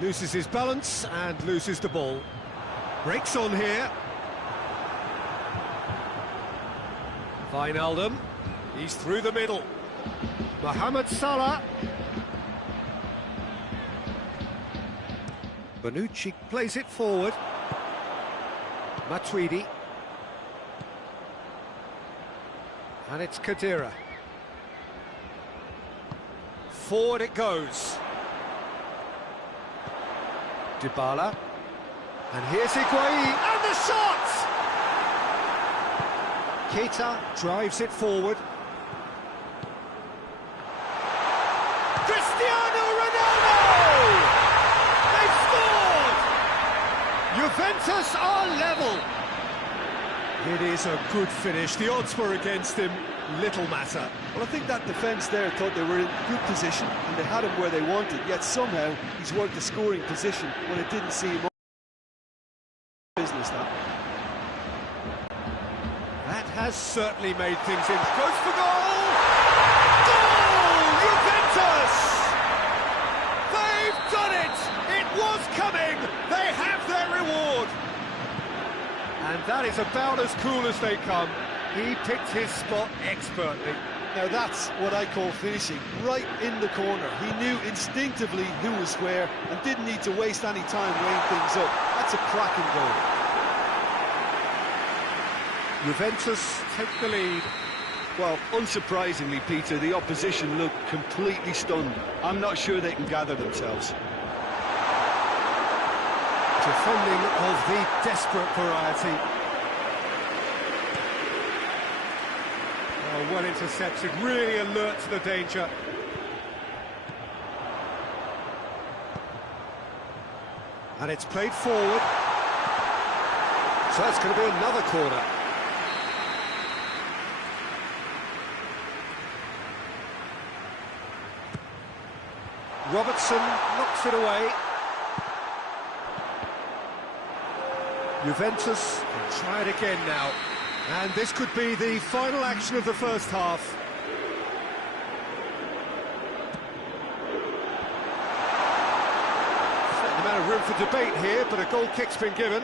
Loses his balance and loses the ball. Breaks on here. Wijnaldum. He's through the middle. Mohamed Salah. Bonucci plays it forward. Matuidi. And it's Khedira. Forward it goes. Dybala. And here's Higuain, and the shot! Keita drives it forward. Cristiano Ronaldo! They've scored! Juventus are level. It is a good finish. The odds were against him. Little matter. Well, I think that defence there thought they were in good position and they had him where they wanted, yet somehow he's worked the scoring position when it didn't seem business that. That has certainly made things in. Goes for goal! Goal! Juventus! They've done it! It was coming! They have their reward! And that is about as cool as they come. He picked his spot expertly. Now that's what I call finishing, right in the corner. He knew instinctively who was where and didn't need to waste any time weighing things up. That's a cracking goal. Juventus take the lead. Well, unsurprisingly, Peter, the opposition look completely stunned. I'm not sure they can gather themselves. Defending of the desperate variety. Oh, well intercepted, really alert to the danger. And it's played forward. So that's going to be another corner. Robertson knocks it away. Juventus can try it again now. And this could be the final action of the first half. Certain amount of room for debate here, but a goal kick's been given.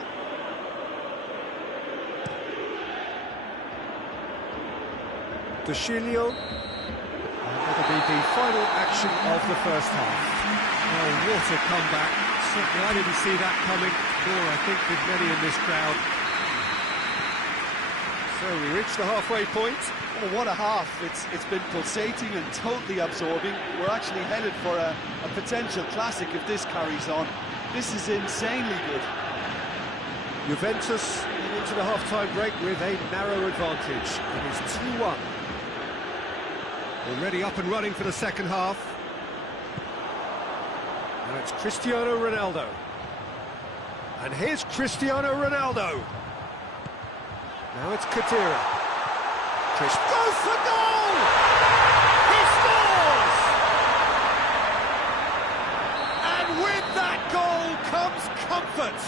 De Chilio. And that'll be the final action of the first half. Oh, what a comeback. Certainly I didn't see that coming, nor I think did many in this crowd. So we reach the halfway point. Oh, what a half. It's been pulsating and totally absorbing. We're actually headed for a potential classic if this carries on. This is insanely good. Juventus into the half-time break with a narrow advantage. It is 2-1. Already up and running for the second half. Now it's Cristiano Ronaldo. And here's Cristiano Ronaldo. Now it's Kadira. Chris goes for goal! He scores! And with that goal comes comfort.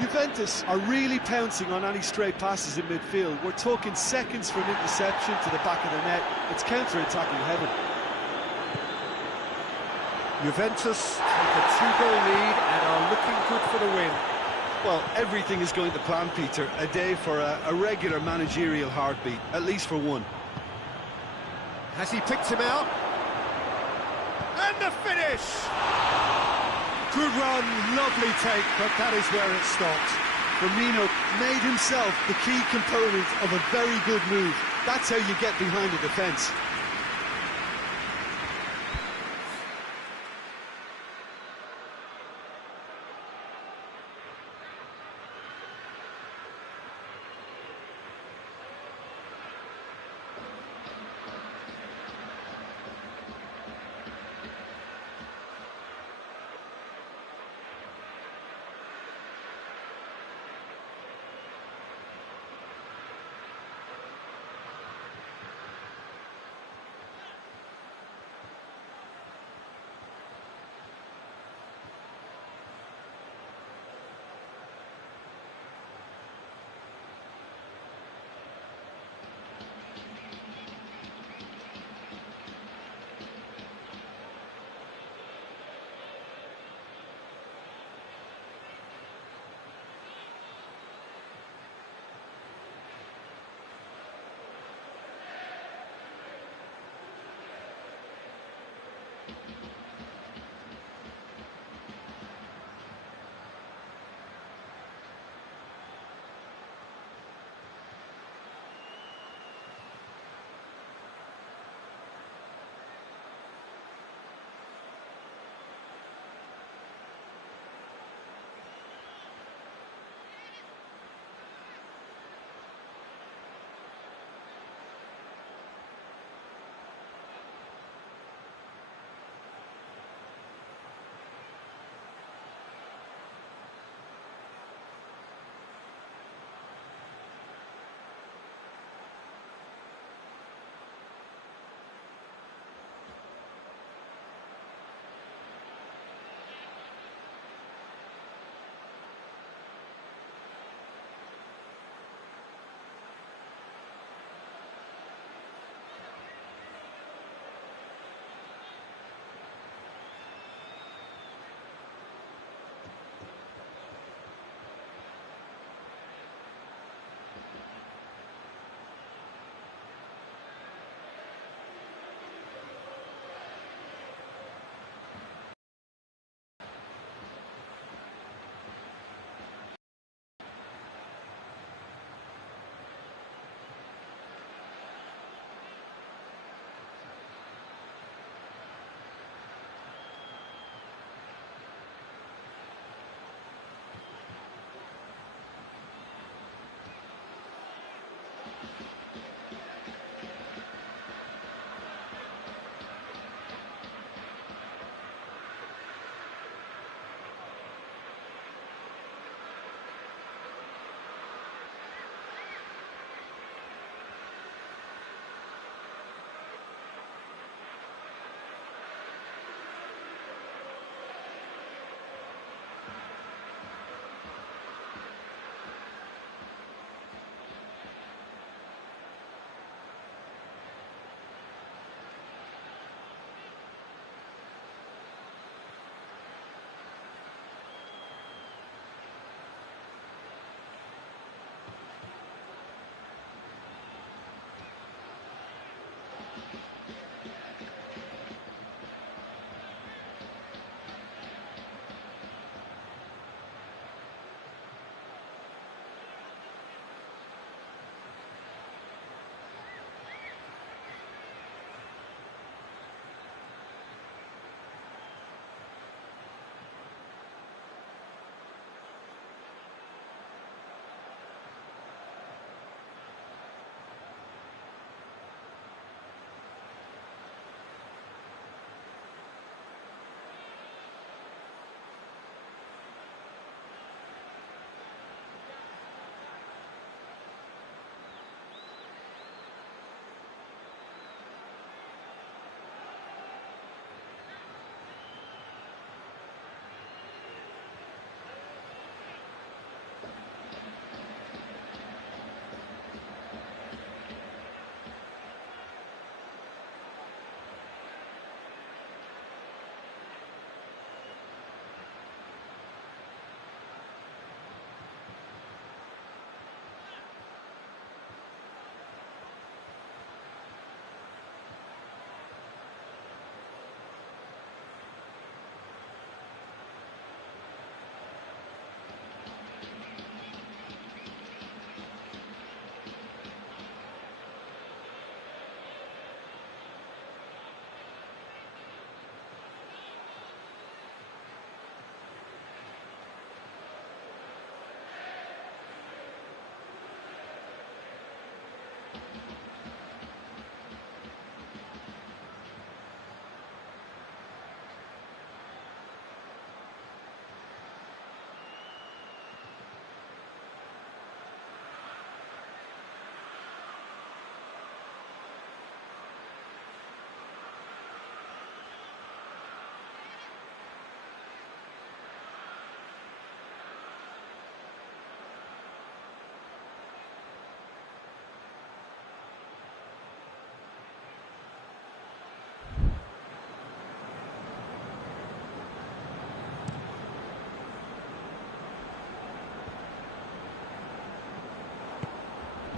Juventus are really pouncing on any stray passes in midfield. We're talking seconds from interception to the back of the net. It's counter-attacking heaven. Juventus take a 2-goal lead and are looking good for the win. Well, everything is going to plan, Peter. A day for a regular managerial heartbeat, at least for one. Has he picked him out? And the finish! Good run, lovely take, but that is where it stopped. Firmino made himself the key component of a very good move. That's how you get behind the defence.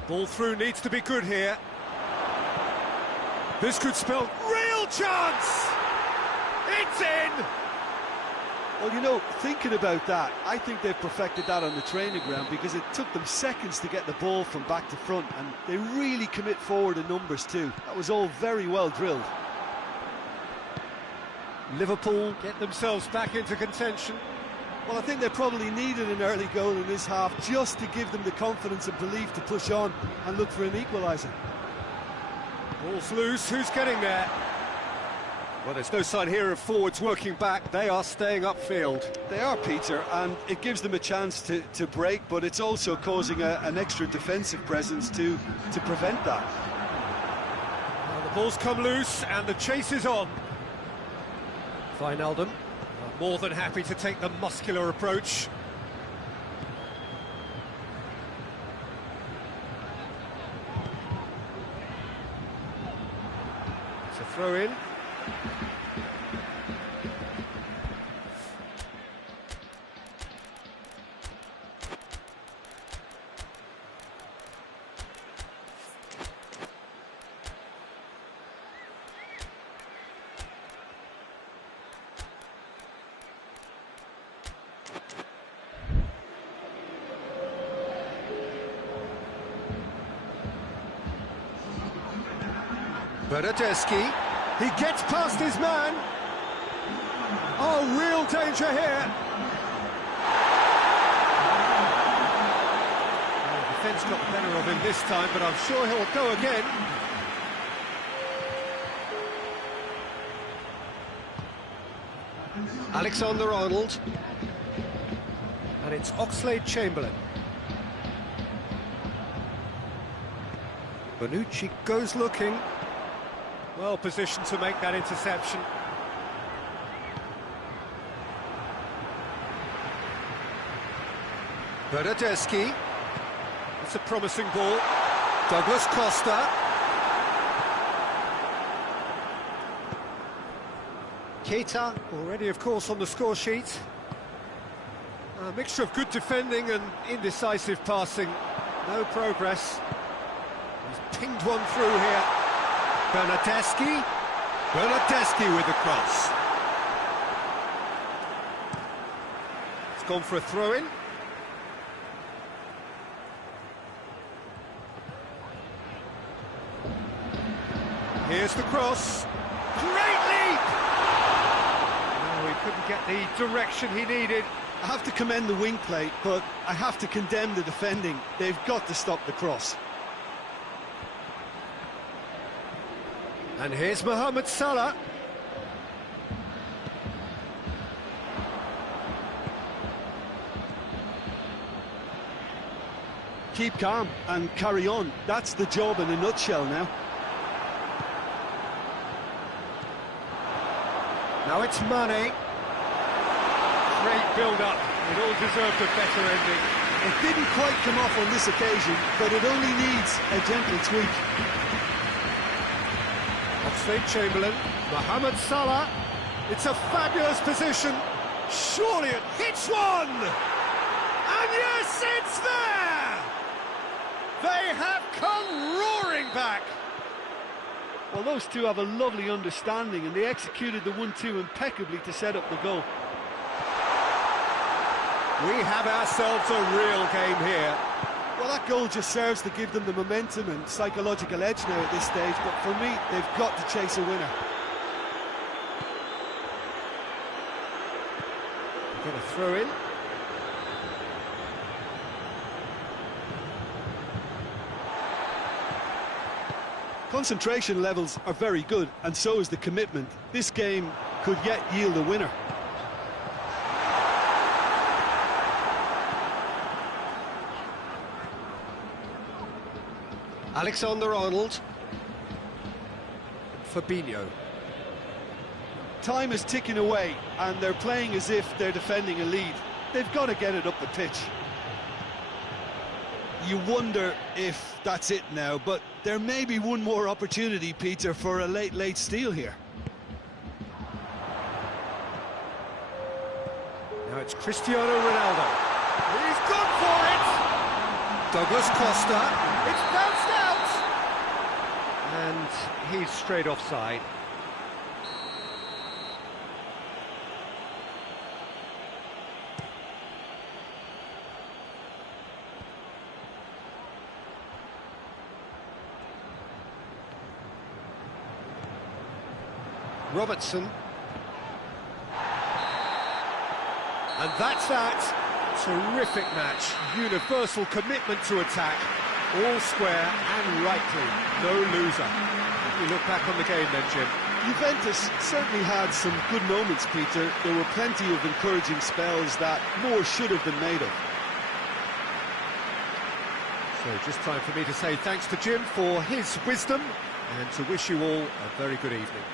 Ball through needs to be good here. This could spell real chance! It's in! Well, you know, thinking about that, I think they've perfected that on the training ground because it took them seconds to get the ball from back to front, and they really commit forward in numbers too. That was all very well drilled. Liverpool get themselves back into contention. Well, I think they probably needed an early goal in this half just to give them the confidence and belief to push on and look for an equaliser. Ball's loose, who's getting there? Well, there's no sign here of forwards working back, they are staying upfield. They are, Peter, and it gives them a chance to break, but it's also causing an extra defensive presence to prevent that. Well, the ball's come loose and the chase is on. Wijnaldum, more than happy to take the muscular approach. It's a throw in. Bernardeschi, he gets past his man. Oh, real danger here. Just got the better of him this time, but I'm sure he'll go again. Alexander-Arnold. And it's Oxlade-Chamberlain. Bonucci goes looking. Well positioned to make that interception. Bernardeschi. It's a promising ball. Douglas Costa. Keita, already of course on the score sheet. A mixture of good defending and indecisive passing. No progress. He's pinged one through here. Bernardeschi. Bernardeschi with the cross. It's gone for a throw-in. Here's the cross. Great leap! No, he couldn't get the direction he needed. I have to commend the wing play, but I have to condemn the defending. They've got to stop the cross. And here's Mohamed Salah. Keep calm and carry on. That's the job in a nutshell now. Now it's Mane. Great build-up. It all deserved a better ending. It didn't quite come off on this occasion, but it only needs a gentle tweak. Oxlade-Chamberlain, Mohamed Salah. It's a fabulous position. Surely it hits one! And yes, it's there! They have come roaring back. Well, those two have a lovely understanding, and they executed the 1-2 impeccably to set up the goal. We have ourselves a real game here. Well, that goal just serves to give them the momentum and psychological edge now at this stage, but for me, they've got to chase a winner. Get a throw in. Concentration levels are very good, and so is the commitment. This game could yet yield a winner. Alexander-Arnold. Fabinho. Time is ticking away, and they're playing as if they're defending a lead. They've got to get it up the pitch. You wonder if that's it now, but there may be one more opportunity, Peter, for a late steal here. Now it's Cristiano Ronaldo. He's gone for it! Douglas Costa. It's bounced out! And he's straight offside. Robertson. And that's that. Terrific match. Universal commitment to attack. All square and rightly. No loser. If we look back on the game then, Jim. Juventus certainly had some good moments, Peter. There were plenty of encouraging spells that more should have been made of. So just time for me to say thanks to Jim for his wisdom and to wish you all a very good evening.